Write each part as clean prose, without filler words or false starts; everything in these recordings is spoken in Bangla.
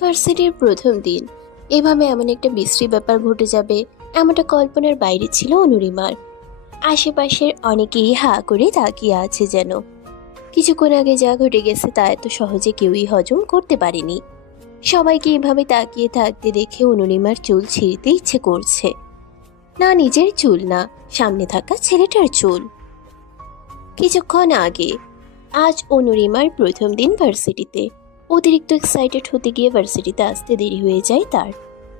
ভার্সিটির প্রথম দিন এভাবে এমন একটা বিশ্রী ব্যাপার ঘটে যাবে এমনটা কল্পনার বাইরে ছিল অনুরিমার। আশেপাশের অনেকেই হা করে তাকিয়ে আছে যেন। কিছুক্ষণ আগে যা ঘটে গেছে তা এত সহজে কেউই হজম করতে পারেনি। সবাইকে এভাবে তাকিয়ে থাকতে দেখে অনুরিমার চুল ছিঁড়তে ইচ্ছে করছে। না, নিজের চুল না, সামনে থাকা ছেলেটার চুল। কিছুক্ষণ আগে, আজ অনুরিমার প্রথম দিন ভার্সিটিতে। অতিরিক্ত এক্সাইটেড হতে গিয়ে ভার্সিটিতে আসতে দেরি হয়ে যায় তার।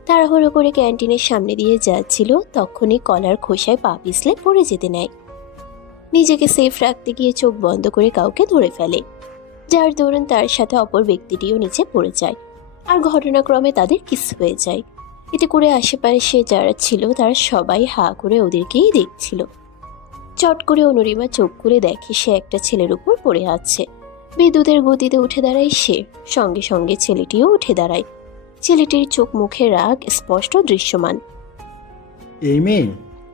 তাড়াহুড়ো করে ক্যান্টিনের সামনে দিয়ে যাচ্ছিল, তখনই কলার খোসায় পা পিছলে পড়ে যেতে নেয়। নিজেকে সেফ রাখতে গিয়ে চোখ বন্ধ করে কাউকে ধরে ফেলে, যার দরুন তার সাথে অপর ব্যক্তিটিও নিচে পড়ে যায়। আর ঘটনাক্রমে তাদের কিস হয়ে যায়। এতে করে আশেপাশে যারা ছিল তারা সবাই হা করে ওদেরকেই দেখছিল। চট করে অনুরিমা চোখ খুলে দেখে সে একটা ছেলের উপর পড়ে আছে। বিদ্যুতের গতিতে উঠে দাঁড়ায় সে, সঙ্গে সঙ্গে ছেলেটিও উঠে দাঁড়ায়। ছেলেটির চোখ মুখে রাগ স্পষ্ট দৃশ্যমান। এই মেয়ে,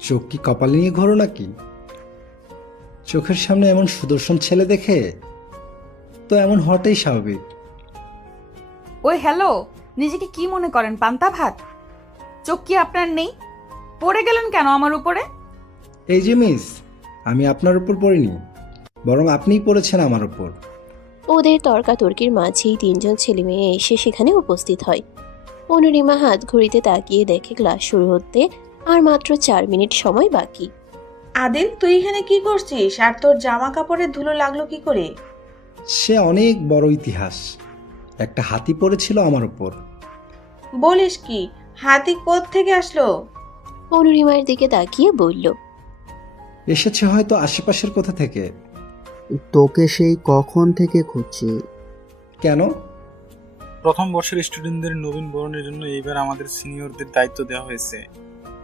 চোখ কি কপাল নিয়ে ঘোরো নাকি? চোখের সামনে এমন সুদর্শন ছেলে দেখে তো এমন হওয়াটাই স্বাভাবিক। ওই হ্যালো, নিজেকে কি মনে করেন পান্তা ভাত? চোখ কি আপনার নেই? পড়ে গেলেন কেন আমার উপরে? এই যে মিস, আমি আপনার উপর পড়িনি, বরং আপনিই পড়েছেন আমার উপর। ওদের তর্কাতর্কির মাঝেই তিনজন ছেলে মেয়ে এসে সেখানে উপস্থিত হয়। অনুরিমা হাত ঘড়িতে তাকিয়ে দেখে ক্লাস শুরু হতে আর মাত্র 4 মিনিট সময় বাকি। আদিল, তুই এখানে কি করছিস? আর তোর জামা কাপড়ের ধুলো লাগলো কি করে? সে অনেক বড় ইতিহাস। একটা হাতি পড়েছিল আমার উপর। বলিস কি? হাতি কোত্থেকে আসলো? অনুরিমার দিকে তাকিয়ে বলল, এসেছে হয়তো আশেপাশের কোথা থেকে। তোকে সেই কখন থেকে খুঁজছি। কেন? প্রথম বর্ষের স্টুডেন্টদের নবীন বরণের জন্য এইবার আমাদের সিনিয়রদের দায়িত্ব দেওয়া হয়েছে।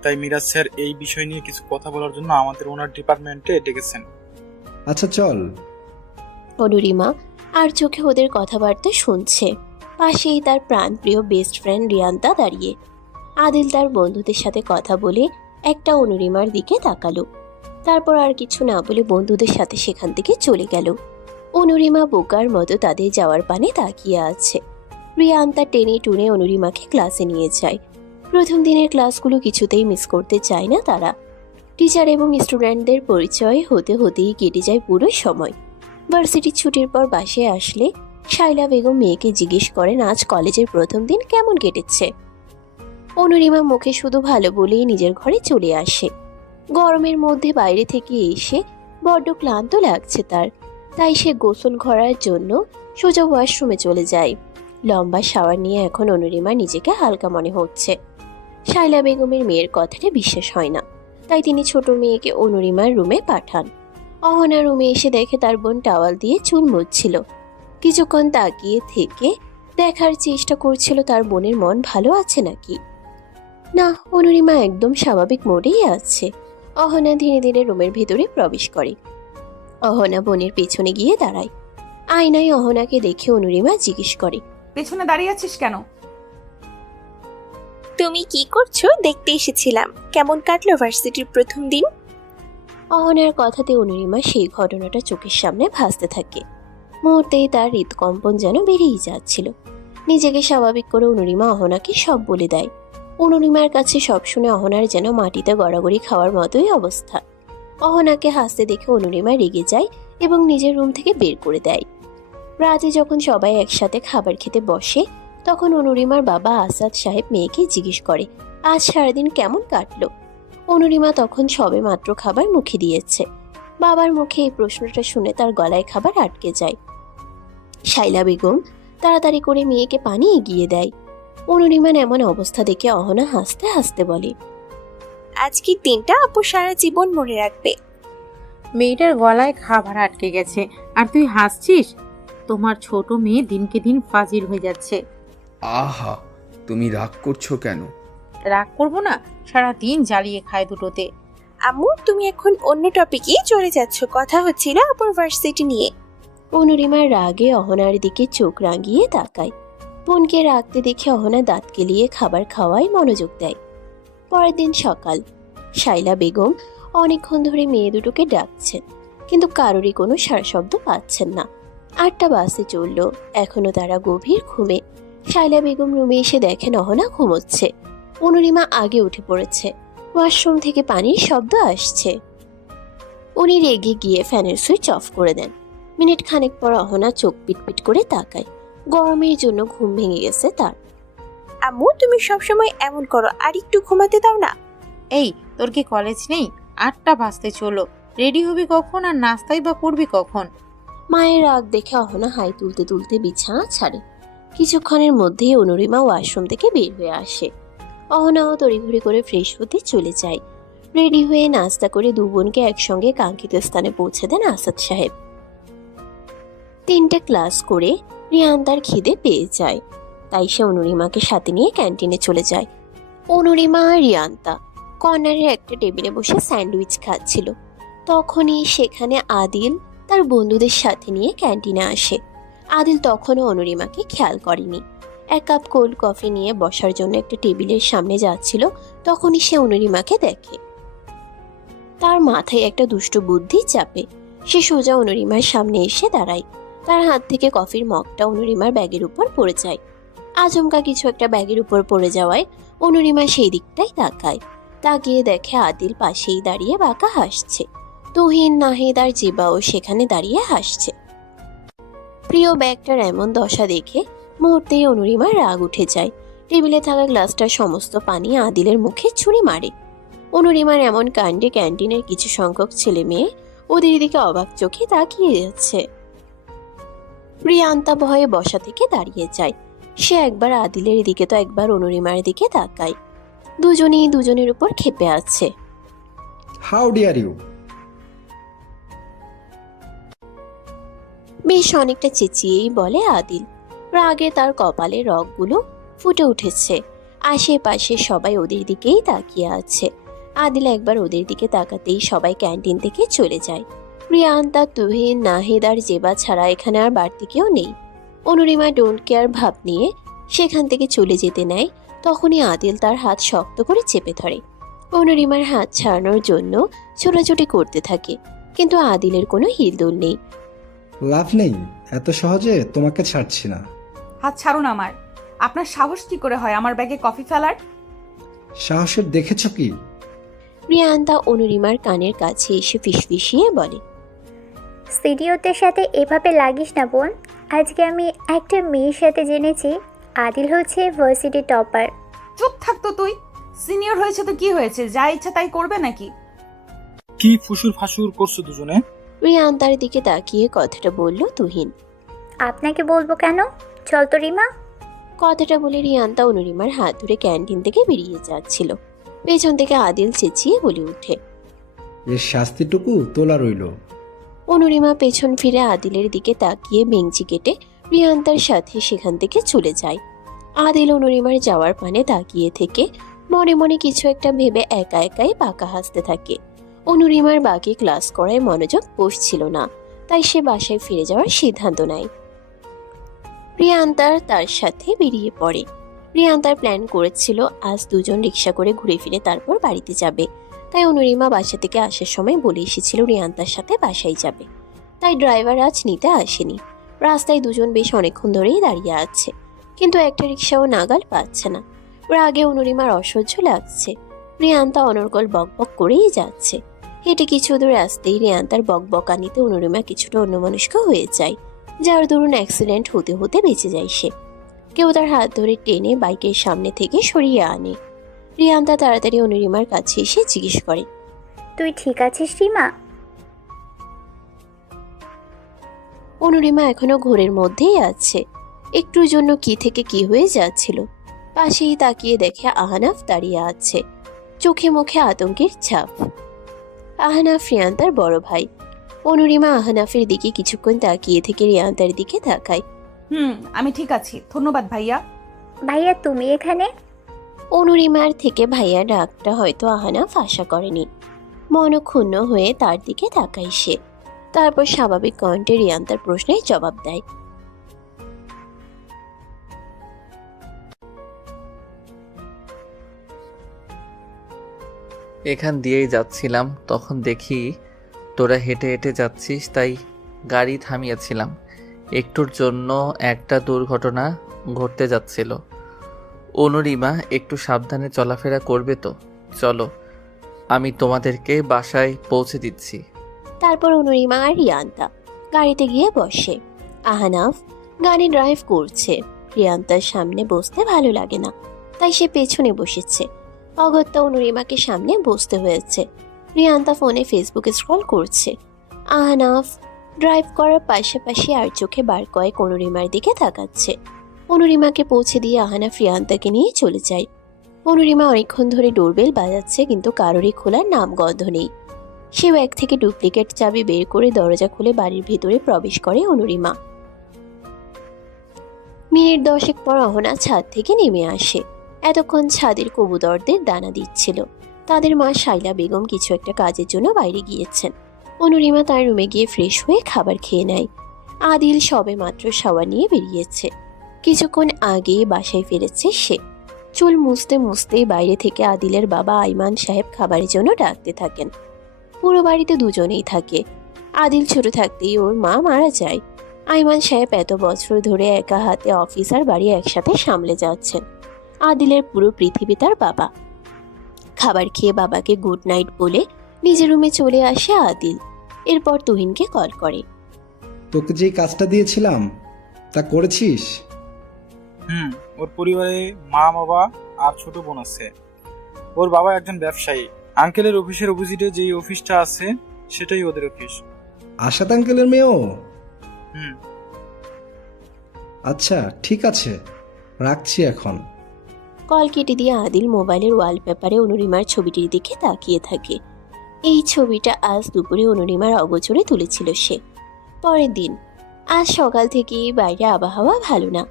তাই মিরাজ স্যার এই বিষয় নিয়ে কিছু কথা বলার জন্য আমাদের ওনার ডিপার্টমেন্টে ডেকেছেন। আচ্ছা চল। অনুরিমা আর চোখে ওদের কথাবার্তা শুনছে। পাশেই তার প্রাণপ্রিয় বেস্ট ফ্রেন্ড রিয়ান্তা দাঁড়িয়ে। আদিল তার বন্ধুদের সাথে কথা বলে একটা অনুরিমার দিকে তাকালো, তারপর আর কিছু না বলে বন্ধুদের সাথে সেখান থেকে চলে গেল। অনুরিমা বোকার মতো তাদের যাওয়ার পানে তাকিয়ে আছে। রিয়ান্তা টেনে টুনে অনুরিমাকে ক্লাসে নিয়ে যায়। প্রথম দিনের ক্লাসগুলো কিছুতেই মিস করতে চায় না তারা। টিচার এবং স্টুডেন্টদের পরিচয় হতে হতেই কেটে যায় পুরো সময়। ভার্সিটির ছুটির পর বাসায় আসলে শাইলা বেগম মেয়েকে জিজ্ঞেস করেন আজ কলেজের প্রথম দিন কেমন কেটেছে। অনুরিমা মুখে শুধু ভালো বলেই নিজের ঘরে চলে আসে। গরমের মধ্যে বাইরে থেকে এসে বড্ড ক্লান্ত লাগছে তার, তাই সে গোসল করার জন্য সোজা ওয়াশরুমে চলে যায়। লম্বা শাওয়ার নিয়ে এখন অনুরিমা নিজেকে হালকা মনে হচ্ছে। শাইলা বেগমের মেয়ের কথাটা বিশ্বাস হয় না, তাই তিনি ছোট মেয়েকে অনুরিমার রুমে পাঠান। অহনা রুমে এসে দেখে তার বোন টাওয়াল দিয়ে চুল মুছছিল। কিছুক্ষণ তাকিয়ে থেকে দেখার চেষ্টা করছিল তার বোনের মন ভালো আছে নাকি। না, অনুরিমা একদম স্বাভাবিক মোডেই আছে। অহনা ধীরে ধীরে রুমের ভেতরে প্রবেশ করে। অহনা বোনের পেছনে গিয়ে দাঁড়ায়। আয়নায় অহনাকে দেখে অনুরিমা জিজ্ঞেস করে, পেছনে দাঁড়িয়ে আছিস কেন? তুমি কি করছো দেখতে এসেছিলাম। কেমন কাটলো ভার্সিটির প্রথম দিন? অহনার কথাতে অনুরিমা সেই ঘটনাটা চোখের সামনে ভাসতে থাকে। মুহূর্তেই তার হৃদকম্পন যেন বেড়েই যাচ্ছিল। নিজেকে স্বাভাবিক করে অনুরিমা অহনাকে সব বলে দেয়। অনুরিমার কাছে সব শুনে অহনার যেন মাটিতে গড়াগড়ি খাওয়ার মতোই অবস্থা। অহনাকে হাসতে দেখে অনুরিমা রেগে যায় এবং নিজের রুম থেকে বের করে দেয়। রাতে যখন সবাই একসাথে খাবার খেতে বসে তখন অনুরিমার বাবা আসাদ সাহেব মেয়েকে জিজ্ঞেস করে আজ সারাদিন কেমন কাটলো। অনুরিমা তখন সবে মাত্র খাবার মুখে দিয়েছে। বাবার মুখে এই প্রশ্নটা শুনে তার গলায় খাবার আটকে যায়। শাইলা বেগম তাড়াতাড়ি করে মেয়েকে পানি এগিয়ে দেয়। অনুরিমার এমন অবস্থা দেখে অহনা হাসতে হাসতে বলে, আজকের দিনটা আপু সারা জীবন মনে রাখবে। মেয়েটার গলায় খাবার আটকে গেছে আর তুই হাসছিস? তোমার ছোট মেয়ে দিনকে দিন ফাজিল হয়ে যাচ্ছে। আহা, তুমি রাগ করছো কেন? রাগ করবো না, সারাদিন জ্বালিয়ে খায় দুটোতে। আম্মু, তুমি এখন অন্য টপিকে চলে যাচ্ছ। কথা হচ্ছিল আপুর ভার্সিটি নিয়ে। অনুরিমার রাগে অহনার দিকে চোখ রাঙিয়ে তাকায়। বোনকে রাখতে দেখে অহনা দাঁত কেলিয়ে খাবার খাওয়ায় মনোযোগ দেয়। পরের দিন সকাল, শাইলা বেগম অনেকক্ষণ ধরে মেয়ে দুটোকে ডাকছেন, কিন্তু কারোরই কোনো সাড়া শব্দ পাচ্ছেন না। 8টা বাসে চলল, এখনো তারা গভীর ঘুমে। শাইলা বেগম রুমে এসে দেখেন অহনা ঘুমোচ্ছে। অনুরিমা আগে উঠে পড়েছে। ওয়াশরুম থেকে পানির শব্দ আসছে। উনি রেগে গিয়ে ফ্যানের সুইচ অফ করে দেন। মিনিট খানেক পর অহনা চোখ পিটপিট করে তাকায়। গরমের জন্য ঘুম ভেঙে গেছে তার। আম্মু তুমি সবসময় এমন করো, আর একটু ঘুমাতে দাও না। এই, তোর কি কলেজ নেই? 8টা বাজতে চলো। রেডি হবি কখন আর নাস্তাই বা করবি কখন? মায়ের রাগ দেখে অহনা হাই তুলতে তুলতে বিছানা ছাড়ে। কিছুক্ষণের মধ্যেই অনুরিমা ওয়াশরুম থেকে বের হয়ে আসে। অহনাও তড়িঘড়ি করে ফ্রেশ হতে চলে যায়। রেডি হয়ে নাস্তা করে দু বোনকে একসঙ্গে কাঙ্ক্ষিত স্থানে পৌঁছে দেন আসাদ সাহেব। 3টে ক্লাস করে রিয়ান তার খিদে পেয়ে যায়, তাই সে অনুরিমাকে সাথে নিয়ে ক্যান্টিনে চলে যায়। অনুরিমা আর রিয়ান্তা কর্নারের একটা টেবিলে বসে স্যান্ডউইচ খাচ্ছিল। তখনই সেখানে আদিল তার বন্ধুদের সাথে নিয়ে ক্যান্টিনে আসে। আদিল তখনও অনুরিমাকে খেয়াল করেনি। 1 কাপ কোল্ড কফি নিয়ে বসার জন্য একটা টেবিলের সামনে যাচ্ছিল, তখনই সে অনুরিমাকে দেখে। তার মাথায় একটা দুষ্টু বুদ্ধি চাপে। সে সোজা অনুরিমার সামনে এসে দাঁড়ায়। তার হাত থেকে কফির মগটা অনুরিমার ব্যাগের উপর পড়ে যায়। আচমকা কিছু একটা ব্যাগের উপর পড়ে যাওয়ায় অনুরিমা সেই দিকটাই তাকায়। তাকিয়ে দেখে আদিল পাশেই দাঁড়িয়ে বাঁকা হাসছে। তুহিন, নাহিদ আর জিবাও সেখানে দাঁড়িয়ে হাসছে। প্রিয় ব্যাগটার এমন দশা দেখে মুহূর্তেই অনুরিমার রাগ উঠে যায়। টেবিলে থাকা গ্লাসটার সমস্ত পানি আদিলের মুখে ছুঁড়ে মারে। অনুরিমার এমন কাণ্ডে ক্যান্টিনের কিছু সংখ্যক ছেলে মেয়ে ওদের দিকে অবাক চোখে তাকিয়ে যাচ্ছে। রিয়ান্তা ভয়ে বসা থেকে দাঁড়িয়ে যায়। সে একবার আদিলের দিকে তো একবার অনুরিমার দিকে তাকায়। দুজনেই দুজনের উপর ক্ষেপে আছে। How dare you! বেশ অনেকটা চেঁচিয়েই বলে আদিল। রাগে তার কপালে রগগুলো ফুটে উঠেছে। আশেপাশে সবাই ওদের দিকেই তাকিয়ে আছে। আদিল একবার ওদের দিকে তাকাতেই সবাই ক্যান্টিন থেকে চলে যায়। রিয়ান্তা, তুহিন, নাহিদ আর জেবা ছাড়া এখানে আর বাড়তি কেউ নেই। অনুরিমা ডোন্ট কেয়ার ভাব নিয়ে সেখান থেকে চলে যেতে নেয়। তখনই আদিল তার হাত শক্ত করে চেপে ধরে। অনুরিমার হাত ছাড়ানোর জন্য ছোটাছুটি করতে থাকে, কিন্তু আদিলের কোনো হিলদোল নেই। লাভ নেই, এত সহজে তোমাকে ছাড়ছি না। হাত ছাড়ুন আমার। আপনার সাহস কি করে হয় আমার ব্যাগে কফি ফেলার? সাহসের দেখেছো কি? রিয়ান্তা অনুরিমার কানের কাছে এসে ফিসফিসিয়ে বলে, সিনিয়রদের সাথে এভাবে লাগিস না বোন। আজকে আমি একটা মেয়ের সাথে জেনেছি আদিল হচ্ছে ভার্সিটি টপার। চুপ থাকতো তুই। সিনিয়র হয়েছে তো কি হয়েছে, যা ইচ্ছা তাই করবে নাকি? কি ফুসুর ফাসুর করছো দুজনে? রিয়ান্তার দিকে তাকিয়ে কথাটা বলল তুহিন। আপনাকে বলবো কেন, চল তো রিমা। কথাটা বলে রিয়ান্তা অনুরিমার হাত ধরে ক্যান্টিন থেকে বেরিয়ে যাচ্ছিল। পেছন থেকে আদিল চেঁচিয়ে বলে ওঠে, এর শাস্তিটুকু তোলা রইল। অনুরিমা পেছন ফিরে আদিলের দিকে তাকিয়ে বেঞ্চি কেটে রিয়ান্তার সাথে সেখান থেকে চলে যায়। আদিল অনুরিমার যাওয়ার পানে তাকিয়ে থেকে মনে মনে কিছু একটা ভেবে একা একাই পাকা হাসতে থাকে। অনুরিমার বাকি ক্লাস করায় মনোযোগ বসছিল না, তাই সে বাসায় ফিরে যাওয়ার সিদ্ধান্ত নেয়। রিয়ান্তার তার সাথে বেরিয়ে পড়ে। রিয়ান্তার প্ল্যান করেছিল আজ দুজন রিক্সা করে ঘুরে ফিরে তারপর বাড়িতে যাবে। তাই অনুরিমা বাসা থেকে আসার সময় বলে এসেছিল রিয়ান্তার সাথে বাসায় যাবে। তাই ড্রাইভার আজ নিতে আসেনি। রাস্তায় দুজন বেশ অনেকক্ষণ ধরেই দাঁড়িয়ে আছে, কিন্তু একটা রিক্সাও নাগাল পাচ্ছে না। রাগে অনুরিমার অসহ্য লাগছে। রিয়ান্তা অনর্গল বকবক করেই যাচ্ছে। হেঁটে কিছু দূর আসতেই রিয়ান্তার বকবকানিতে অনুরিমা কিছুটা অন্যমনস্ক হয়ে যায়, যার দরুন অ্যাক্সিডেন্ট হতে হতে বেঁচে যায় সে। কেউ তার হাত ধরে টেনে বাইকের সামনে থেকে সরিয়ে আনে। রিয়ান্তা তাড়াতাড়ি অনুরিমার কাছে এসে জিজ্ঞেস করে, তুই ঠিক আছিস রিমা? অনুরিমা এখনো ঘোরের মধ্যেই আছে। একটুর জন্য কি থেকে কি হয়ে যাচ্ছিল। পাশেই তাকিয়ে দেখে আহনাফ দাঁড়িয়ে আছে, চোখে মুখে আতঙ্কের ছাপ। আহনাফ রিয়ান্তার বড় ভাই। অনুরিমা আহনাফের দিকে কিছুক্ষণ তাকিয়ে থেকে রিয়ান্তার দিকে তাকায়। আমি ঠিক আছি, ধন্যবাদ ভাইয়া। ভাইয়া তুমি এখানে? অনুরিমার থেকে ভাইয়া ডাকটা হয়তো আহনাফ আশা করেনি। মনক্ষুণ্ণ হয়ে তার দিকে তাকায় সে। তারপর স্বাভাবিক কণ্ঠে রিয়ান্তার প্রশ্নের জবাব দেয়, এখান দিয়েই যাচ্ছিলাম, তখন দেখি তোরা হেঁটে হেঁটে যাচ্ছিস, তাই গাড়ি থামিয়েছিলাম। একটুর জন্য একটা দুর্ঘটনা ঘুরতে যাচ্ছিল। অনুরিমা একটু সাবধানে চলাফেরা করবে তো? চলো, আমি তোমাদেরকে বাসায় পৌঁছে দিচ্ছি। তারপর অনুরিমা আর রিয়ান্তা গাড়িতে গিয়ে বসে। আহনাফ গাড়ি ড্রাইভ করছে। রিয়ান্তার সামনে বসতে ভালো লাগে না, তাই সে পেছনে বসেছে। অগত্যা অনুরিমাকে সামনে বসতে হয়েছে। রিয়ান্তা ফোনে ফেসবুকে স্ক্রল করছে। আহনাফ ড্রাইভ করার পাশাপাশি আর চোখে বার কয়েক অনুরিমার দিকে তাকাচ্ছে। অনুরিমাকে পৌঁছে দিয়ে আহনাফ রিয়ান্তাকে নিয়ে চলে যায়। অনুরিমা অনেকক্ষণ ধরে ডোরবেল বাজাচ্ছে, কিন্তু কারোরই খোলার নাম গন্ধ নেই। সে ব্যাগ থেকে ডুপ্লিকেট চাবি বের করে দরজা খুলে বাড়ির ভেতরে প্রবেশ করে অনুরিমা। মিনিট 10 পর অহনা ছাদ থেকে নেমে আসে। এতক্ষণ ছাদের কবুতরদের দানা দিচ্ছিল। তাদের মা শাইলা বেগম কিছু একটা কাজের জন্য বাইরে গিয়েছেন। অনুরিমা তার রুমে গিয়ে ফ্রেশ হয়ে খাবার খেয়ে নেয়। আদিল সবে মাত্র শাওয়ার নিয়ে বেরিয়েছে। কিছুক্ষণ আগে বাসায় ফিরেছে সে। চুল মুছতে মুছতেই বাইরে থেকে আদিলের বাবা আইমান সাহেব খাবারের জন্য ডাকতে থাকেন। পুরো বাড়িতে দুজনেই থাকে। আদিল ছোট থাকতেই ওর মা মারা যায়। আইমান সাহেব এত বছর ধরে একা হাতে অফিস আর বাড়ি একসাথে সামলে যাচ্ছেন। আদিলের পুরো পৃথিবী তার বাবা। খাবার খেয়ে বাবাকে গুড নাইট বলে নিজের রুমে চলে আসে আদিল। এরপর তুহিনকে কল করে। তোকে যেই কাজটা দিয়েছিলাম তা করেছিস? ওর পরিবারে মা, বাবা আর ছোট বোন আছে। ওর বাবা একজন ব্যবসায়ী। আঙ্কেলের অফিসের অপোজিটে যেই অফিসটা আছে সেটাই ওদের অফিস। আশাদ আঙ্কেলের মেয়েও? হুম। আচ্ছা ঠিক আছে, রাখছি এখন। কল কেটে দিয়ে আদিল মোবাইলের ওয়ালপেপারে অনুরিমার ছবিটির দিকে তাকিয়ে থাকে। এই ছবিটা আজ দুপুরে অনুরিমার অগোচরে তুলেছিল সে। পরের দিন আজ সকাল থেকেই বাইরে আবহাওয়া ভালো না।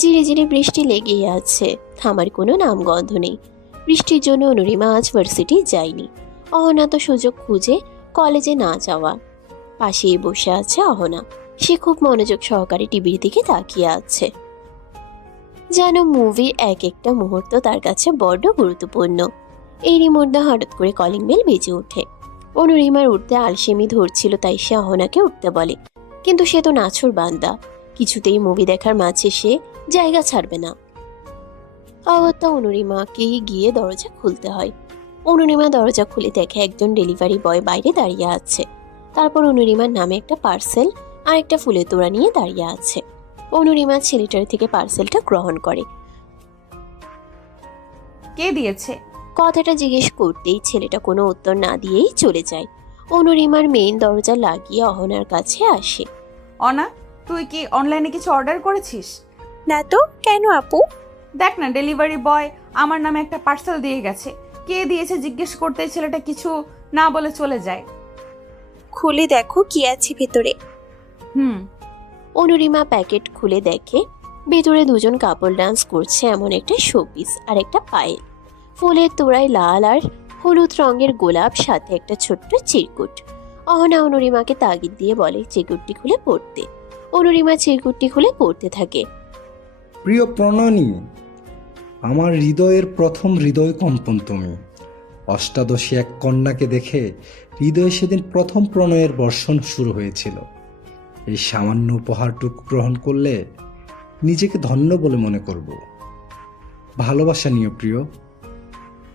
ধীরে ধীরে বৃষ্টি লেগেই আছে, থামার কোনো নামগন্ধ নেই। বৃষ্টির জন্য অনুরিমা আজ ভার্সিটি যায়নি। অহনা তো সুযোগ খুঁজে কলেজে না যাওয়া। পাশেই বসে আছে অহনা। সে খুব মনোযোগ সহকারে টিভির দিকে তাকিয়ে আছে, যেন মুভির এক একটা মুহূর্ত তার কাছে বড্ড গুরুত্বপূর্ণ। এরই মধ্যে হঠাৎ করে কলিং বেল বেজে ওঠে। অনুরিমার উঠতে আলসেমি ধরছিল, তাই সে অহনাকে উঠতে বলে, কিন্তু সে তো নাছুর বান্দা, কিছুতেই মুভি দেখার মাঝে সে জায়গা ছাড়বে না। অগত্যা অনুরিমাকেই গিয়ে দরজা খুলতে হয়। অনুরিমা দরজা খুলে দেখে একজন ডেলিভারি বয় বাইরে দাঁড়িয়ে আছে। তারপর অনুরিমার নামে একটা পার্সেল আর একটা ফুলের তোড়া নিয়ে দাঁড়িয়ে আছে। অনুরিমা ছেলেটার থেকে পার্সেলটা গ্রহণ করে। কে দিয়েছে? কথাটা জিজ্ঞেস করতেই ছেলেটা কোনো উত্তর না দিয়েই চলে যায়। অনুরিমার মেইন দরজা লাগিয়ে অহনার কাছে আসে। অনা, তুই কি অনলাইনে কিছু অর্ডার করেছিস? না তো, কেন আপু? দেখ না, ডেলিভারি বয় আমার নামে একটা পার্সেল দিয়ে গেছে। কে দিয়েছে জিজ্ঞেস করতে ছেলেটা কিছু না বলে চলে যায়। খুলে দেখো কি আছে ভেতরে। অনুরিমা প্যাকেট খুলে দেখে ভেতরে দুজন কাপল ডান্স করছে এমন একটা শোপিস আর একটা পায়েল। ফুলের তোড়ায় লাল আর হলুদ রঙের গোলাপ, সাথে একটা ছোট্ট চিরকুট। অহনা অনুরিমাকে তাগিদ দিয়ে বলে চিরকুটটি খুলে পড়তে। অনুরিমা চিরকুটটি খুলে পড়তে থাকে। প্রিয় প্রণয়নী, আমার হৃদয়ের প্রথম হৃদয় কম্পন তুমি। অষ্টাদশী এক কন্যাকে দেখে হৃদয়ে সেদিন প্রথম প্রণয়ের বর্ষণ শুরু হয়েছিল। এই সামান্য উপহারটুকু গ্রহণ করলে নিজেকে ধন্য বলে মনে করব। ভালোবাসা নিও প্রিয়।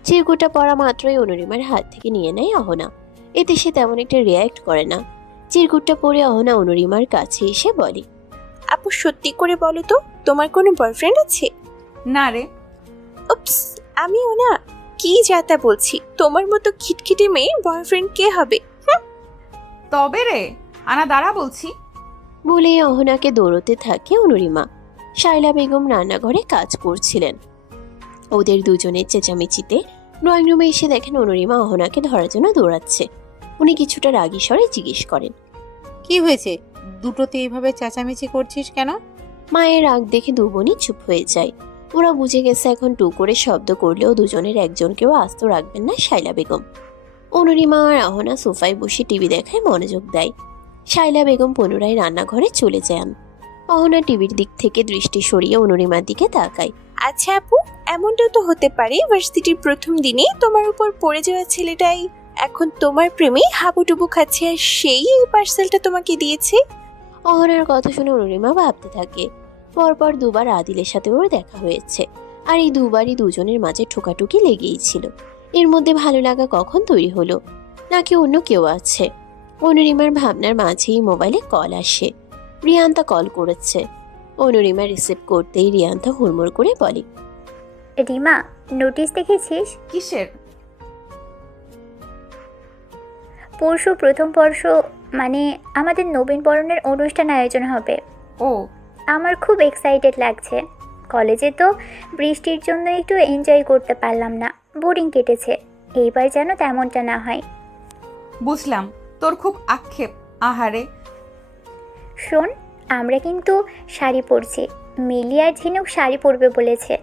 চিরকুটটা পড়া মাত্রই অনুরিমার হাত থেকে নিয়ে নেয় অহনা। এতে সে তেমন একটা রিয়্যাক্ট করে না। চিরকুটটা পরে অহনা অনুরিমার কাছে এসে বলে, আপু সত্যি করে বলো তো, তোমার কোনো বয়ফ্রেন্ড আছে? না রে। উপস, আমিও না। কি যাতা বলছি, তোমার মতো খিটখিটে মেয়ে বয়ফ্রেন্ড কে হবে? তবে রে আনা, দাঁড়া বলছি। বলে অহনাকে দৌড়তে থাকে অনুরিমা। শাইলা বেগম রান্নাঘরে কাজ করছিলেন। ওদের দুজনের চেঁচামেচিতে ড্রয়িং রুমে এসে দেখেন অনুরিমা অহনাকে ধরার জন্য দৌড়াচ্ছে। উনি কিছুটা রাগী স্বরে জিজ্ঞেস করেন, কি হয়েছে? দুটোতে এইভাবে চেঁচামেচি করছিস কেন? মায়ের রাগ দেখে দু বোনই চুপ হয়ে যায়। ওরা বুঝে গেছে এখন টু করে শব্দ করলেও দুজনের একজনকেও আস্ত রাখবেন না শাইলা বেগম। অনুরিমা আর অহনা সোফায় বসে টিভি দেখায় মনোযোগ দেয়। শাইলা বেগম পুনরায় রান্নাঘরে চলে যান। অহনা টিভির দিক থেকে দৃষ্টি সরিয়ে অনুরিমার দিকে তাকায়। আচ্ছা আপু, এমনটাও তো হতে পারে ভার্সিটির প্রথম দিনে তোমার উপর পড়ে যাওয়া ছেলেটাই এখন তোমার প্রেমে হাবুডুবু খাচ্ছে, আর সেই এই পার্সেলটা তোমাকে দিয়েছে। অহনার কথা শুনে অনুরিমা ভাবতে থাকে। পরপর দুবার আদিলের সাথে ওর দেখা হয়েছে, আর এই দুবারই দুজনের মাঝে ঠোকাঠুকি লেগেই ছিল। এর মধ্যে ভালো লাগা কখন তৈরি হলো, নাকি অন্য কেউ আছে? অনুরিমার ভাবনার মাঝেই মোবাইলে কল আসে। রিয়ান্তা কল করেছে। অনুরিমা রিসিভ করতেই রিয়ান্তা হুড়মুড় করে বলে, রিমা, নোটিশ দেখেছিস? কিসের? পরশু প্রথম বর্ষ, মানে আমাদের নবীন বরণের অনুষ্ঠান আয়োজন হবে। ও, আমার খুব এক্সাইটেড লাগছে। কলেজে তো বৃষ্টির জন্য একটু এনজয় করতে পারলাম না, বোরিং কেটেছে। এইবার যেন তেমনটা না হয়। বুঝলাম, তোর খুব আক্ষেপ। আহারে, শোন, আমরা কিন্তু শাড়ি পরছি। মিলি আর ঝিনুক শাড়ি পরবে বলেছে।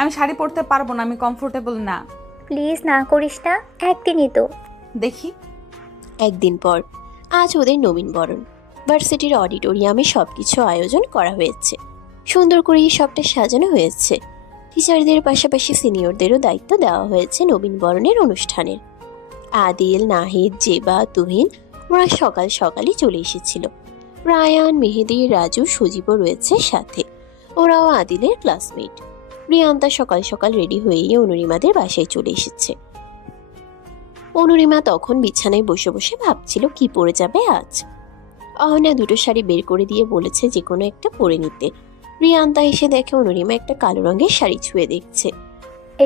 আমি শাড়ি পরতে পারবো না, আমি কমফোর্টেবল না। প্লিজ না করিস না, একদিনই তো। দেখি। একদিন পর আজ ওদের নবীন বরণ। ভার্সিটির অডিটোরিয়ামে সবকিছু আয়োজন করা হয়েছে। সুন্দর করে সবটা সাজানো হয়েছে। টিচারদের পাশাপাশি সিনিয়রদেরও দায়িত্ব দেওয়া হয়েছে নবীন বরণের অনুষ্ঠানের। আদিল, নাহিদ, জেবা, তুহিন ওরা সকাল সকালই চলে এসেছিল। রায়ান, মেহেদি, রাজু, সজীবও রয়েছে সাথে। ওরাও আদিলের ক্লাসমেট। রিয়ান্তা সকাল সকাল রেডি হয়েই অনুরিমাদের বাসায় চলে এসেছে। অনুরিমা তখন বিছানায় বসে বসে ভাবছিল কি পরে যাবে আজ। অহনা দুটো শাড়ি বের করে দিয়ে বলেছে যে কোনো একটা পরে নিতে। রিয়ান্তা এসে দেখে অনুরিমা একটা কালো রঙের শাড়ি ছুঁয়ে দেখছে।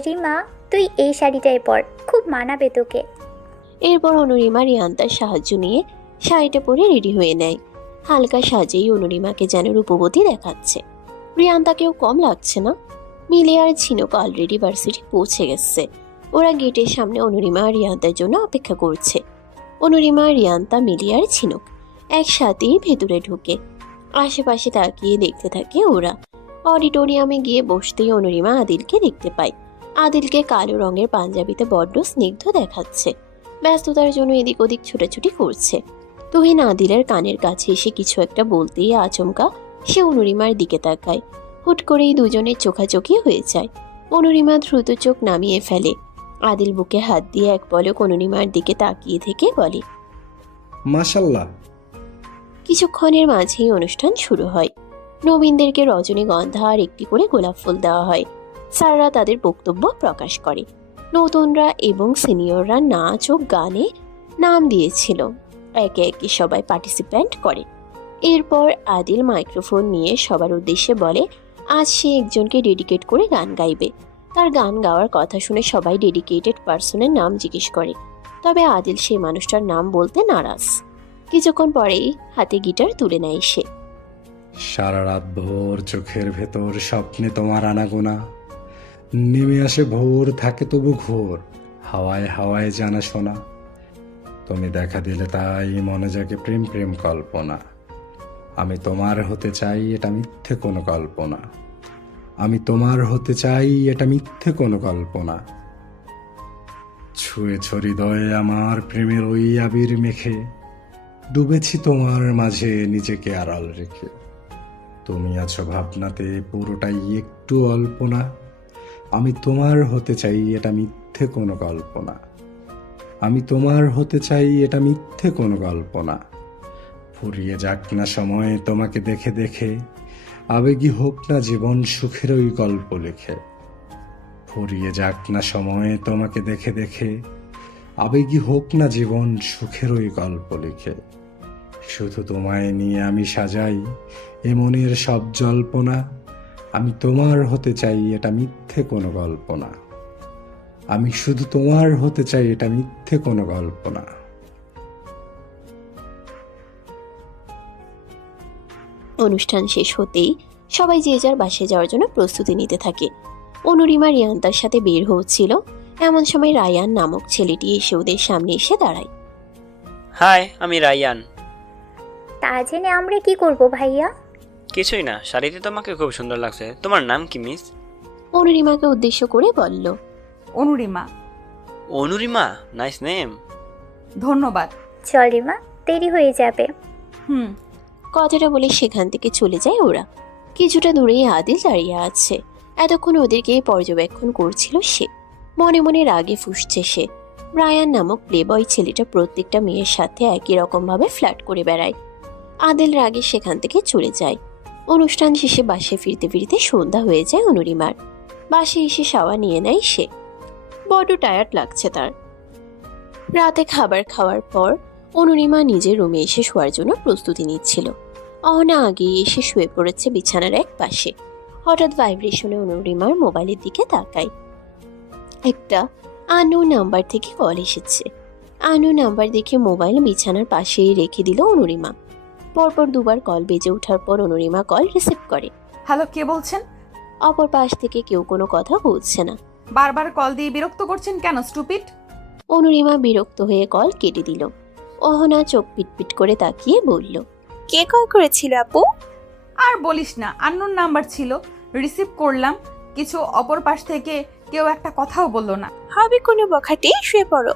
রিমা, তুই এই শাড়িটাই পর, খুব মানাবে তোকে। এরপর অনুরিমা রিয়ান্তার সাহায্য নিয়ে শাড়িটা পরে রেডি হয়ে নেয়। হালকা সাজেই অনুরিমাকে যেন রূপবতী দেখাচ্ছে। রিয়ান্তাকেও কম লাগছে না। মিলি আর ঝিনুক অলরেডি ভার্সিটি পৌঁছে গেছে। ওরা গেটের সামনে অনুরিমা আর রিয়ান্তার জন্য অপেক্ষা করছে। অনুরিমা, রিয়ান্তা, মিলি আর ঝিনুক একসাথেই ভেতরে ঢুকে আশেপাশে তাকিয়ে দেখতে থাকে ওরা। অডিটোরিয়ামে গিয়ে বসতেই অনুরিমা আদিলকে দেখতে পায়। আদিলকে কালো রঙের পাঞ্জাবিতে বড্ড স্নিগ্ধ দেখাচ্ছে। ব্যস্ততার জন্য এদিক ওদিক ছুটাছুটি করছে। তুহিন আদিলের কানের কাছে এসে কিছু একটা বলতেই আচমকা সে অনুরিমার দিকে তাকায়। হুট করেই দুজনের চোখাচোখি হয়ে যায়। অনুরিমা দ্রুত চোখ নামিয়ে ফেলে। আদিল বুকে হাত দিয়ে এক পলক অনুরিমার দিকে তাকিয়ে থেকে বলে, মাশাল্লাহ। কিছুক্ষণের মাঝেই অনুষ্ঠান শুরু হয়। নবীনদেরকে রজনীগন্ধা আর একটি করে গোলাপ ফুল দেওয়া হয়। স্যাররা তাদের বক্তব্য প্রকাশ করে। নতুনরা এবং সিনিয়ররা নাচ ও গানে নাম দিয়েছিল। একে একে সবাই পার্টিসিপেন্ট করে। এরপর আদিল মাইক্রোফোন নিয়ে সবার উদ্দেশ্যে বলে আজ সে একজনকে ডেডিকেট করে গান গাইবে। তার গান গাওয়ার কথা শুনে সবাই ডেডিকেটেড পার্সনের নাম জিজ্ঞেস করে। তবে আদিল সেই মানুষটার নাম বলতে নারাজ। কিছুক্ষণ পরেই হাতে গিটার তুলে নেয় সে। সারা রাত ভোর চোখের ভেতর স্বপ্নে তোমার আনাগোনা, নেমে আসে ভোর, থাকে তবু ঘোর, হাওয়ায় হাওয়ায় জানা শোনা। তুমি দেখা দিলে তাই মনে জাগে প্রেম প্রেম কল্পনা। আমি তোমার হতে চাই, এটা মিথ্যে কোনো কল্পনা। আমি তোমার হতে চাই, এটা মিথ্যে কোনো কল্পনা। ছুঁয়েছ হৃদয়ে আমার প্রেমের ওই আবির মেখে, ডুবেছি তোমার মাঝে নিজেকে আড়াল রেখে। তুমি আছো ভাবনাতে, পুরোটাই একটু অল্পনা। আমি তোমার হতে চাই, এটা মিথ্যে কোনো কল্পনা। আমি তোমার হতে চাই, এটা মিথ্যে কোনো কল্পনা। ফুরিয়ে যাক না সময় তোমাকে দেখে দেখে, আবেগী হোক না জীবন সুখের ওই গল্প লেখে। ফুরিয়ে যাক না সময় তোমাকে দেখে দেখে, আবেগী হোক না জীবন সুখের ওই গল্প লিখে। শুধু তোমায় নিয়ে আমি সাজাই এ মনের সব জল্পনা। আমি তোমার হতে চাই, এটা মিথ্যে কোনো কল্পনা। আমি শুধু তোমার হতে চাই, এটা মিথ্যে কোনো কল্পনা। অনুষ্ঠান শেষ হতেই সবাই যে যার বাসায় যাওয়ার জন্য প্রস্তুতি নিতে থাকে। অনুরিমা রিয়ান্তার সাথে বের হচ্ছিল, এমন সময় রায়ান নামক ছেলেটি এসে ওদের সামনে এসে দাঁড়ায়। হাই, আমি রায়ান। তা জেনে আমরা কি করব ভাইয়া? কিছুই না, শাড়িতে তোমাকে খুব সুন্দর লাগছে। তোমার নাম কি মিস? অনুরিমাকে উদ্দেশ্য করে বলল। অনুরিমা। অনুরিমা, নাইস নেম। ধন্যবাদ। চল রিমা, দেরি হয়ে যাবে। কথাটা বলে সেখান থেকে চলে যায় ওরা। কিছুটা দূরেই আদিল দাঁড়িয়ে আছে। এতক্ষণ ওদেরকে পর্যবেক্ষণ করছিল সে। মনে মনে রাগে ফুঁসছে সে। রায়ান নামক প্লেবয় ছেলেটা প্রত্যেকটা মেয়ের সাথে একই রকম ভাবে ফ্ল্যাট করে বেড়ায়। আদিল রাগে সেখান থেকে চলে যায়। অনুষ্ঠান শেষে বাসে ফিরতে ফিরতে সন্ধ্যা হয়ে যায় অনুরিমার। বাসে এসে শাওয়ার নিয়ে নেয় সে। বড্ড টায়ার্ড লাগছে তার। রাতে খাবার খাওয়ার পর অনুরিমা নিজের রুমে এসে শোয়ার জন্য প্রস্তুতি নিচ্ছিল। অহনা আগেই এসে শুয়ে পড়েছে বিছানার এক পাশে। হঠাৎ ভাইব্রেশনে অনুরিমার মোবাইলের দিকে তাকায়। একটা আননোন নাম্বার থেকে কল এসেছে। আননোন নাম্বার দেখে মোবাইল বিছানার পাশেই রেখে দিল অনুরিমা। পরপর দুবার কল বেজে ওঠার পর অনুরিমা কল রিসিভ করে। হ্যালো, কে বলছেন? অপর পাশ থেকে কেউ কোনো কথা বলছে না। বারবার কল দিয়ে বিরক্ত করছেন কেন, স্টুপিড? অনুরিমা বিরক্ত হয়ে কল কেটে দিল। অহনা চোখ পিটপিট করে তাকিয়ে বলল, কে কল করেছিল আপু? আর বলিস না, আননোন নাম্বার ছিল, রিসিভ করলাম। কিছু অপর পাশ থেকে কেউ একটা কথাও বললো না। হবে কোনো বখাটে, শুয়ে পড়ো।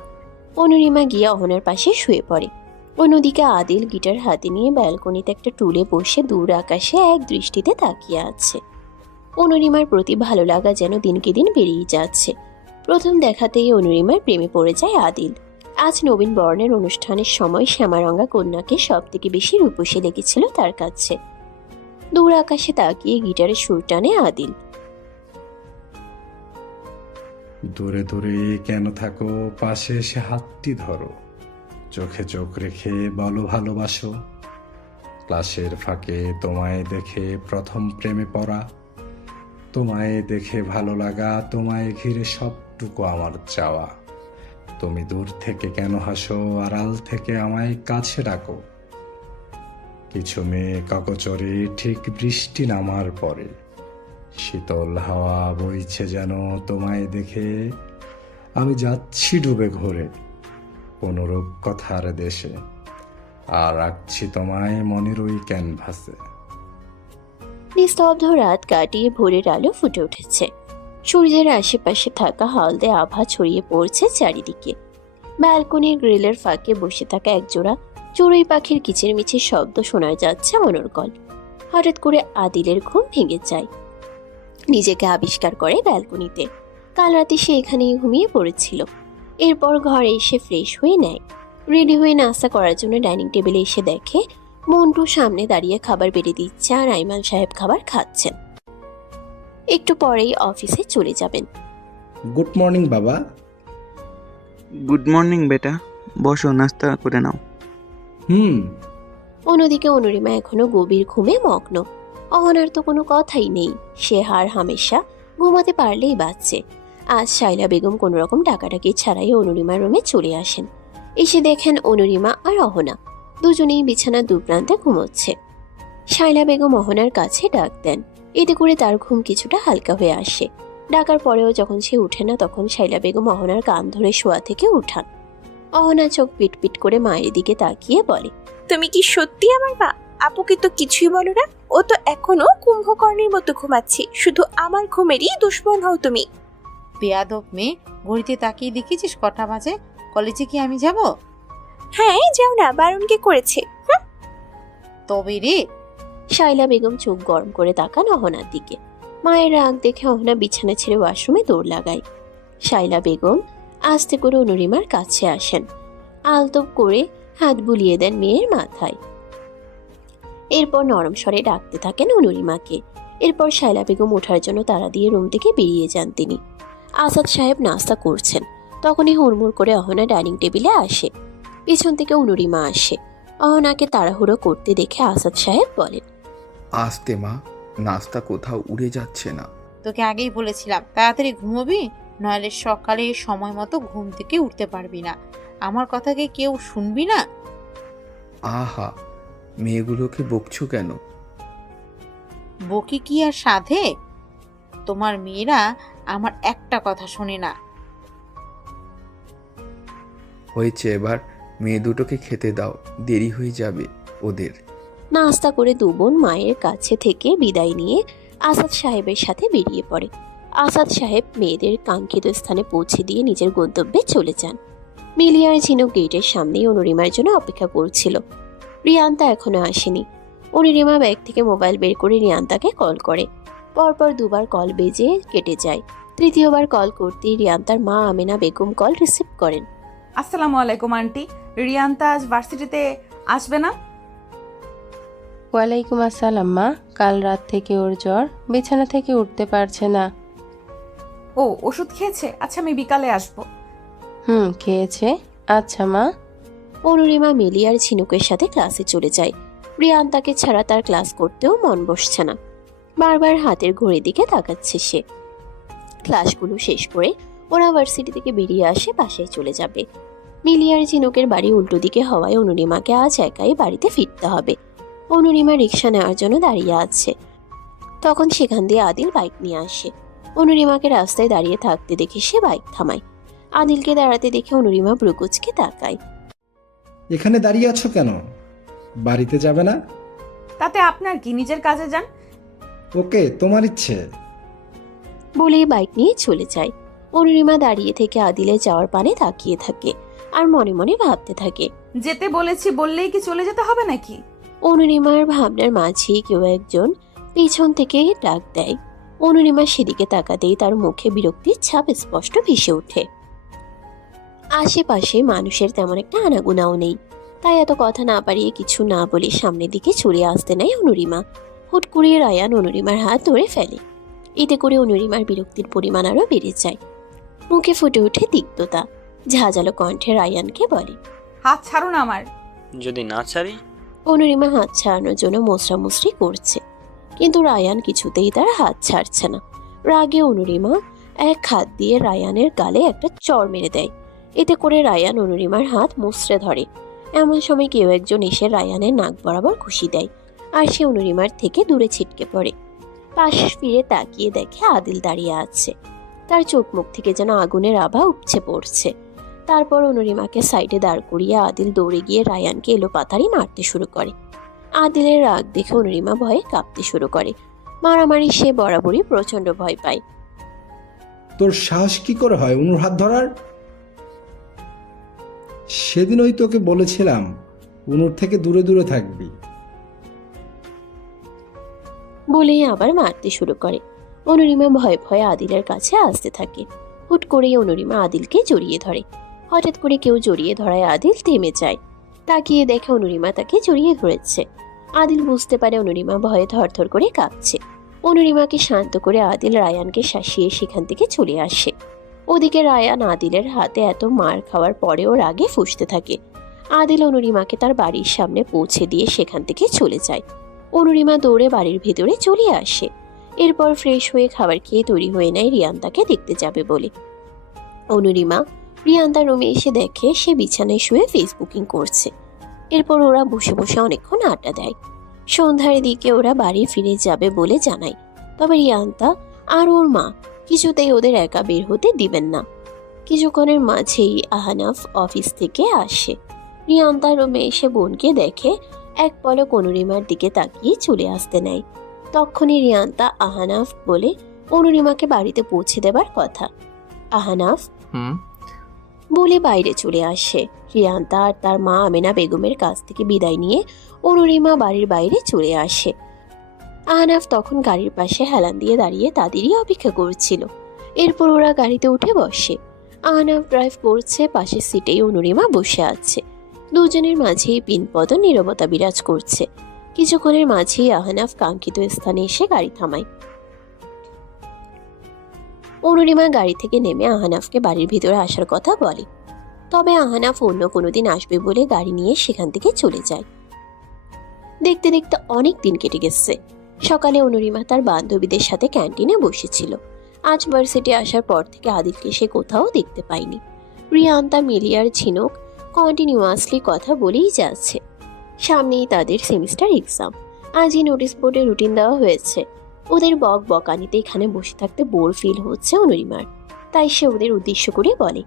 অনুরিমা গিয়ে অহনার পাশে শুয়ে পড়ে। অন্যদিকে আদিল গিটার হাতে নিয়ে ব্যালকনিতে একটা টুলে বসে দূর আকাশে এক দৃষ্টিতে তাকিয়ে আছে। অনুরিমার প্রতি ভালো লাগা যেন দিনকে দিন বেড়েই যাচ্ছে। প্রথম দেখাতেই অনুরিমার প্রেমে পড়ে যায় আদিল। আজ নবীন বরণের অনুষ্ঠানের সময় শ্যামারঙ্গা কন্যাকে সব থেকে বেশি রূপসী লেগেছিল তার কাছে। দূর আকাশে তাকিয়ে গিটারের সুর টানে আদিল। দূরে দূরে কেন থাকো, পাশে এসে হাতটি ধরো, চোখে চোখ রেখে বলো ভালোবাসো। ক্লাসের ফাঁকে তোমায় দেখে প্রথম প্রেমে পড়া, তোমায় দেখে ভালো লাগা, তোমায় ঘিরে সবটুকু আমার চাওয়া। তুমি দূর থেকে কেন হাসো, আড়াল থেকে আমায় কাছে ডাকো। কিছু মেয়ে কাকচরে ঠিক বৃষ্টি নামার পরে, শীতল হাওয়া বইছে যেন তোমায় দেখে। আমি যাচ্ছি ডুবে ঘোরে কোনরূপ কথার দেশে, আর রাখছি তোমায় মনের ওই ক্যানভাসে। নিস্তব্ধ রাত কাটিয়ে ভোরের আলো ফুটে উঠেছে। সূর্যের আশেপাশে থাকা হলদে আভা ছড়িয়ে পড়ছে চারিদিকে। ব্যালকনির গ্রিলের ফাঁকে বসে থাকা একজোড়া চড়ুই পাখির কিচিরমিচির শব্দ শোনা যাচ্ছে অনর্গল। হঠাৎ করে আদিলের ঘুম ভেঙে যায়। নিজেকে আবিষ্কার করে ব্যালকনিতে। কাল রাতে সে এখানেই ঘুমিয়ে পড়েছিল। এরপর ঘরে এসে ফ্রেশ হয়ে নেয়। রেডি হয়ে নাস্তা করার জন্য ডাইনিং টেবিলে এসে দেখে মন্টু সামনে দাঁড়িয়ে খাবার বেড়ে দিচ্ছে আর আইমান সাহেব খাবার খাচ্ছেন। একটু পরেই অফিসে চলে যাবেন। গুড মর্নিং বাবা। গুড মর্নিং বেটা, বসো, নাস্তা করে নাও। অন্যদিকে অনুরিমা এখনো গভীর ঘুমে মগ্ন। অহনার তো কোনো কথাই নেই। সে হার হামেশা ঘুমাতে পারলেই বাঁচছে। আজ শাইলা বেগম কোনো রকম ডাকাডাকি ছাড়াই অনুরিমার রুমে চলে আসেন। এসে দেখেন অনুরিমা আর অহনা দুজনেই বিছানার দুপ্রান্তে ঘুমোচ্ছে। শাইলা বেগম অহনার কাছে ডাক দেন। এতে করে তার ঘুম কিছুটা হালকা হয়ে আসে। ডাকার পরেও যখন সে উঠে না, তখন শাইলা বেগম অহনার কান ধরে শোয়া থেকে উঠান। অহনা চোখ পিটপিট করে মায়ের দিকে তাকিয়ে বলে, তুমি কি সত্যি আমার মা? আপুকে তো কিছুই বলো না। ও তো এখনো কুম্ভকর্ণের মতো ঘুমাচ্ছে। শুধু আমার ঘুমেরই দুশ্মন হও তুমি। বেয়াদব মেয়ে, ঘড়িতে তাকিয়ে দেখেছিস কটা বাজে? কলেজে কি আমি যাব? হ্যাঁ যাও না, বারণ কে করেছে? তবে রে। শাইলা বেগম চোখ গরম করে তাকান অহনার দিকে। মায়ের রাগ দেখে অহনা বিছানা ছেড়ে ওয়াশরুমে দৌড় লাগায়। শাইলা বেগম আস্তে করে অনুরিমার কাছে আসেন। আলতো করে হাত বুলিয়ে দেন মেয়ের মাথায়। এরপর নরম স্বরে ডাকতে থাকেন অনুরিমাকে। এরপর শাইলা বেগম ওঠার জন্য তাড়া দিয়ে রুম থেকে বেরিয়ে যান তিনি। আসাদ সাহেব নাস্তা করছেন। তখনই হুড়মুড় করে অহনা ডাইনিং টেবিলে আসে। পিছন থেকে অনুরিমা আসে। অহনাকে তাড়াহুড়ো করতে দেখে আসাদ সাহেব বলেন, আস্তে মা, নাস্তা কোথাও উড়ে যাচ্ছে না। তোকে আগেই বলেছিলাম তাড়াতাড়ি ঘুমোবি, নইলে সকালে সময় মতো ঘুম থেকে উঠতে পারবি না। আমার কথাকে কেউ শুনবি না। আহা, মেয়েগুলোকে বকছো কেন? বকি কি আর সাধে? তোমার মেয়েরা আমার একটা কথা শোনে না। হয়েছে, এবার মেয়ে দুটোকে খেতে দাও, দেরি হয়ে যাবে ওদের। নাস্তা করে দু বোন মায়ের কাছে থেকে বিদায় নিয়ে আসাদ সাহেবের সাথে বেরিয়ে পড়ে। আসাদ সাহেব মেয়েদের কাঙ্ক্ষিত স্থানে পৌঁছে দিয়ে নিজের গন্তব্যে চলে যান। মিলিয়ার ঝিনুক গেটের সামনেই অনুরিমার জন্য অপেক্ষা করছিল। রিয়ান্তা এখনো আসেনি। অনুরিমা ব্যাগ থেকে মোবাইল বের করে রিয়ান্তাকে কল করে। পরপর দুবার কল বেজে কেটে যায়। তৃতীয়বার কল করতেই রিয়ান্তার মা আমেনা বেগম কল রিসিভ করেন। আসসালামু আলাইকুম আন্টি, রিয়ান্তা আজ ভার্সিটিতে আসবে না? ওয়ালাইকুম আসসালাম মা। কাল রাত থেকে ওর জ্বর, বিছানা থেকে উঠতে পারছে না। ও ওষুধ খেয়েছে? আচ্ছা আমি বিকালে আসবো। খেয়েছে। আচ্ছা মা। অনুরিমা মিলি আর ঝিনুকের সাথে ক্লাসে চলে যায়। রিয়ান্তাকে ছাড়া তার ক্লাস করতেও মন বসছে না। বারবার হাতের ঘড়ির দিকে তাকাচ্ছে সে। ক্লাসগুলো শেষ করে ওরা ভার্সিটি থেকে বেরিয়ে আসে, বাসায় চলে যাবে। মিলি আর ঝিনুকের বাড়ি উল্টো দিকে হওয়ায় অনুরিমাকে আজ একাই বাড়িতে ফিরতে হবে। অনুরিমা রিক্সা নেওয়ার জন্য দাঁড়িয়ে আছে। তখন সেখান দিয়ে আদিল বাইক নিয়ে আসে। অনুরিমাকে রাস্তায় দাঁড়িয়ে থাকতে দেখে সে বাইক থামায়। আদিলকে দাঁড়াতে দেখে অনুরিমা ব্রুকুচকে তাকায়। এখানে দাঁড়িয়ে আছো কেন? বাড়িতে যাবে না? তাতে আপনার কি, নিজের কাজে যান। ওকে, তোমার ইচ্ছে। বলেই বাইক নিয়ে চলে যায়। অনুরিমা দাঁড়িয়ে থেকে আদিলের যাওয়ার পানে তাকিয়ে থাকে আর মনে মনে ভাবতে থাকে, যেতে বলেছি বললেই কি চলে যেতে হবে নাকি? অনুরিমার ভাবনার মাঝে কেউ একজন পিছন থেকে ডাক দেয়। অনুরিমা সেদিকে তাকাতেই তার মুখে বিরক্তির ছাপ স্পষ্ট ভেসে ওঠে। আশেপাশে মানুষের তেমন একটা আনাগোনাও নেই, তাই এত কথা না পারিয়ে কিছু না বলে সামনের দিকে ছড়িয়ে আসতে নেয় অনুরিমা। হুট করে রায়ান অনুরিমার হাত ধরে ফেলে। এতে করে অনুরিমার বিরক্তির পরিমাণ আরও বেড়ে যায়। মুখে ফুটে ওঠে তিক্ততা। ঝাঁঝালো কণ্ঠে রায়ানকে বলে, হাত ছাড়ুন আমার। যদি না ছাড়ি? অনুরিমা হাত ছাড়ানোর জন্য মোছরামুছরি করছে, কিন্তু রায়ান কিছুতেই তার হাত ছাড়ছে না। রাগে অনুরিমা এক হাত দিয়ে রায়ানের গালে একটা চড় মেরে দেয়। এতে করে রায়ান অনুরিমার হাত মুচড়ে ধরে। এমন সময় কেউ একজন এসে রায়ানের নাক বরাবর ঘুষি দেয়, আর সে অনুরিমার থেকে দূরে ছিটকে পড়ে। পাশ ফিরে তাকিয়ে দেখে আদিল দাঁড়িয়ে আছে। তার চোখ মুখ থেকে যেন আগুনের আভা উপচে পড়ছে। তারপর অনুরিমাকে সাইডে দাঁড় করিয়ে আদিল দৌড়ে গিয়ে রায়ানকে এলোপাতাড়ি মারতে শুরু করে। আদিলের রাগ দেখে অনুরিমা ভয়ে কাঁপতে শুরু করে। মারামারি সে বরাবরই প্রচন্ড ভয় পায়। তোর সাহস কি করে হয় অনুর হাত ধরার? সেদিনই তোকে বলেছিলাম অনুর থেকে দূরে দূরে থাকবি। বলেই আবার মারতে শুরু করে। অনুরিমা ভয়ে ভয়ে আদিলের কাছে আসতে থাকে। হুট করেই অনুরিমা আদিলকে জড়িয়ে ধরে। হঠাৎ করে কেউ জড়িয়ে ধরায় আদিল থেমে যায়। তাকিয়ে দেখে অনুরিমা তাকে জড়িয়ে ধরেছে। আদিল বুঝতে পারে অনুরিমা ভয়ে থরথর করে কাঁপছে। অনুরিমাকে শান্ত করে আদিল রায়ানকে শাসিয়ে সেখান থেকে চলে আসে। ওদিকে রায়ান আদিলের হাতে এত মার খাওয়ার পরেও রাগে ফুঁসতে থাকে। আদিল অনুরিমাকে তার বাড়ির সামনে পৌঁছে দিয়ে সেখান থেকে চলে যায়। অনুরিমা দৌড়ে বাড়ির ভেতরে চলে আসে। এরপর ফ্রেশ হয়ে খাবার খেয়ে তৈরি হয়ে নেয় রিয়ান্তাকে দেখতে যাবে বলে। অনুরিমা রিয়ান্তার রুমে এসে দেখে সে বিছানায় শুয়ে ফেসবুকিং করছে। এরপর ওরা বসে বসে অনেকক্ষণ আড্ডা দেয়। সন্ধ্যার দিকে ওরা বাড়ি ফিরে যাবে বলে জানায়। তবে রিয়ান্তা আর ওর মা কিছুতেই ওদের একা বের হতে দিবেন না। কিছুক্ষণের মাঝেই আহনাফ অফিস থেকে আসে। রিয়ান্তার রুমে এসে বোনকে দেখে এক পলক অনুরিমার দিকে তাকিয়ে চলে আসতে নেয়। তখনই রিয়ান্তা আহনাফ বলে অনুরিমাকে বাড়িতে পৌঁছে দেবার কথা। আহনাফ বলে বাইরে চলে আসে। রিয়ান্তা আর তার মা আমেনা বেগমের কাছ থেকে বিদায় নিয়ে অনুরিমা বাড়ির বাইরে চলে আসে। আহনাফ তখন গাড়ির পাশে হেলান দিয়ে দাঁড়িয়ে তাদেরই অপেক্ষা করছিল। এরপর ওরা গাড়িতে উঠে বসে। আহনাফ ড্রাইভ করছে, পাশের সিটেই অনুরিমা বসে আছে। দুজনের মাঝেই পিনপদ নীরবতা বিরাজ করছে। কিছুক্ষণের মাঝেই আহনাফ কাঙ্ক্ষিত স্থানে এসে গাড়ি থামায়। অনুরিমা গাড়ি থেকে নেমে আহনাফকে বাড়ির ভিতরে আসার কথা বলে। তবে আহনাফ অন্য কোনোদিন আসবে বলে গাড়ি নিয়ে সেখান থেকে চলে যায়। দেখতে দেখতে অনেক দিন কেটে গেছে। সকালে অনুরিমা তার বান্ধবীদের সাথে ক্যান্টিনে বসেছিল। আজ ভার্সিটি আসার পর থেকে আদিলকে সে কোথাও দেখতে পায়নি। রিয়ান্তা, মিলি আর ঝিনুক কন্টিনিউয়াসলি কথা বলেই যাচ্ছে। সামনেই তাদের সেমিস্টার এক্সাম। আজই নোটিশ বোর্ডে রুটিন দেওয়া হয়েছে। ওদের বক বকানিতে এখানে বসে থাকতে বোর ফিল হচ্ছে অনুরিমার। তাই সে ওদের উদ্দেশ্য করে বলে,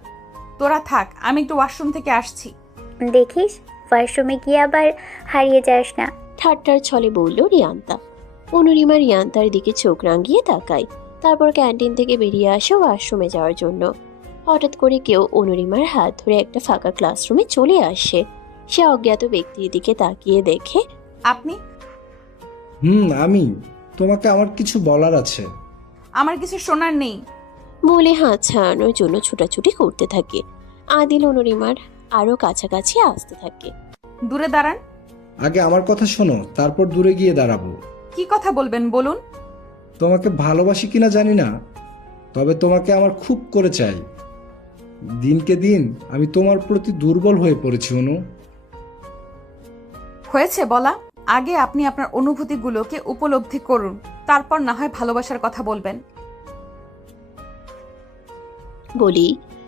তোরা থাক, আমি একটু ওয়াশরুম থেকে আসছি। দেখিস ওয়াশরুমে গিয়ে আবার হারিয়ে যাস না। ঠাট্টার ছলে বলল রিয়ান্তা। অনুরিমা রিয়ান্তার দিকে চোখ রাঙিয়ে তাকায়। তারপর ক্যান্টিন থেকে বেরিয়ে আসে ওয়াশরুমে যাওয়ার জন্য। হঠাৎ করে কেউ অনুরিমার হাত ধরে একটা ফাঁকা ক্লাসরুমে চলে আসে। সে অজ্ঞাত ব্যক্তির দিকে তাকিয়ে দেখে, আপনি? আমি। তোমাকে আমার কিছু বলার আছে। আমার কিছু শোনার নেই বলে হাত ছাড়ানোর জন্য ছোটাছুটি করতে থাকে। আদিল অনুরিমার আরো কাছাকাছি আসতে থাকে। দূরে দাঁড়ান। আগে আমার কথা শোনো, তারপর দূরে গিয়ে দাঁড়াবো। কি কথা বলবেন বলুন। তোমাকে ভালোবাসি কিনা জানি না, তবে তোমাকে আমার খুব করে চাই। দিনকে দিন আমি তোমার প্রতি দুর্বল হয়ে পড়েছি অনু। হয়েছে বলা, আগে আপনি আপনার অনুভূতিগুলোকে উপলব্ধি করুন, তারপর না হয় ভালোবাসার কথা বলবেন। বলি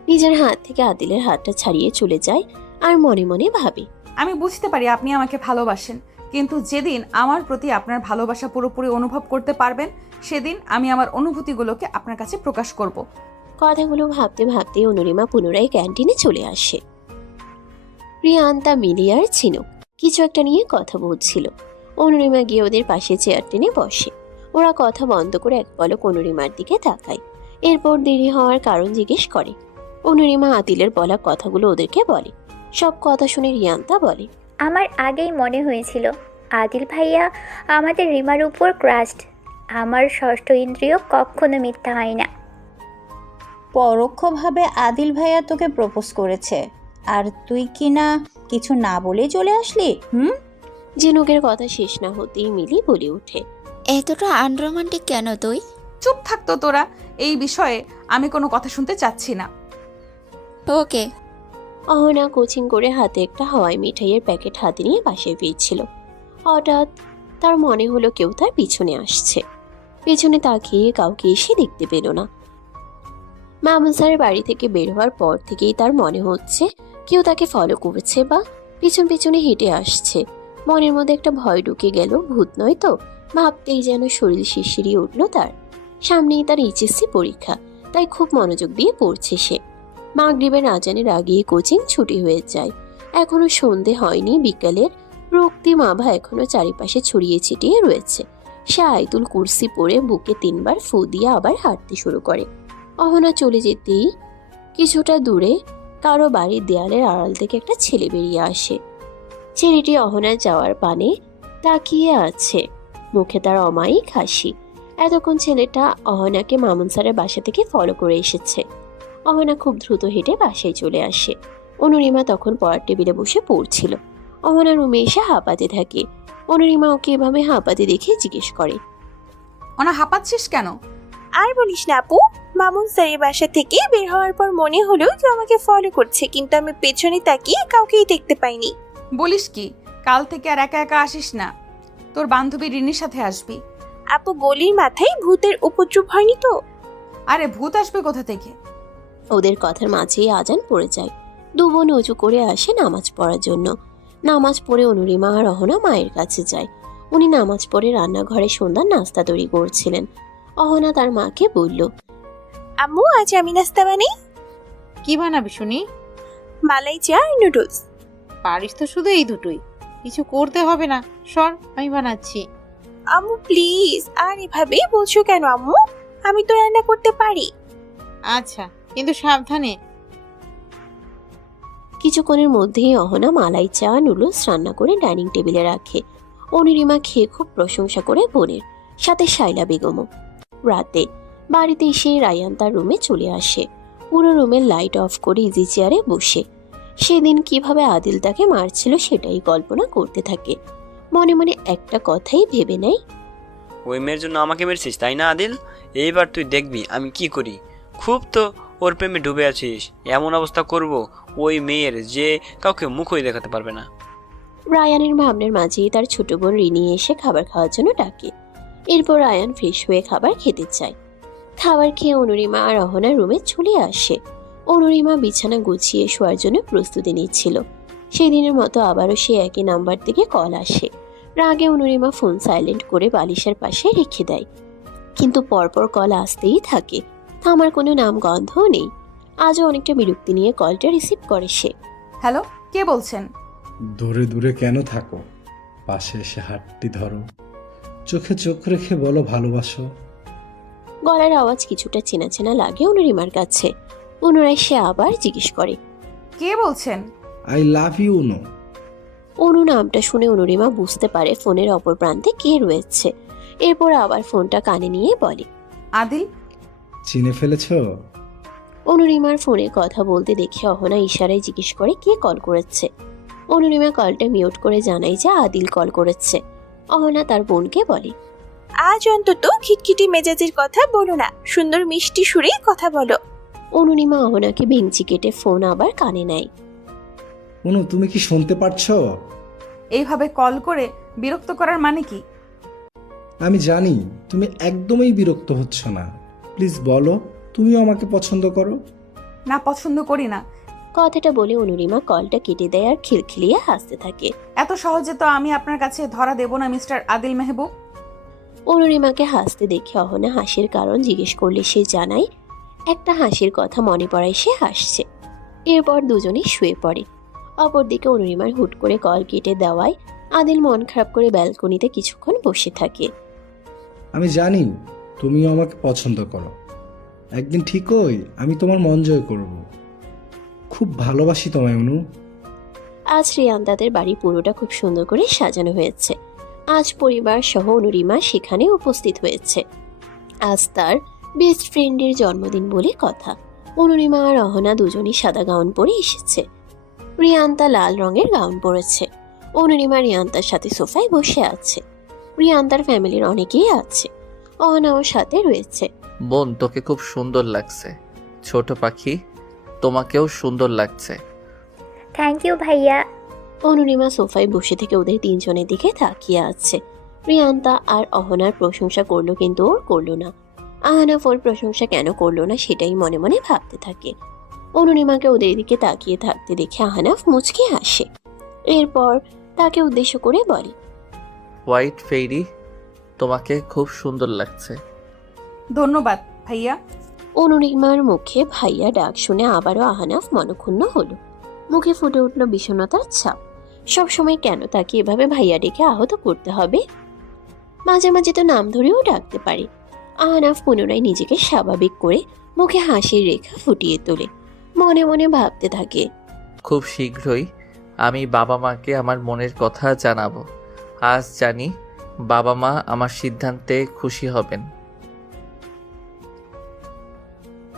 নিজের হাত থেকে আদিলের হাতটা ছাড়িয়ে চলে যায় আর মনে মনে ভাবে, আমি বুঝতে পারি আপনি আমাকে ভালোবাসেন, কিন্তু যেদিন আমার প্রতি আপনার ভালোবাসা পুরোপুরি অনুভব করতে পারবেন, সেদিন আমি আমার অনুভূতিগুলোকে আপনার কাছে প্রকাশ করব। কথাগুলো ভাবতে ভাবতে অনুরিমা পুনরায় ক্যান্টিনে চলে আসে। রিয়ান্তা, মিলি আর ঝিনুক কিছু একটা নিয়ে কথা বলছিল। অনুরিমা গিয়ে ওদের পাশে চেয়ার টেনে বসে। ওরা কথা বন্ধ করে এক পলক অনুরিমার দিকে তাকায়। এরপর দেরি হওয়ার কারণ জিজ্ঞেস করে। অনুরিমা আদিলের বলা কথাগুলো ওদেরকে বলে। সব কথা শুনে রিয়ান্তা বলে, আমার আগেই মনে হয়েছিল আদিল ভাইয়া আমাদের রিমার উপর ক্রাস্ট। আমার ষষ্ঠ ইন্দ্রিয় কখনো মিথ্যা হয় না। পরোক্ষভাবে আদিল ভাইয়া তোকে প্রপোজ করেছে, আর তুই কি না কিছু না বলে চলে আসলি? ঝিনুকের কথা শেষ না হতেই মিলি বলে ওঠে, এতটা আনরোমান্টিক কেন তুই? চুপ থাকতো তোরা, এই বিষয়ে আমি কোনো কথা শুনতে চাচ্ছি না। ওকে। অহনা কোচিং করে হাতে একটা হাওয়াই মিঠাইয়ের প্যাকেট হাতে নিয়ে বাসায় ফিরছিল। হঠাৎ তার মনে হলো কেউ তার পিছনে আসছে। পেছনে তাকিয়ে কাউকে এসে দেখতে পেল না। মামুন স্যারের বাড়ি থেকে বের হওয়ার পর থেকেই তার মনে হচ্ছে কেউ তাকে ফলো করেছে বা পিছন পিছনে হেঁটে আসছে। মনের মধ্যে একটা ভয় ঢুকে গেল, ভূত নয় তো। ভাবতেই যেন শরীর শিরশিরিয়ে উঠল তার। সামনেই তার এইচএসসি পরীক্ষা, তাই খুব মনোযোগ দিয়ে পড়ছে সে। মাগরিবের আজানের আগেই কোচিং ছুটি হয়ে যায়। এখনো সন্ধে হয়নি। বিকালের রক্তিম আভা এখনো চারিপাশে ছড়িয়ে ছিটিয়ে রয়েছে। সে আয়তুল কুরসি পরে বুকে 3 বার ফু দিয়ে আবার হাঁটতে শুরু করে। অহনা চলে যেতেই কিছুটা দূরে কারো বাড়ির দেয়ালের আড়াল থেকে একটা ছেলে বেরিয়ে আসে। ছেলেটি অহনার যাওয়ার পানে তাকিয়ে আছে, মুখে তার অমায়িক হাসি। এতক্ষণ ছেলেটা অহনাকে মামুন স্যারের বাসা থেকে ফলো করে এসেছে। অহনা খুব দ্রুত হেঁটে বাসায় চলে আসে। অনুরিমা তখন পড়ার টেবিলে বসে পড়ছিল। অহনা রুমে এসে হাঁপাতে থাকে। অনুরিমা ওকে এভাবে হাঁপাতে দেখে জিজ্ঞেস করে, ওনা হাঁপাচ্ছিস কেন? আর বলিস না আপু, মামুন স্যারের বাসা থেকে বের হওয়ার পর মনে হলো কেউ আমাকে ফলো করছে, কিন্তু আমি পেছনে তাকিয়ে কাউকেই দেখতে পাইনি। বলিস কি, কাল থেকে আর একা একা আসিস না, তোর বান্ধবী রিনির সাথে আসবি। আপু, গলির মাথায় ভূতের উপদ্রব হয়নি তো? আরে ভূত আসবে কোথা থেকে? ওদের কথার মাঝেই আজান পড়ে যায়। দু বোন উঁচু করে আসে নামাজ পড়ার জন্য। নামাজ পড়ে অনুরিমা আর অহনা মায়ের কাছে যায়। উনি নামাজ পড়ে রান্নাঘরে সন্ধ্যার নাস্তা তৈরি করছিলেন। অহনা তার মাকে বলল, আম্মু, আজ আমি নাস্তা বানাই। কি বানাবি শুনি? মালাই চা আর নুডলস। পারিস তো শুধু এই দুটোই, কিছু করতে হবে না, সর আমি বানাচ্ছি। আম্মু প্লিজ, আর এভাবে বলছো কেন আম্মু? আমি তো রান্না করতে পারি। আচ্ছা, কিন্তু সাবধানে। কিছুক্ষণের মধ্যেই অহনা মালাই চা নুডলস রান্না করে ডাইনিং টেবিলে রাখে। অনুরিমা খেয়ে খুব প্রশংসা করে বোনের, সাথে শাইলা বেগমও। রাতে বাড়িতে এসে রায়ান তার রুমে চলে আসে। পুরো রুমের লাইট অফ করে ইজি চেয়ারে বসে সেদিন কিভাবে আদিল তাকে মারছিল সেটাই কল্পনা করতে থাকে। মনে মনে একটা কথাই ভেবে নেয়, ওই মেয়ের জন্য আমাকে মেরেছিস তাই না আদিল? এইবার তুই দেখবি আমি কি করি। খুব তো ওর প্রেমে ডুবে আছিস, এমন অবস্থা করব ওই মেয়ের যে কাউকে মুখই দেখাতে পারবে না। রায়ানের ভাবনার মাঝেই তার ছোট বোন রিনি এসে খাবার খাওয়ার জন্য ডাকে। এরপর রায়ান ফ্রেশ হয়ে খাবার খেতে চায়। খাবার খেয়ে অনুরিমা আর অহনার রুমে চলে আসে। অনুরিমা বিছানা গুছিয়ে শোয়ার জন্য প্রস্তুতি নিচ্ছিল। সেদিনের মতো আবারও সে একই নাম্বার থেকে কল আসে। রাগে অনুরিমা ফোন সাইলেন্ট করে বালিশের পাশে রেখে দেয়। কিন্তু পরপর কল আসতেই থাকে, থামার কোনো নাম গন্ধও নেই। আজও অনেকটা বিরক্তি নিয়ে কলটা রিসিভ করে সে। হ্যালো, কে বলছেন? দূরে দূরে কেন থাকো, পাশে এসে হাতটি ধরো, চোখে চোখ রেখে বলো ভালোবাসো। গলার আওয়াজ কিছুটা চেনা চেনা লাগে অনুরিমার কাছে। পুনরায় সে আবার জিজ্ঞেস করে, কে বলছেন? আই লাভ ইউ অনু। অনু নামটা শুনে অনুরিমা বুঝতে পারে ফোনের অপর প্রান্তে কে রয়েছে। এরপর আবার ফোনটা কানে নিয়ে বলে, আদিল। চিনে ফেলেছ? অনুরিমার ফোনে কথা বলতে দেখে অহনা ইশারায় জিজ্ঞেস করে কে কল করেছে। অনুরিমা কলটা মিউট করে জানায় যে আদিল কল করেছে। অহনা তার বোনকে বলে, আজ অন্তত খিটখিটি মেজাজের কথা বলো না, সুন্দর মিষ্টি সুরে কথা বলো। অনুরিমা অহনাকে ভেঙচি কেটে ফোন আবার কানে নেয়। অনু, তুমি কি শুনতে পারছো? এইভাবে কল করে বিরক্ত করার মানে কি? আমি জানি তুমি একদমই বিরক্ত হচ্ছ না। প্লিজ বলো, তুমিও আমাকে পছন্দ করো? না, পছন্দ করি না। কথাটা বলে অনুরিমা কলটা কেটে দেয় আর খিলখিলিয়ে হাসতে থাকে। এত সহজে তো আমি আপনার কাছে ধরা দেব না মিস্টার আদিল মেহবুব। অনুরিমাকে হাসতে দেখে অহনা হাসির কারণ জিজ্ঞেস করলে সে জানায় একটা হাসির কথা মনে পড়ায় সে হাসছে। এরপর দুজনেই শুয়ে পড়ে। অপরদিকে অনুরিমার হুট করে কল কেটে দেওয়ায় আদিল মন খারাপ করে ব্যালকনিতে কিছুক্ষণ বসে থাকে। আমি জানি তুমিও আমাকে পছন্দ করো। একদিন ঠিকই আমি তোমার মন জয় করব। খুব ভালোবাসি তোমায় অনু। আজ রিয়ান্দাদের বাড়ি পুরোটা খুব সুন্দর করে সাজানো হয়েছে। আজ পরিবার সহ অনুরিমা সেখানে উপস্থিত হয়েছে। আজ তার বেস্ট ফ্রেন্ডের জন্মদিন বলে কথা। অনুরিমা আর অহনা দুজনই সাদা গাউন পরে এসেছে। রিয়ান্তা লাল রঙের গাউন পরেছে। অনুরিমা রিয়ান্তার সাথে সোফায় বসে আছে। রিয়ান্তার ফ্যামিলির অনেকেই আছে। অহনাও সাথে রয়েছে। বোন, তোকে খুব সুন্দর লাগছে। ছোট পাখি, তোমাকেও সুন্দর লাগছে। থ্যাংক ইউ ভাইয়া। অনুরিমা সোফায় বসে থেকে ওদের তিনজনের দিকে তাকিয়ে আছে। রিয়ান্তা আর অহনার প্রশংসা করলো, কিন্তু ওর করলো না। আহনাফ ওর প্রশংসা কেন করলো না সেটাই মনে মনে ভাবতে থাকে। অনুরিমাকে ওদের দিকে তাকিয়ে থাকতে দেখে আহনাফ মুচকি হাসে। এরপর তাকে উদ্দেশ্য করে বলে, হোয়াইট ফেইরি, তোমাকে খুব সুন্দর লাগছে। ধন্যবাদ ভাইয়া। অনুরিমার মুখে ভাইয়া ডাক শুনে আবারও আহনাফ মনক্ষুণ্ণ হলো। মুখে ফুটে উঠল বিষণ্ণতার ছাপ। সবসময় কেন তাকে এভাবে ভাইয়া ডেকে আহত করতে হবে? মাঝে মাঝে তো নাম ধরেও ডাকতে পারে। আহনাফ পুনরায় নিজেকে স্বাভাবিক করে মুখে হাসির রেখা ফুটিয়ে তোলে। মনে মনে ভাবতে থাকে, খুব শীঘ্রই আমি বাবা মাকে আমার মনের কথা জানাবো। আজ জানি বাবা মা আমার সিদ্ধান্তে খুশি হবেন।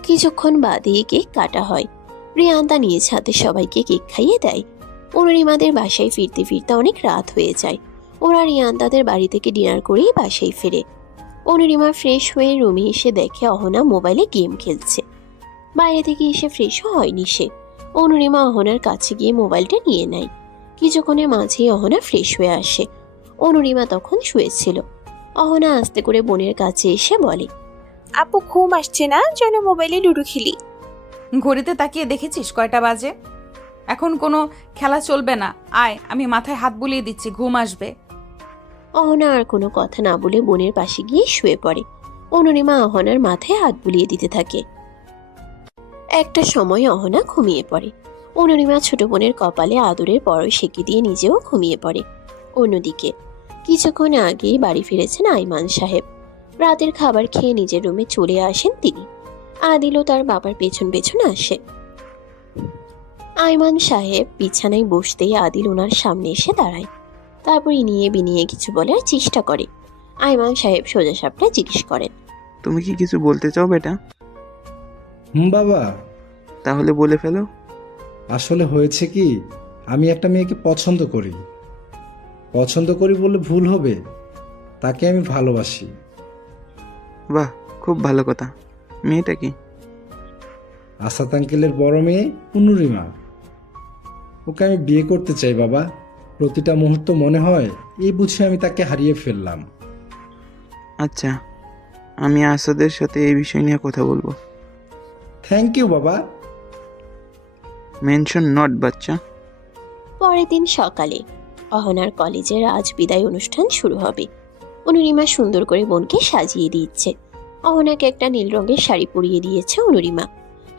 কিছুক্ষণ বাদে কেক কাটা হয়। রিয়ান্তা নিজ হাতে সবাইকে কেক খাইয়ে দেয়। অনুরিমাদের বাসায় ফিরতে ফিরতে অনেক রাত হয়ে যায়। ওরা রিয়ান্তাদের বাড়ি থেকে ডিনার করেই বাসায় ফেরে। অনুরিমা ফ্রেশ হয়ে রুমে এসে দেখে অহনা মোবাইলে গেম খেলছে। বাইরে থেকে এসে ফ্রেশও হয়নি সে। অনুরিমা অহনার কাছে গিয়ে মোবাইলটা নিয়ে নেয়। কিছুক্ষণের মাঝেই অহনা ফ্রেশ হয়ে আসে। অনুরিমা তখন শুয়েছিল। অহনা আস্তে করে বোনের কাছে এসে বলে, আপু ঘুম আসছে না, চলো মোবাইলে লুডো খেলি। ঘড়িতে তাকিয়ে দেখেছিস কয়টা বাজে? এখন কোনো খেলা চলবে না, আয় আমি মাথায় হাত বুলিয়ে দিচ্ছি, ঘুম আসবে। অহনা আর কোনো কথা না বলে বোনের পাশে গিয়ে শুয়ে পড়ে। অনুরিমা অহনার মাথায় হাত বুলিয়ে দিতে থাকে। একটা সময় অহনা ঘুমিয়ে পড়ে। অনুরিমা ছোট বোনের কপালে আদরের পরশ সেঁকে দিয়ে নিজেও ঘুমিয়ে পড়ে। অন্যদিকে কিছুক্ষণ আগেই বাড়ি ফিরেছেন আইমান সাহেব। রাতের খাবার খেয়ে নিজের রুমে চলে আসেন তিনি। আদিলও তার বাবার পেছন পেছন আসে। আইমান সাহেব বিছানায় বসতেই আদিল ওনার সামনে এসে দাঁড়ায়। তারপর ইনিয়ে বিনিয়ে কিছু বলার চেষ্টা করে। আইমান সাহেব সোজা সাপটা জিজ্ঞেস করেন, তুমি কি কিছু বলতে চাও বেটা? বাবা। তাহলে বলে ফেলো। আসলে হয়েছে কি, আমি একটা মেয়েকে পছন্দ করি। পছন্দ করি বলে ভুল হবে, তাকে আমি ভালোবাসি। বাহ, খুব ভালো কথা। মেয়েটা কি? আসাদ আঙ্কেলের বড় মেয়ে অনুরিমা। ওকে আমি বিয়ে করতে চাই বাবা। প্রতিটা মুহূর্ত মনে হয় এই বুঝে আমি তাকে হারিয়ে ফেললাম। আচ্ছা, আমি আসাদের সাথে এই বিষয় নিয়ে কথা বলবো। থ্যাংক ইউ বাবা। মেনশন নট বাচ্চা। পরের দিন সকালে অহনার কলেজের আজ বিদায় অনুষ্ঠান শুরু হবে। অনুরিমা সুন্দর করে বোনকে সাজিয়ে দিচ্ছে। অহনাকে একটা নীল রঙের শাড়ি পরিয়ে দিয়েছে অনুরিমা।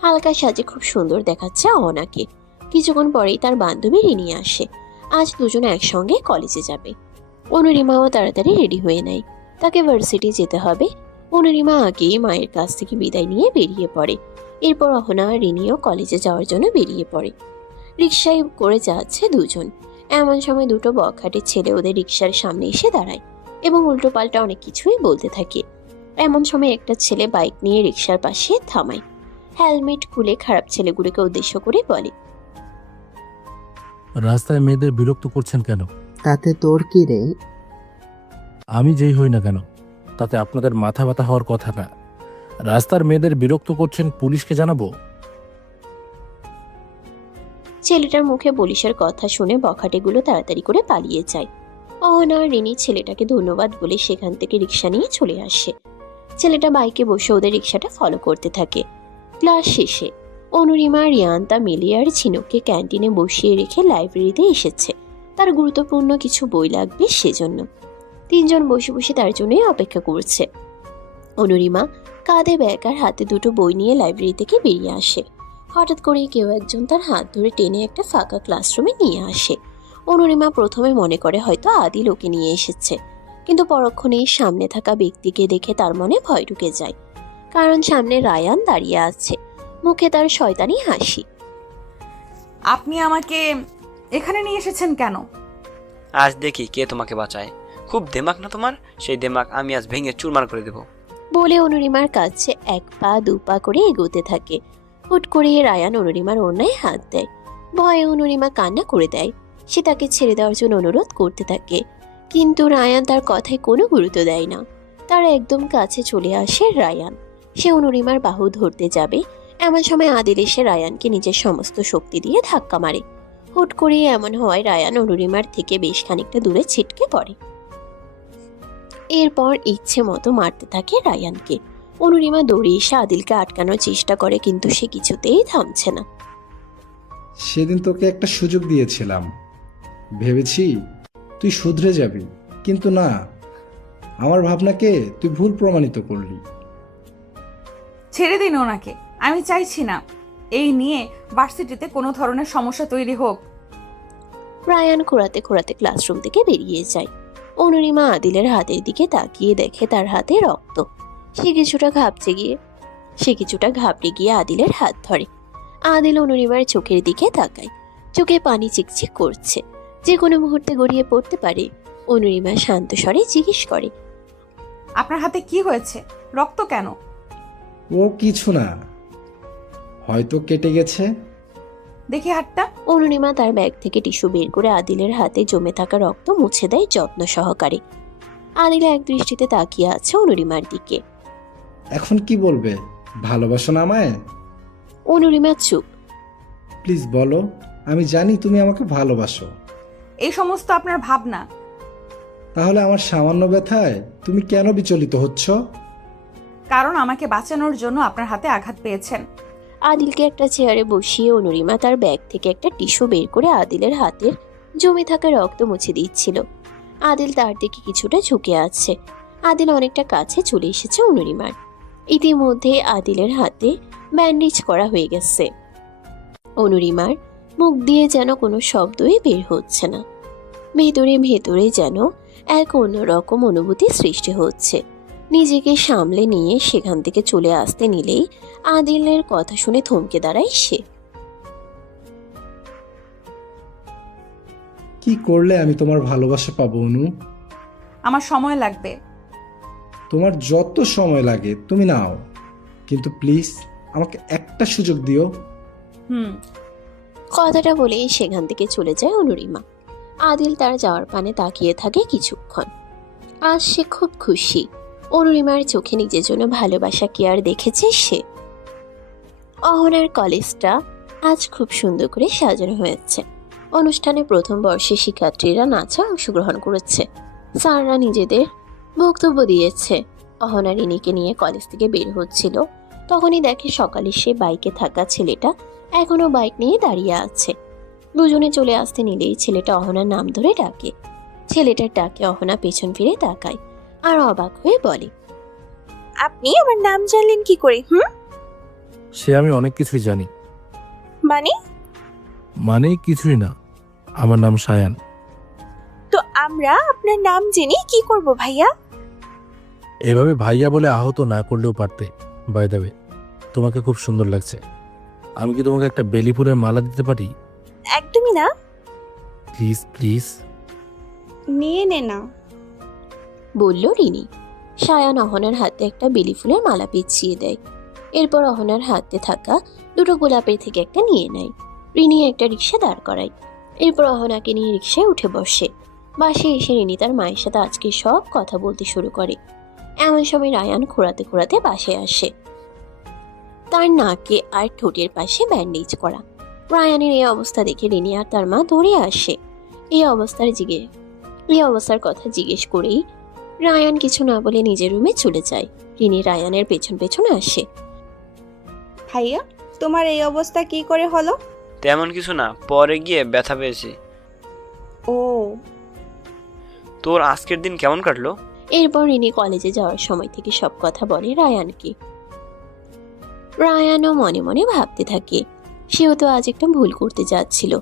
হালকা সাজে খুব সুন্দর দেখাচ্ছে অহনাকে। কিছুক্ষণ পরেই তার বান্ধবী রিনি আসে। আজ দুজনে একসঙ্গে কলেজে যাবে। অনুরিমাও তাড়াতাড়ি রেডি হয়ে নেয়। তাকে ভার্সিটি যেতে হবে। অনুরিমা আগেই মায়ের কাছ থেকে বিদায় নিয়ে বেরিয়ে পড়ে। এরপর অহনা আর রিনিও কলেজে যাওয়ার জন্য বেরিয়ে পড়ে। রিক্সায় করে যাচ্ছে দুজন। এমন সময় দুটো বখাটে ছেলে ওদের রিক্সার সামনে এসে দাঁড়ায় এবং উল্টো পাল্টা অনেক কিছুই বলতে থাকে। এমন সময় একটা ছেলে বাইক নিয়ে রিক্সার পাশে থামায়। হেলমেট খুলে খারাপ ছেলেগুলোকে উদ্দেশ্য করে বলে, রাস্তায় মেয়েদের বিরক্ত করছেন কেন? তাতে তোর কি রে? আমি যেই হই না কেন, তাতে আপনাদের মাথা ব্যথা হওয়ার কথা না। রাস্তার মেয়েদের বিরক্ত করছেন, পুলিশকে জানাবো। ছেলেটার মুখে পুলিশের কথা শুনে বখাটেগুলো তাড়াতাড়ি করে পালিয়ে যায়। অহনা আর রিনি ছেলেটাকে ধন্যবাদ বলে সেখান থেকে রিক্সা নিয়ে চলে আসে। ছেলেটা বাইকে বসে ওদের রিক্সাটা ফলো করতে থাকে। ক্লাস শেষে অনুরিমা, রিয়ান্তা, মিলি আর ঝিনুককে ক্যান্টিনে বসিয়ে রেখে লাইব্রেরিতে এসেছে। তার গুরুত্বপূর্ণ কিছু বই লাগবে সেজন্য। তিনজন বসে বসে তার জন্যই অপেক্ষা করছে। অনুরিমা কাঁধে ব্যাগ আর হাতে দুটো বই নিয়ে লাইব্রেরি থেকে বেরিয়ে আসে। হঠাৎ করে কেউ একজন তার হাত ধরে টেনে একটা ফাঁকা ক্লাসরুমে নিয়ে আসে। অনুরিমা প্রথমে মনে করে হয়তো আদিল ওকে নিয়ে এসেছে, কিন্তু পরক্ষণেই সামনে থাকা ব্যক্তিকে দেখে তার মনে ভয় ঢুকে যায়। কারণ সামনে রায়ান দাঁড়িয়ে আছে, মুখে তার শয়তানি হাসি। আপনি আমাকে এখানে নিয়ে এসেছেন কেন? আজ দেখি কে তোমাকে বাঁচায়। খুব দেমাক না তোমার? সেই দেমাক আমি আজ ভেঙে চুরমার করে দেব। বলে অনুরিমার কাছে এক পা দু পা করে এগোতে থাকে। হুট করে রায়ান অনুরিমার ওড়নায় হাত দেয়। ভয়ে অনুরিমা কান্না করে দেয়। সে তাকে ছেড়ে দেওয়ার জন্য অনুরোধ করতে থাকে, কিন্তু রায়ান তার কথায় কোনো গুরুত্ব দেয় না। তার একদম কাছে চলে আসে রায়ান। সে অনুরিমার বাহু ধরতে যাবে, এমন সময় আদিল এসে রায়ানকে নিজের সমস্ত শক্তি দিয়ে ধাক্কা মারে। হুট করে এমন হওয়ায় রায়ান অনুরিমার থেকে বেশ খানিকটা দূরে ছিটকে পড়ে। এরপর ইচ্ছে মতো মারতে থাকে রায়ানকে। অনুরিমা দৌড়ে এসে আদিলকে আটকানোর চেষ্টা করে, কিন্তু সে কিছুতেই থামছে না। সেদিন তোকে একটা সুযোগ দিয়েছিলাম, ভেবেছি তুই শুধরে যাবি, কিন্তু না, আমার ভাবনাকে তুই ভুল প্রমাণিত করলি। ছেড়ে দিন ওনাকে, আমি চাইছি না এই নিয়ে ভার্সিটিতে কোনো ধরনের সমস্যা তৈরি হোক। রায়ান খোঁড়াতে খোঁড়াতে ক্লাসরুম থেকে বেরিয়ে যায়। অনুরিমা আদিলের হাতের দিকে তাকিয়ে দেখে তার হাতে রক্ত। সে কিছুটা ঘাবড়ে গিয়ে আদিলের হাত ধরে। আদিল অনুরিমার চোখের দিকে তাকায়। চোখে পানি চিকচিক করছে, যে কোনো মুহূর্তে গড়িয়ে পড়তে পারে। অনুরিমা শান্ত স্বরে জিজ্ঞেস করে, আপনার হাতে কি হয়েছে? রক্ত কেন? ও কিছু না, হয়তো কেটে গেছে। দেখি হাতটা। অনুরিমা তার ব্যাগ থেকে টিস্যু বের করে আদিলের হাতে জমে থাকা রক্ত মুছে দেয় যত্ন সহকারে। আদিল এক দৃষ্টিতে তাকিয়ে আছে অনুরিমার দিকে। এখন কি বলবে? ভালোবাসো না আমায়? অনুরিমা চুপ। প্লিজ বলো, আমি জানি তুমি আমাকে ভালোবাসো। এই সমস্ত আপনার ভাবনা। তাহলে আমার সামান্য ব্যথায় তুমি কেন বিচলিত হচ্ছ? কারণ আমাকে বাঁচানোর জন্য আপনার হাতে আঘাত পেয়েছেন। আদিলকে একটা চেয়ারে বসিয়ে অনুরিমা তার ব্যাগ থেকে একটা টিস্যু বের করে আদিলের হাতের জমে থাকা রক্ত মুছে দিচ্ছিল। আদিল তার দিকে কিছুটা ঝুঁকে আছে। আদিল অনেকটা কাছে চলে এসেছে অনুরিমার। ইতিমধ্যে আদিলের হাতে ব্যান্ডেজ করা হয়ে গেছে। অনুরিমার মুখ দিয়ে যেন কোনো শব্দই বের হচ্ছে না। ভেতরে ভেতরে যেন এক অন্যরকম অনুভূতি সৃষ্টি হচ্ছে। নিজেকে সামলে নিয়ে সেখান থেকে চলে আসতে নিলেই আদিলের কথা শুনে থমকে দাঁড়ায় সে। কি করলে আমি তোমার ভালোবাসা পাবো অনু? আমার সময় লাগবে। তোমার যত সময় লাগে তুমি নাও, কিন্তু প্লিজ আমাকে একটা সুযোগ দিও। কথাটা বলেই সেখান থেকে চলে যায় অনুরিমা। আদিল তার যাওয়ার পানে তাকিয়ে থাকে কিছুক্ষণ। আজ সে খুব খুশি। অনুরিমার চোখে নিজের জন্য ভালোবাসা কি আর দেখেছে সে। অহনার কলেজটা আজ খুব সুন্দর করে সাজানো হয়েছে। অনুষ্ঠানে প্রথম বর্ষের শিক্ষার্থীরা নাচে অংশগ্রহণ করেছে। স্যাররা নিজেদের বক্তব্য দিয়েছে। অহনা রিনিকে নিয়ে কলেজ থেকে বের হচ্ছিল, তখনই দেখে সকালে সে বাইকে থাকা ছেলেটা এখনো বাইক নিয়ে দাঁড়িয়ে আছে। দুজনে চলে আসতে নিলেই ছেলেটা অহনার নাম ধরে ডাকে। ছেলেটার ডাকে অহনা পেছন ফিরে তাকায় আর অবাক হয়ে বলে, আপনি আমার নাম জানলেন কি করে? সে আমি অনেক কিছুই জানি। মানে কিছুই না, আমার নাম সায়ান। তো আমরা আপনার নাম জেনে কি করব ভাইয়া? এভাবে ভাইয়া বলে আহত না করলেও পারতে। বাই দ্য ওয়ে, তোমাকে খুব সুন্দর লাগছে। আমি কি তোমাকে একটা বেলি ফুলের মালা দিতে পারি? একদমই না। Please please. নিয়ে নে না, বলল রিনি। সায়ান অহনার হাতে একটা বেলি ফুলের মালা পিছিয়ে দেয়। এরপর অহনার হাতে থাকা দুটো গোলাপের থেকে একটা নিয়ে নেয়। রিনি একটা রিক্সা দাঁড় করায়। এরপর অহনাকে নিয়ে রিকশায় উঠে বসে। বাসে এসে রিনি তার মায়ের সাথে আজকে সব কথা বলতে শুরু করে। এমন সময় রায়ান খোঁড়াতে খোঁড়াতে বাসায় আসে। তার নাকে আর ঠোঁটের পাশে ব্যান্ডেজ করা। রায়ানের এই অবস্থা দেখে রিনি আর তার মা দৌড়ে আসে। এই অবস্থার কথা জিজ্ঞেস করেই রায়ান কিছু না বলে নিজের রুমে চলে যায়। রিনি রায়ানের পেছন পেছন আসে। ভাইয়া, তোমার এই অবস্থা কি করে হলো? তেমন কিছু না, পরে গিয়ে ব্যথা পেয়েছি। ও, তোর আজকের দিন কেমন কাটলো? এরপর রিনি কলেজে যাওয়ার সময় থেকে সব কথা বলে রায়ানকে। রায়ানও মনে মনে ভাবতে থাকে, সেও তো আজ একটা ভুল করতে যাচ্ছিল।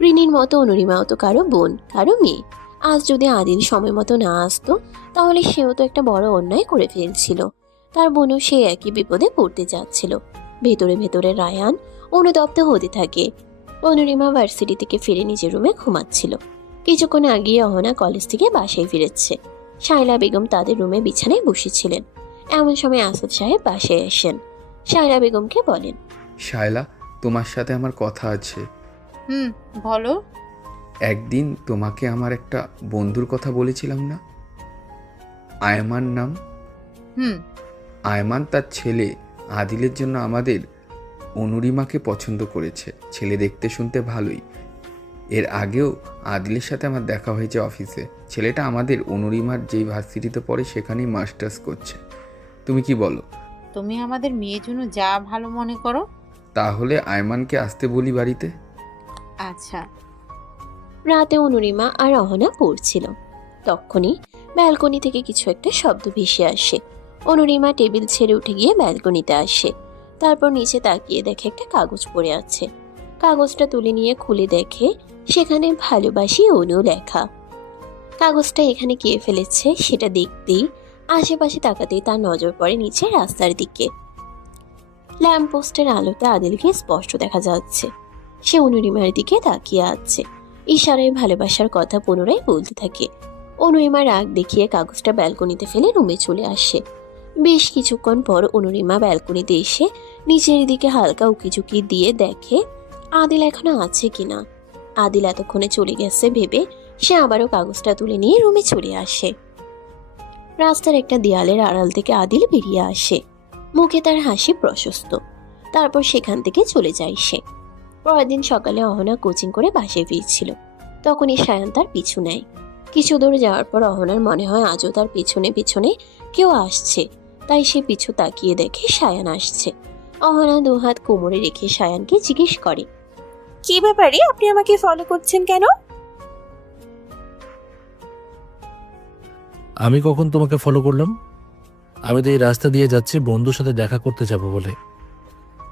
রিনির মতো অনুরিমাও তো কারো বোন, কারো মেয়ে। আজ যদি আদিল সময় মতো না আসতো তাহলে সেও তো একটা বড় অন্যায় করে ফেলছিল। তার বোনও সে একই বিপদে পড়তে যাচ্ছিল। ভেতরে ভেতরে রায়ান অনুতপ্ত হতে থাকে। অনুরিমা ভার্সিটি থেকে ফিরে নিজের রুমে ঘুমাচ্ছিল। কিছুক্ষণ আগে অহনা কলেজ থেকে বাসায় ফিরেছে। শায়লা বেগম তাদের রুমে বিছানায় বসেছিলেন। এমন সময় আসাদ সাহেব বাসায় আসেন। শায়লা বেগমকে বলেন, শায়লা, তোমার সাথে আমার কথা আছে। বলো। একদিন তোমাকে আমার একটা বন্ধুর কথা বলেছিলাম না, আয়মান নাম। আয়মান তার ছেলে আদিলের জন্য আমাদের অনুরিমাকে পছন্দ করেছে। ছেলে দেখতে শুনতে ভালোই। এর আগেও আদিলের সাথে আমার দেখা হয়েছে অফিসে। ছেলেটা আমাদের অনুরিমার যেই ভার্সিটিতে পড়ে সেখানেই মাস্টার্স করছে। তুমি কি বলো? তুমি আমাদের মেয়ের জন্য যা ভালো মনে করো। তাহলে আয়মানকে আসতে বলি বাড়িতে। আচ্ছা। রাতে অনুরিমা আর অহনা পড়ছিল। তখনই ব্যালকনি থেকে কিছু একটা শব্দ ভেসে আসে। অনুরিমা টেবিল ছেড়ে উঠে গিয়ে ব্যালকনিতে আসে। তারপর নিচে তাকিয়ে দেখে একটা কাগজ পড়ে আছে। কাগজটা তুলে নিয়ে খুলে দেখে সেখানে ভালোবাসি অনু লেখা। কাগজটা এখানে কে ফেলেছে সেটা দেখতেই আশেপাশে তাকাতেই তার নজর পড়ে নিচে রাস্তার দিকে। ল্যাম্পপোস্টের আলোতে আদিলকে স্পষ্ট দেখা যাচ্ছে। সে অনুরিমার দিকে তাকিয়ে আছে। ইশারায় ভালোবাসার কথা পুনরায় বলতে থাকে। অনুরিমা রাগ দেখিয়ে কাগজটা ব্যালকনিতে ফেলে রুমে চলে আসে। বেশ কিছুক্ষণ পর অনুরিমা ব্যালকনিতে এসে নিচের দিকে হালকা উকিঝুঁকি দিয়ে দেখে আদিল এখনো আছে কিনা। আদিল এতক্ষণে চলে গেছে ভেবে সে আবারও কাগজটা তুলে নিয়ে রুমে চলে আসে। রাস্তার একটা দেয়ালের আড়াল থেকে আদিল বেরিয়ে আসে। মুখে তার হাসি প্রশস্ত। তারপর সেখান থেকে চলে যায় সে। পরের দিন সকালে অহনা কোচিং করে বাসায় ফিরছিল। তখনই সায়ান তার পিছু নেয়। কিছু দূর যাওয়ার পর অহনার মনে হয় আজও তার পিছনে পিছনে কেউ আসছে। তাই সে পিছু তাকিয়ে দেখে সায়ান আসছে। অহনা দুহাত কোমরে রেখে সায়ানকে জিজ্ঞেস করে, কি ব্যাপারে আপনি আমাকে ফলো করছেন কেন? আমি কখন তোমাকে ফলো করলাম? আমি তো এই রাস্তা দিয়ে যাচ্ছি বন্ধুর সাথে দেখা করতে যাব বলে।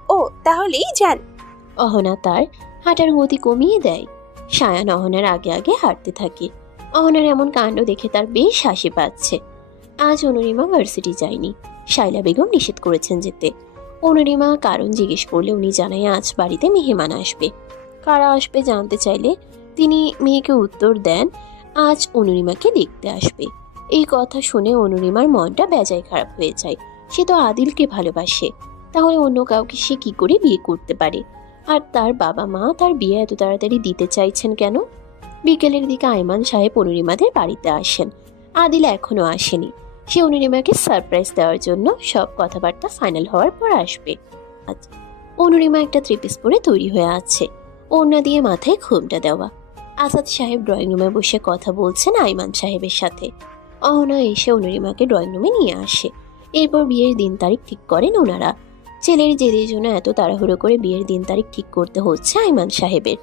ও, তাহলেই যান। অহনা তার হাঁটার গতি কমিয়ে দেয়। সায়ান অহনার আগে আগে হাঁটতে থাকে। অহনার এমন কাণ্ড দেখে তার বেশ হাসি পাচ্ছে। আজ অনুরিমা ভার্সিটি যায়নি। শায়লা বেগম নিষেধ করেছেন যেতে। অনুরিমা কারণ জিজ্ঞেস করলে উনি জানায় আজ বাড়িতে মেহমান আসবে। কারা আসবে জানতে চাইলে তিনি মেয়েকে উত্তর দেন আজ অনুরিমাকে দেখতে আসবে। এই কথা শুনে অনুরিমার মনটা বেজায় খারাপ হয়ে যায়। সে তো আদিলকে ভালোবাসে, তাহলে অন্য কাউকে সে কি করে বিয়ে করতে পারে? আর তার বাবা মা তার বিয়ে এত তাড়াতাড়ি দিতে চাইছেন কেন? বিকেলের দিকে আয়মান সাহেব অনুরিমাদের বাড়িতে আসেন। আদিল এখনো আসেনি। সে অনুরিমাকে সারপ্রাইজ দেওয়ার জন্য সব কথাবার্তা ফাইনাল হওয়ার পর আসবে। অনুরিমা একটা থ্রি-পিস পরে তৈরি হয়ে আছে, ওড়না দিয়ে মাথায় ঘোমটা দেওয়া। আসাদ সাহেব ড্রয়িং রুমে বসে কথা বলছেন আয়মান সাহেবের সাথে। অহনা এসে অনুরিমাকে ড্রয়িং রুমে নিয়ে আসে। এরপর বিয়ের দিন তারিখ ঠিক করেন ওনারা। ছেলের জেদের জন্য এত তাড়াহুড়ো করে বিয়ের দিন তারিখ ঠিক করতে হচ্ছে আয়মান সাহেবের।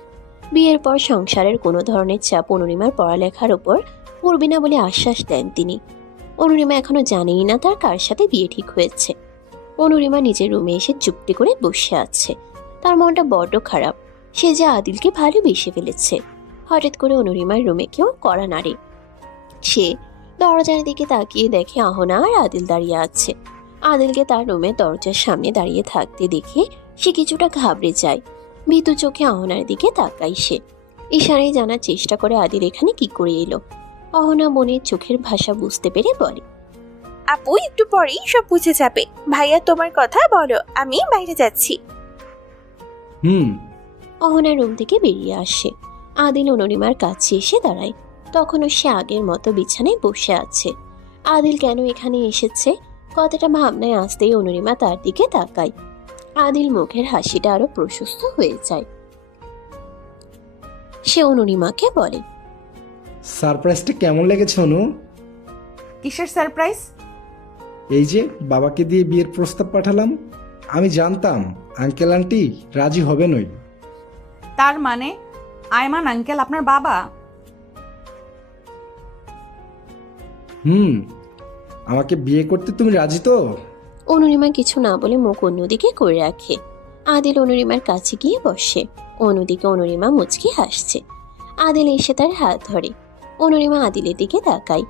বিয়ের পর সংসারের কোনো ধরনের চাপ অনুরিমার পড়ালেখার ওপর পড়বে না বলে আশ্বাস দেন তিনি। অনুরিমা এখনো জানেই না তার কার সাথে বিয়ে ঠিক হয়েছে। অনুরিমা নিজের রুমে এসে চুপটি করে বসে আছে। তার মনটা বড্ড খারাপ। সে যে আদিলকে ভালোবেসে ফেলেছে। হঠাৎ করে অনুরিমার রুমে কেউ কড়া নাড়ে। সে দরজার দিকে তাকিয়ে দেখে অহনা আর আদিল দাঁড়িয়ে আছে। আদিলকে তার রুমে দরজার সামনে দাঁড়িয়ে থাকতে দেখে সে কিছুটা ঘাবড়ে যায়। ভীতু চোখে অহনার দিকে তাকায় সে। ইশারায় জানার চেষ্টা করে আদিল এখানে কি করে এলো। অহনা মনের চোখের ভাষা বুঝতে পেরে বলে, আপু একটু পরেই সব বুঝে যাবে। ভাইয়া তোমার কথা বলো, আমি বাইরে যাচ্ছি। অহনা রুম থেকে বেরিয়ে আসে। আদিল অনুরিমার কাছে এসে দাঁড়ায়। তখনও সে আগের মতো বিছানায় বসে আছে। আদিল কেন এখানে এসেছে কথাটা ভাবনায় আসতেই অনুরিমা তার দিকে তাকায়। আদিল মুখের হাসিটা আরো প্রশস্ত হয়ে যায়। সে অনুরিমাকে বলে, সারপ্রাইজটা কেমন লেগেছে অনু? কিসের সারপ্রাইজ? এই যে বাবাকে দিয়ে বিয়ের প্রস্তাব পাঠালাম, আমি জানতাম আঙ্কেল আন্টি রাজি হবে নই। তার মানে আয়মান আঙ্কেল আপনার বাবা? আমাকে বিয়ে করতে তুমি রাজি তো? অনুরিমা কিছু না বলে মুখ অন্যদিকে করে রাখে। আদিল অনুরিমার কাছে গিয়ে বসে। অন্যদিকে অনুরিমা মুচকি হাসছে। আদিল এসে তার হাত ধরে। অনুরিমা আদিলের দিকে তাকায়।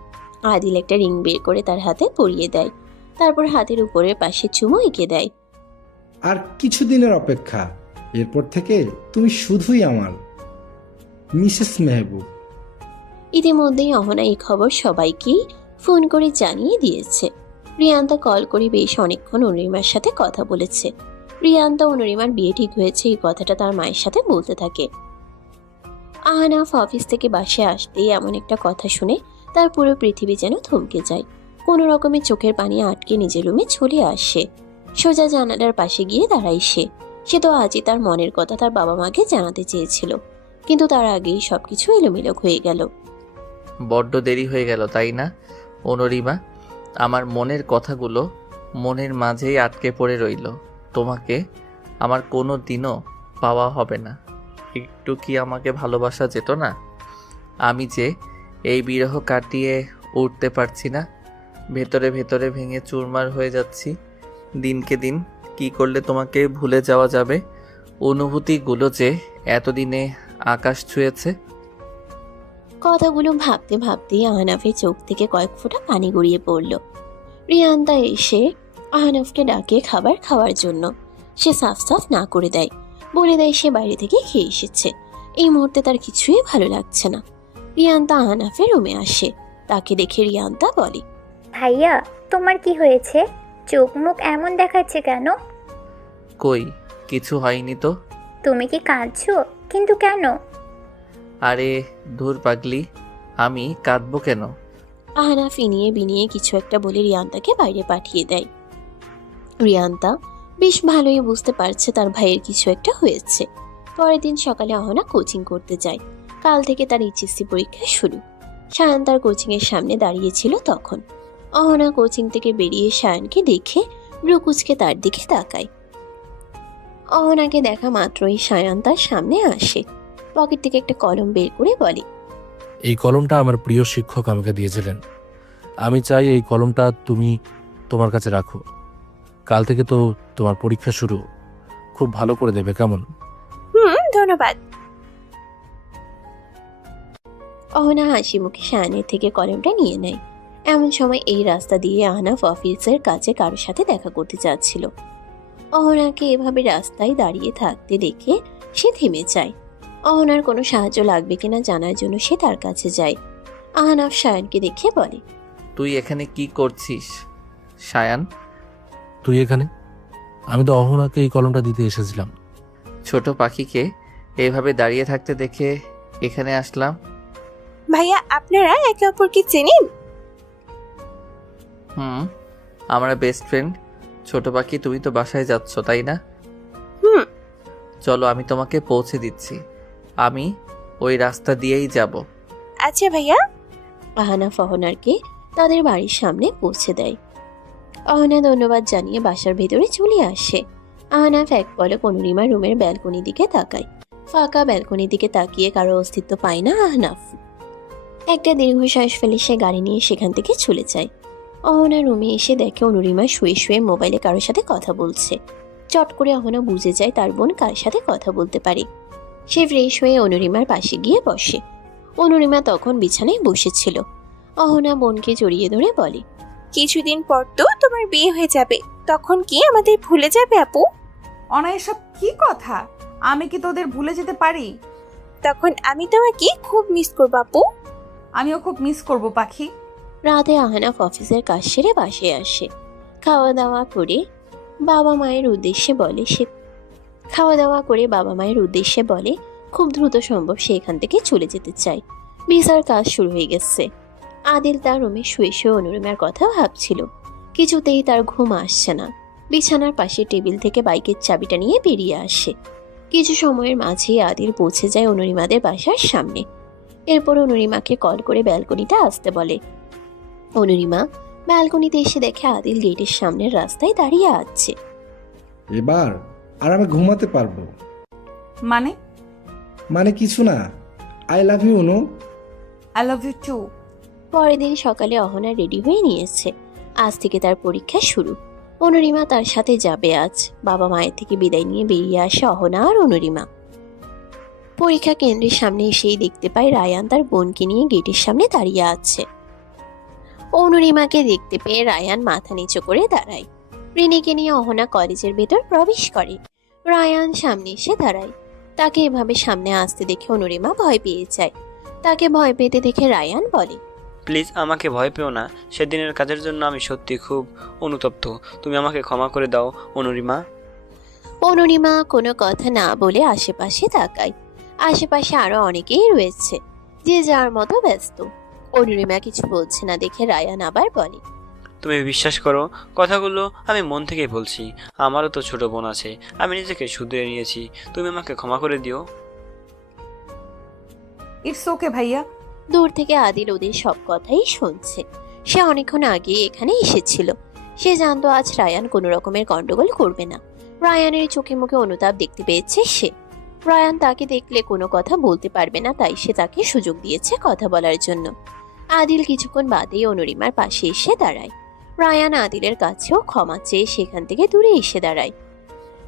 আদিল একটা রিং বের করে তার হাতে পরিয়ে দেয়। তারপর হাতের উপরের পাশে চুমো এঁকে দেয়। আর কিছুদিনের অপেক্ষা, এরপর থেকে তুমি শুধুই আমার মিসেস মেহবুব। ইতিমধ্যেই অহনা এই খবর সবাইকেই ফোন করে জানিয়ে দিয়েছে। রিয়ান্তা কল করে বেশ অনেকক্ষণ অনুরিমার সাথে কথা বলেছে। রিয়ান্তা অনুরিমার বিয়ে ঠিক হয়েছে এই কথাটা তার মায়ের সাথে বলতে থাকে। আহনাফ অফিস থেকে বাসায় আসতেই এমন একটা কথা শুনে তার পুরো পৃথিবী যেন থমকে যায়। কোনো রকমে চোখের পানি আটকে নিজের রুমে চলে আসে। সোজা জানালার পাশে গিয়ে দাঁড়ায় সে তো আজই তার মনের কথা তার বাবা মাকে জানাতে চেয়েছিল, কিন্তু তার আগেই সবকিছু এলোমেলো হয়ে গেল। বড্ড দেরি হয়ে গেল তাই না অনুরিমা? আমার মনের কথাগুলো মনের মাঝেই আটকে পড়ে রইল। তোমাকে আমার কোনো দিনও পাওয়া হবে না। একটু কি আমাকে ভালোবাসা যেত না? আমি যে এই বিরহ কাটিয়ে উঠতে পারছি না, ভেতরে ভেতরে ভেঙে চুরমার হয়ে যাচ্ছি। দিনকে দিন কি করলে তোমাকে ভুলে যাওয়া যাবে? অনুভূতিগুলো যে এতদিনে আকাশ ছুঁয়েছে। কথাগুলো ভাবতে ভাবতেই আহনাফের চোখ থেকে কয়েক ফোঁটা পানি গড়িয়ে পড়ল। রিয়ান্তা এসে আহনাফকে ডাকে খাবার খাওয়ার জন্য। সে সাফ সাফ না করে দেয়, বলে দেয় সে বাইরে থেকে খেয়ে এসেছে। এই মুহূর্তে তার কিছুই ভালো লাগছে না। রিয়ান্তা আহনাফের রুমে আসে। তাকে দেখে রিয়ান্তা বলে, ভাইয়া তোমার কি হয়েছে? চোখ মুখ এমন দেখাচ্ছে কেন? কই কিছু হয়নি তো। তুমি কি কাঁদছো? কিন্তু কেন? আরে ধুর পাগলি, আমি কাঁদবো কেন? আহনাফ ইনিয়ে বিনিয়ে কিছু একটা বলে রিয়ান্তাকে বাইরে পাঠিয়ে দেয়। রিয়ান্তা বেশ ভালোই বুঝতে পারছে তার ভাইয়ের কিছু একটা হয়েছে। পরের দিন সকালে অহনা কোচিং করতে যায়। কাল থেকে তার এইচএসসি পরীক্ষা শুরু। সায়ান তার কোচিংয়ের সামনে দাঁড়িয়েছিল তখন। অহনা কোচিং থেকে বেরিয়ে সায়ানকে দেখে ব্রুকুচকে তার দিকে তাকায়। অহনাকে দেখা মাত্রই সায়ান তার সামনে আসে। পকেট থেকে একটা কলম বের করে বলে, এই কলমটা আমার প্রিয় শিক্ষক আমাকে দিয়েছিলেন। আমি চাই এই কলমটা তুমি তোমার কাছে রাখো। কাল থেকে তো তোমার পরীক্ষা শুরু, খুব ভালো করে দেবে কেমন? ধন্যবাদ। অহনা হাসি মুখে সায়ানের থেকে কলমটা নিয়ে নেয়। এমন সময় এই রাস্তা দিয়ে আহনাফ অফিসের কাছে কারোর সাথে দেখা করতে যাচ্ছিল। অহনাকে এভাবে রাস্তায় দাঁড়িয়ে থাকতে দেখে সে থেমে যায়। অহনার কোনো সাহায্য লাগবে কিনা জানার জন্য সে তার কাছে যায়। আহনাফ সায়ানকে দেখে বলে, তুই এখানে কি করছিস সায়ান? তুই এখানে? আমি তো অহনাকে এই কলমটা দিতে এসেছিলাম। ছোট পাখিকে এইভাবে দাঁড়িয়ে থাকতে দেখে এখানে আসলাম। ভাইয়া আপনারা একে অপরকে চেনেন? আমরা বেস্ট ফ্রেন্ড। ছোট পাখি তুমি তো বাসায় যাচ্ছ তাই না? চলো আমি তোমাকে পৌঁছে দিচ্ছি। আমি ওই রাস্তা দিয়েই যাব। আচ্ছা ভাইয়া। আহনাফ অহনারকে তাদের বাড়ির সামনে পৌঁছে দেয়। অহনা ধন্যবাদ জানিয়ে বাসার ভেতরে চলে আসে। আহনাফ এক পলক অনুরিমার রুমের ব্যালকনির দিকে তাকায়। ফাঁকা ব্যালকনির দিকে তাকিয়ে কারো অস্তিত্ব পায় না আহনাফ। একটা দীর্ঘশ্বাস ফেলে সে গাড়ি নিয়ে সেখান থেকে চলে যায়। অহনা রুমে এসে দেখে অনুরিমা শুয়ে শুয়ে মোবাইলে কারোর সাথে কথা বলছে। চট করে অহনা বুঝে যায় তার বোন কার সাথে কথা বলতে পারে। সে ফ্রেশ হয়ে অনুরিমার পাশে গিয়ে বসে। অনুরিমা তখন বিছানায় বসেছিল। অহনা বোনকে জড়িয়ে ধরে বলে, কিছুদিন পর তো তোমার বিয়ে হয়ে যাবে, তখন কি আমাদের ভুলে যাবে আপু? অনায়াসব কি কথা? আমি কি তোদের ভুলে যেতে পারি? তখন আমি তোমাকে খুব মিস করব আপু। আমিও খুব মিস করব পাখি। রাতে আহনাফ অফিসের কাজ সেরে বাসায় আসে। খাওয়া দাওয়া করে বাবা মায়ের উদ্দেশ্যে বলে খুব দ্রুত সম্ভব সে এখান থেকে চলে যেতে চায়। ভিসার কাজ শুরু হয়ে গেছে। আদিল তার রুমে শুয়ে শুয়ে অনুরিমার কথা ভাবছিল। কিছুতেই তার ঘুম আসছে না। বিছানার পাশে টেবিল থেকে বাইকের চাবিটা নিয়ে বেরিয়ে আসে। কিছু সময়ের মাঝেই আদিল পৌঁছে যায় অনুরিমাদের বাসার সামনে। এরপর অনুরিমাকে কল করে ব্যালকনিতে আসতে বলে। অনুরিমা ব্যালকনিতে এসে দেখে আদিল গেটের সামনের রাস্তায় দাঁড়িয়ে আছে। এবার আর আমি ঘুমাতে পারবো। মানে কিছু না, I love you Anu. I love you too. পরের দিন সকালে অহনা রেডি হয়ে নিয়েছে। আজ থেকে তার পরীক্ষা শুরু। অনুরিমা তার সাথে যাবে আজ। বাবা মায়ের থেকে বিদায় নিয়ে বেরিয়ে আসে অহনা আর অনুরিমা। পরীক্ষা কেন্দ্রের সামনে এসেই দেখতে পায় রায়ান তার বোনকে নিয়ে গেটের সামনে দাঁড়িয়ে আছে। অনুরিমাকে দেখতে পেয়ে রায়ান মাথা নিচু করে দাঁড়ায়। রিনিকে নিয়ে অহনা কলেজের ভেতর প্রবেশ করে। রায়ান সামনে এসে দাঁড়ায়। তাকে এভাবে সামনে আসতে দেখে অনুরিমা ভয় পেয়ে যায়। তাকে ভয় পেতে দেখে রায়ান বলে, প্লিজ আমাকে ভয় পেও না। সেদিনের কাজের জন্য আমি সত্যি খুব অনুতপ্ত। তুমি আমাকে ক্ষমা করে দাও অনুরিমা। অনুরিমা কোনো কথা না বলে আশেপাশে তাকায়। আশেপাশে আরো অনেকেই রয়েছে, যে যার মতো ব্যস্ত। অনুরিমা কিছু বলছে না দেখে রায়ান আবার বলে, তুমি বিশ্বাস করো, কথাগুলো আমি মন থেকেই বলছি। আমারও তো ছোট বোন আছে, আমি নিজেকে শুধরে নিয়েছি। তুমি আমাকে ক্ষমা করে দিও। ইটস ওকে ভাইয়া। দূর থেকে আদিল ওদের সব কথাই শুনছে। সে অনেকক্ষণ আগে এখানে এসেছিল। সে জানতো আজ রায়ান কোনো রকমের গন্ডগোল করবে না। রায়ানের চোখে মুখে অনুতাপ দেখতে পেয়েছে সে। রায়ান তাকে দেখলে কোনো কথা বলতে পারবে না, তাই সে তাকে সুযোগ দিয়েছে কথা বলার জন্য। আদিল কিছুক্ষণ বাদেই অনুরিমার পাশে এসে দাঁড়ায়। রায়ান আদিলের কাছেও ক্ষমা চেয়ে সেখান থেকে দূরে এসে দাঁড়ায়।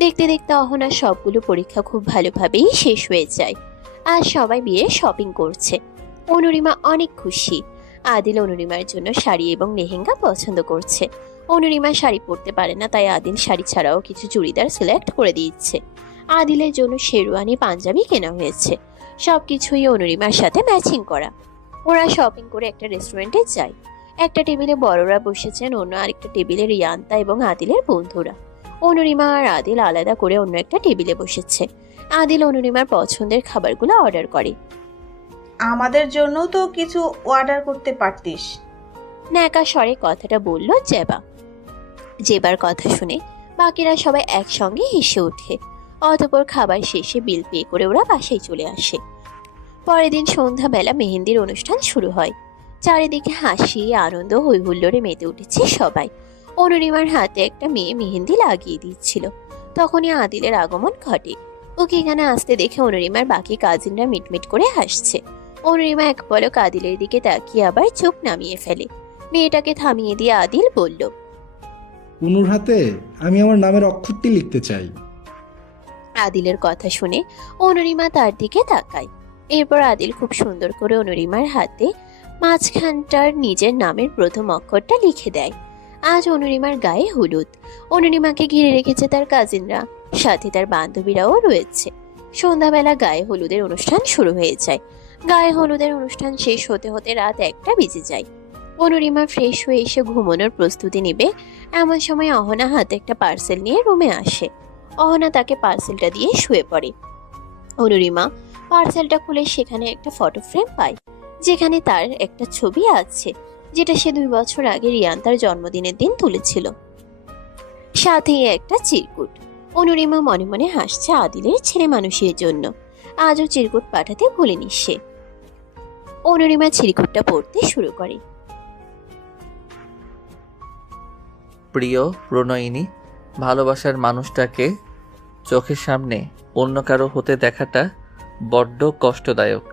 দেখতে দেখতে অহনার সবগুলো পরীক্ষা খুব ভালোভাবেই শেষ হয়ে যায়। আজ সবাই বিয়ে শপিং করছে। অনুরিমা অনেক খুশি। আদিল অনুরিমার জন্য শাড়ি এবং লেহেঙ্গা পছন্দ করছে। অনুরিমা শাড়ি পরতে পারে না, তাই আদিল শাড়ি ছাড়াও কিছু চুড়িদার সিলেক্ট করে দিচ্ছে। আদিলের জন্য শেরওয়ানি পাঞ্জাবি কেনা হয়েছে। সবকিছুই অনুরিমার সাথে ম্যাচিং করা। ওরা শপিং করে একটা রেস্টুরেন্টে যায়। একটা টেবিলে বড়রা বসেছেন, অন্য আরেকটা টেবিলে রিয়ান্তা এবং আদিলের বন্ধুরা। অনুরিমা আর আদিল আলাদা করে অন্য একটা টেবিলে বসেছে। আদিল অনুরিমার পছন্দের খাবারগুলো অর্ডার করে। আমাদের জন্য তো কিছু অর্ডার করতে পারতিস। ন্যাকা স্বরে কথাটা বলল জেবা। জেবার কথা শুনে বাকিরা সবাই একসঙ্গে হেসে ওঠে। অতঃপর খাবার শেষে বিল পে করে ওরা বাসায় চলে আসে। পরের দিন সন্ধ্যাবেলা মেহেন্দির অনুষ্ঠান শুরু হয়। চারিদিকে হাসি, আনন্দ, হৈহুল্লোড়ে মেতে উঠেছে সবাই। অনুরিমার হাতে একটা মেয়ে মেহেন্দি লাগিয়ে দিচ্ছিল। তখনই আদিলের আগমন ঘটে। ওকে এখানে আসতে দেখে অনুরিমার বাকি কাজিনরা মিটমিট করে হাসছে। অনুরিমা এক পলক আদিলের দিকে তাকিয়ে আবার চোখ নামিয়ে ফেলে। মেয়েটাকে থামিয়ে দিয়ে আদিল বলল, অনুর হাতে আমি আমার নামের অক্ষরটি লিখতে চাই। আদিলের কথা শুনে অনুরিমা তার দিকে তাকায়। এরপর আদিল খুব সুন্দর করে অনুরিমার হাতে মাঝখানটার নিজের নামের প্রথম অক্ষরটা লিখে দেয়। আজ অনুরিমার গায়ে হলুদ। অনুরিমাকে ঘিরে রেখেছে তার কাজিনরা, সাথে তার বান্ধবীরাও রয়েছে। সন্ধ্যাবেলা গায়ে হলুদের অনুষ্ঠান শুরু হয়ে যায়। গায়ে হলুদের অনুষ্ঠান শেষ হতে হতে রাত 1টা বেজে যায়। অনুরিমা ফ্রেশ হয়ে এসে ঘুমানোর প্রস্তুতি নেবে। এমন সময় অহনা হাতে একটা পার্সেল নিয়ে রুমে আসে। অহনা তাকে পার্সেলটা দিয়ে শুয়ে পড়ে। অনুরিমা পার্সেলটা খুলে সেখানে একটা ফটো ফ্রেম পায়, যেখানে তার একটা ছবি আছে, যেটা সে 2 বছর আগে রিয়ান্তার জন্মদিনের দিন তুলেছিল। সাথেই একটা চিরকুট। অনুরিমা মনে মনে হাসছে আদিলের ছেলে মানুষের জন্য। আজও চিরকুট পাঠাতে ভুলেনি সে। অনুরিমা চিরকুটটা পড়তে শুরু করে। প্রিয় প্রণয়িনী, ভালোবাসার মানুষটাকে চোখের সামনে অন্য কারো হতে দেখাটা বড্ড কষ্টদায়ক।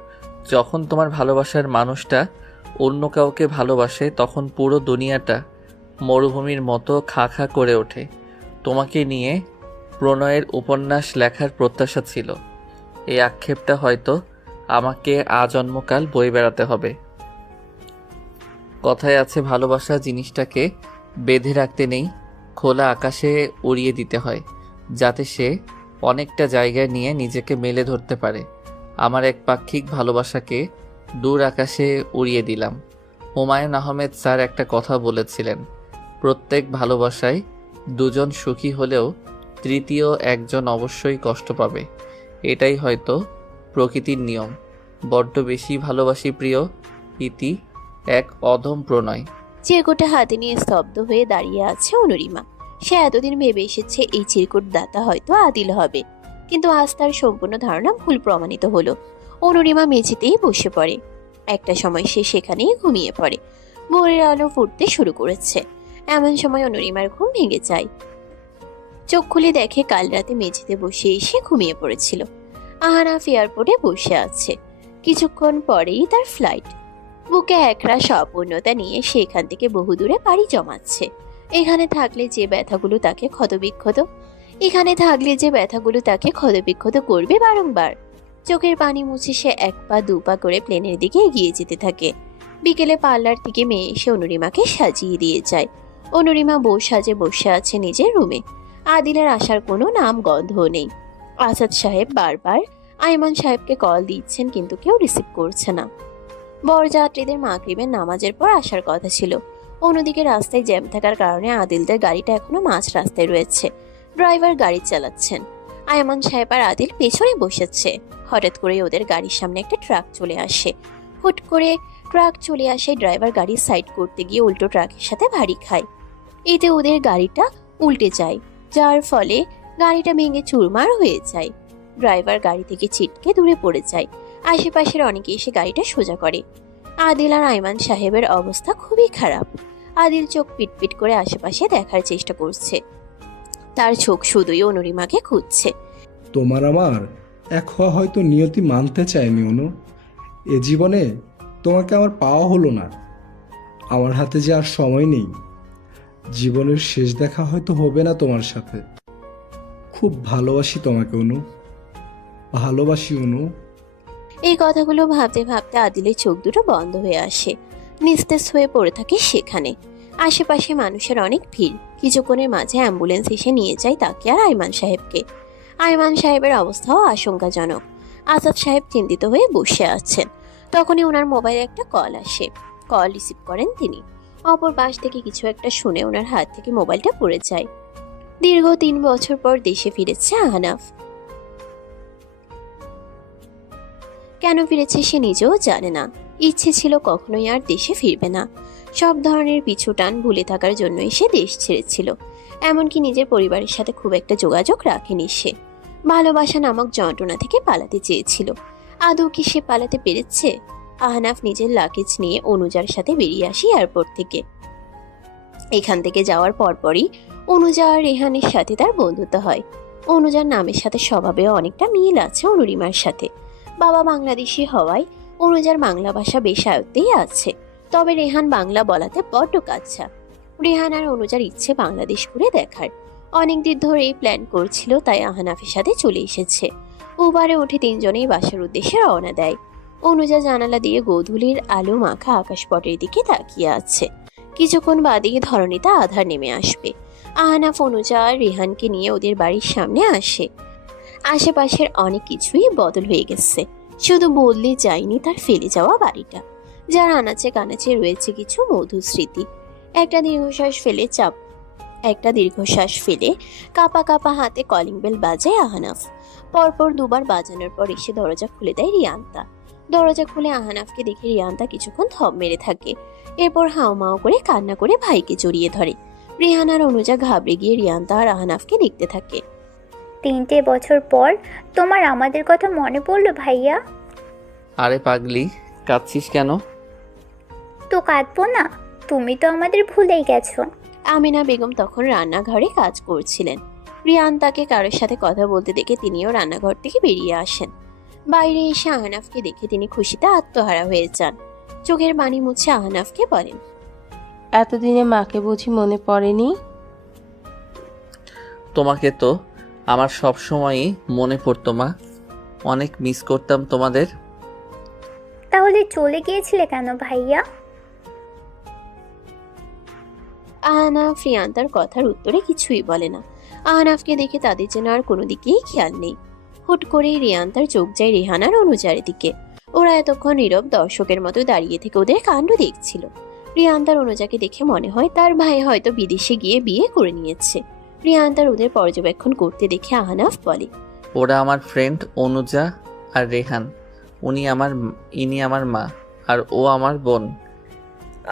যখন তোমার ভালোবাসার মানুষটা অন্য কাউকে ভালোবাসে, তখন পুরো দুনিয়াটা মরুভূমির মতো খা খা করে ওঠে। তোমাকে নিয়ে প্রণয়ের উপন্যাস লেখার প্রত্যাশা ছিল। এই আক্ষেপটা হয়তো আমাকে আজন্মকাল বয়ে বেড়াতে হবে। কথায় আছে, ভালোবাসা জিনিসটাকে বেঁধে রাখতে নেই, খোলা আকাশে উড়িয়ে দিতে হয়, যাতে সে অনেকটা জায়গায় নিয়ে নিজেকে মেলে ধরতে পারে। আমার এক পাক্ষিক ভালোবাসাকে দূর আকাশে উড়িয়ে দিলাম। হুমায়ুন আহমেদ স্যার একটা কথা বলেছিলেন, প্রত্যেক ভালোবাসায় 2 জন সুখী হলেও তৃতীয় একজন অবশ্যই কষ্ট পাবে। এটাই হয়তো প্রকৃতির নিয়ম। বড্ড বেশি ভালোবাসি প্রিয়। ইতি এক অধম প্রণয়। চিরকুটটা হাতে নিয়ে স্তব্ধ হয়ে দাঁড়িয়ে আছে অনুরিমা। সে এতদিন ভেবে এসেছে এই চিরকুট দাতা হয়তো আদিল হবে, কিন্তু আজ তার সম্পূর্ণ ধারণা ভুল প্রমাণিত হলো। অনুরিমা মেঝেতেই বসে পড়ে। একটা সময় সে সেখানেই ঘুমিয়ে পড়ে। ভোরের আলো ফুটতে শুরু করেছে। এমন সময় অনুরিমার ঘুম ভেঙে যায়। চোখ খুলে দেখে কাল রাতে মেঝেতে বসে এসে ঘুমিয়ে পড়েছিল। আহানাফ এয়ারপোর্টে বসে আছে। কিছুক্ষণ পরেই তার ফ্লাইট। বুকে একরাশ অপূর্ণতা নিয়ে সে এখান থেকে বহুদূরে পাড়ি জমাচ্ছে। এখানে থাকলে যে ব্যথাগুলো তাকে ক্ষতবিক্ষত করবে বারংবার। চোখের পানি মুছে সে এক পা দু পা করে প্লেনের দিকে এগিয়ে যেতে থাকে। বিকেলে পার্লার থেকে মেয়ে এসে অনুরিমাকে সাজিয়ে দিয়ে যায়। অনুরিমা বউ সাজে বসে আছে নিজের রুমে। আদিলের আসার কোনো নাম গন্ধও নেই। আসাদ সাহেব বারবার আইমান সাহেবকে কল দিচ্ছেন, কিন্তু কেউ রিসিভ করছে না। বরযাত্রীদের মাগরিবের নামাজের পর আসার কথা ছিল। অন্যদিকে রাস্তায় জ্যাম থাকার কারণে আদিলদের গাড়িটা এখনো মাঝ রাস্তায় রয়েছে। ড্রাইভার গাড়ি চালাচ্ছেন। আইমান সাহেব আর আদিল পেছনে বসেছে। হঠাৎ করে ওদের গাড়ির সামনে একটা ট্রাক চলে আসে। হুট করে ট্রাক চলে আসে, ড্রাইভার গাড়ি সাইড করতে গিয়ে উল্টো ট্রাকের সাথে ভারী খায়। এতে ওদের গাড়িটা উল্টে যায়, যার ফলে গাড়িটা ভেঙে চুরমার হয়ে যায়। ড্রাইভার গাড়ি থেকে ছিটকে দূরে পড়ে যায়। আশেপাশের অনেকে এসে গাড়িটা সোজা করে। আদিল আর আইমান সাহেবের অবস্থা খুবই খারাপ। আদিল চোখ পিটপিট করে আশেপাশে দেখার চেষ্টা করছে। তার চোখ শুধুই অনুরিমাকে খুঁজছে। তোমার আমার এক হওয়া হয়তো নিয়তি মানতে চায়নি অনু। এ জীবনে তোমাকে আমার পাওয়া হলো না। আমার হাতে যে আর সময় নেই। জীবনের শেষ দেখা হয়তো হবে না তোমার সাথে। খুব ভালোবাসি তোমাকে অনু, ভালোবাসি অনু। এই কথাগুলো ভাবতে ভাবতে আদিলের চোখ দুটো বন্ধ হয়ে আসে। নিস্তেজ হয়ে পড়ে থাকে সেখানে। আশেপাশে মানুষের অনেক ভিড়। কিছুক্ষণের মাঝে অ্যাম্বুলেন্স এসে নিয়ে যায় তাকে আর আইমান সাহেবকে। আইমান সাহেবের অবস্থাও আশঙ্কাজনক। আসাদ সাহেব চিন্তিত হয়ে বসে আছেন। তখনই ওনার মোবাইলে একটা কল আসে। কল রিসিভ করেন তিনি। অপর পাশ থেকে কিছু একটা শুনে ওনার হাত থেকে মোবাইলটা পড়ে যায়। দীর্ঘ 3 বছর পর দেশে ফিরেছে আহনাফ। কেন ফিরেছে সে নিজেও জানে না। ইচ্ছে ছিল কখনোই আর দেশে ফিরবে না। সব ধরনের পিছু টান ভুলে থাকার জন্যই সে দেশ ছেড়েছিল। এমনকি নিজের পরিবারের সাথে খুব একটা যোগাযোগ রাখেনি সে। ভালোবাসা নামক যন্ত্রণা থেকে পালাতে চেয়েছিল। আদৌ কি সে পালাতে পেরেছে? আহনাফ নিজের লাগেজ নিয়ে অনুজার সাথে বেরিয়ে আসি এয়ারপোর্ট থেকে। এখান থেকে যাওয়ার পরপরই অনুজা আর রেহানের সাথে তার বন্ধুত্ব হয়। অনুজার নামের সাথে স্বভাবেও অনেকটা মিল আছে অনুরিমার সাথে। বাবা বাংলাদেশি হওয়ায় অনুজার বাংলা ভাষা বেশ আয়ত্তেই আছে। তবে রেহান বাংলা বলাতে বড্ড কাচ্ছা। রেহান আর অনুজার ইচ্ছে বাংলাদেশ ঘুরে দেখার। অনেকদিন ধরেই প্ল্যান করছিল, তাই আহনাফের সাথে চলে এসেছে। উবারে উঠে তিনজনেই বাসার উদ্দেশ্যে রওনা দেয়। অনুজা জানালা দিয়ে গোধূলির আলো মাখা আকাশপটের দিকে তাকিয়ে আছে। কিছুক্ষণ বাদেই ধরণীতে আধার নেমে আসবে। আহনাফ অনুজা আর রেহানকে নিয়ে ওদের বাড়ির সামনে আসে। আশেপাশের অনেক কিছুই বদল হয়ে গেছে, শুধু বদলে যায়নি তার ফেলে যাওয়া বাড়িটা, যার আনাচে কানাচে রয়েছে কিছু মধুর স্মৃতি। একটা দীর্ঘশ্বাস ফেলে কাপা কাপা হাতে কলিং বেল বাজায় আহনাফ। পরপর দুবার বাজানোর পর এসে দরজা খুলে দেয় রিয়ান্তা। দরজা খুলে আহনাফকে দেখে রিয়ান্তা কিছুক্ষণ থম মেরে থাকে। এরপর হাওমাও করে কান্না করে ভাইকে জড়িয়ে ধরে। রেহান আর অনুজা ঘাবড়ে গিয়ে রিয়ান্তা আর আহনাফকে দেখতে থাকে। 3 বছর পর তোমার আমাদের কথা মনে পড়লো ভাইয়া? আরে পাগলি, কাঁদছিস কেন? তো কাঁদবো না, তুমি তো আমাদের ভুলেই গেছো। আমিনা বেগম তখন রান্নাঘরে কাজ করছিলেন। রিয়ান্তাকে কারোর সাথে কথা বলতে দেখে তিনিও রান্নাঘর থেকে বেরিয়ে আসেন। বাইরে এসে আহনাফকে দেখে তিনি খুশিতে আত্মহারা হয়ে যান। চোখের পানি মুছে আহনাফকে বলেন, এতদিনে মাকে বুঝি মনে পড়েনি? তোমাকে তো আমার সব সময়ই মনে পড়তো মা, অনেক মিস করতাম তোমাদের। তাহলে চলে গিয়েছিলে কেন ভাইয়া? আহনাফ রিয়ান্তার কথার উত্তরে কিছুই বলে না। আহনাফকে দেখে তাদের যেন আর কোনো দিকেই খেয়াল নেই। হুট করেই রিয়ান্তার চোখ যায় রেহান আর অনুজার দিকে। ওরা এতক্ষণ নীরব দর্শকের মতো দাঁড়িয়ে থেকে ওদের কাণ্ড দেখছিল। রিয়ান্তার অনুজাকে দেখে মনে হয় তার ভাই হয়তো বিদেশে গিয়ে বিয়ে করে নিয়েছে। রিয়ান্তার ওদের পর্যবেক্ষণ করতে দেখে আহনাফ বলে, ওরা আমার ফ্রেন্ড অনুজা আর রেহান, ইনি আমার মা, আর ও আমার বোন।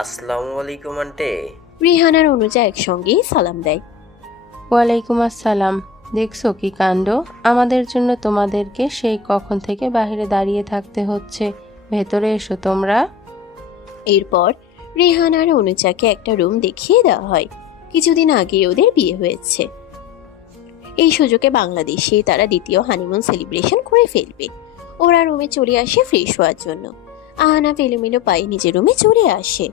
আসসালামু আলাইকুম আন্টি। রিহান আর অনুজা একসঙ্গেই সালাম দেয়। ওয়ালাইকুম আসসালাম। দেখছো কি কাণ্ড, আমাদের জন্য তোমাদেরকে সেই কখন থেকে বাইরে দাঁড়িয়ে থাকতে হচ্ছে। ভেতরে এসো তোমরা। এরপর রেহান আর অনুজাকে একটা রুম দেখিয়ে দেওয়া হয়। কিছুদিন আগে ওদের বিয়ে হয়েছে। এই সুযোগে বাংলাদেশে তারা দ্বিতীয় হানিমুন সেলিব্রেশন করে ফেলবে। ওরা রুমে চলে আসে ফ্রেশ হওয়ার জন্য। আহানা এলোমেলো পায়ে নিজের রুমে চলে আসে।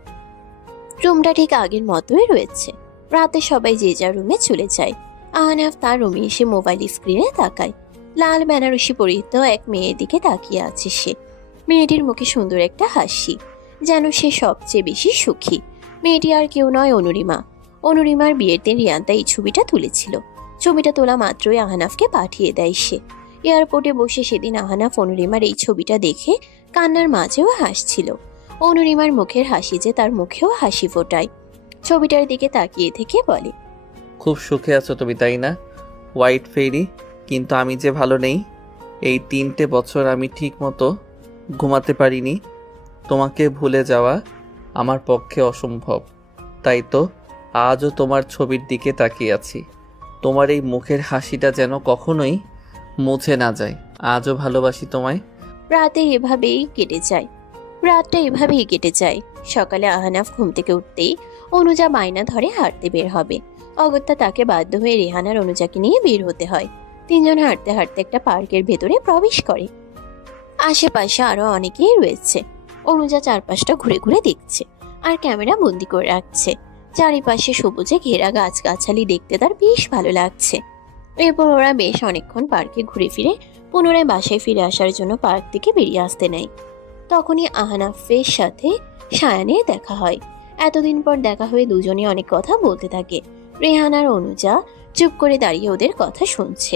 রুমটা ঠিক আগের মতোই রয়েছে। রাতে সবাই যে যার রুমে চলে যায়। আহনাফ তার রুমে এসে মোবাইল স্ক্রিনে তাকায়। লাল বেনারসি পরিহিত এক মেয়ের দিকে তাকিয়ে আছে সে। মেয়েটির মুখে সুন্দর একটা হাসি, যেন সে সবচেয়ে বেশি সুখী। মেয়েটি আর কেউ নয়, অনুরিমা। অনুরিমার বিয়ের দিন রিয়ান্তা এই ছবিটা তুলেছিল। ছবিটা তোলা মাত্রই আহনাফকে পাঠিয়ে দেয় সে। এয়ারপোর্টে বসে সেদিন আহনাফ অনুরিমার এই ছবিটা দেখে কান্নার মাঝেও হাসছিল। অনুরিমার মুখের হাসি যে তার মুখেও হাসি ফোটায়। ছবিটার দিকে তাকিয়ে থেকে বলে, খুব সুখে আছো তুমি, তাই না হোয়াইট ফেরি? কিন্তু আমি যে ভালো নেই। এই 3টে বছর আমি ঠিক মতো ঘুমাতে পারিনি। তোমাকে ভুলে যাওয়া আমার পক্ষে অসম্ভব। তাই তো আজও তোমার ছবির দিকে তাকিয়ে আছি। তোমার এই মুখের হাসিটা যেন কখনোই মুছে না যায়। আজও ভালোবাসি তোমায়। রাতটা এভাবেই কেটে যায়। সকালে আহনাফ ঘুম থেকে উঠতেই অনুজা বায়না ধরে হাঁটতে বের হবে। অগত্যা তাকে বাধ্য হয়ে রেহান আর অনুজাকে নিয়ে বের হতে হয়। তিনজন হাঁটতে হাঁটতে একটা পার্কের ভেতরে প্রবেশ করে। আশেপাশে আরো অনেকেই রয়েছে। অনুজা চারপাশটা ঘুরে ঘুরে দেখছে আর ক্যামেরা বন্দি করে রাখছে। চারিপাশে সবুজে ঘেরা গাছগাছালি দেখতে তার বেশ ভালো লাগছে। এরপর ওরা বেশ অনেকক্ষণ পার্কে ঘুরে ফিরে পুনরায় বাসায় ফিরে আসার জন্য পার্ক থেকে বেরিয়ে আসতে নেয়। তখনই আহনাফের সাথে সায়ানের দেখা হয়। এতদিন পর দেখা হয়ে দুজনে অনেক কথা বলতে থাকে। রেহান আর অনুজা চুপ করে দাঁড়িয়ে ওদের কথা শুনছে।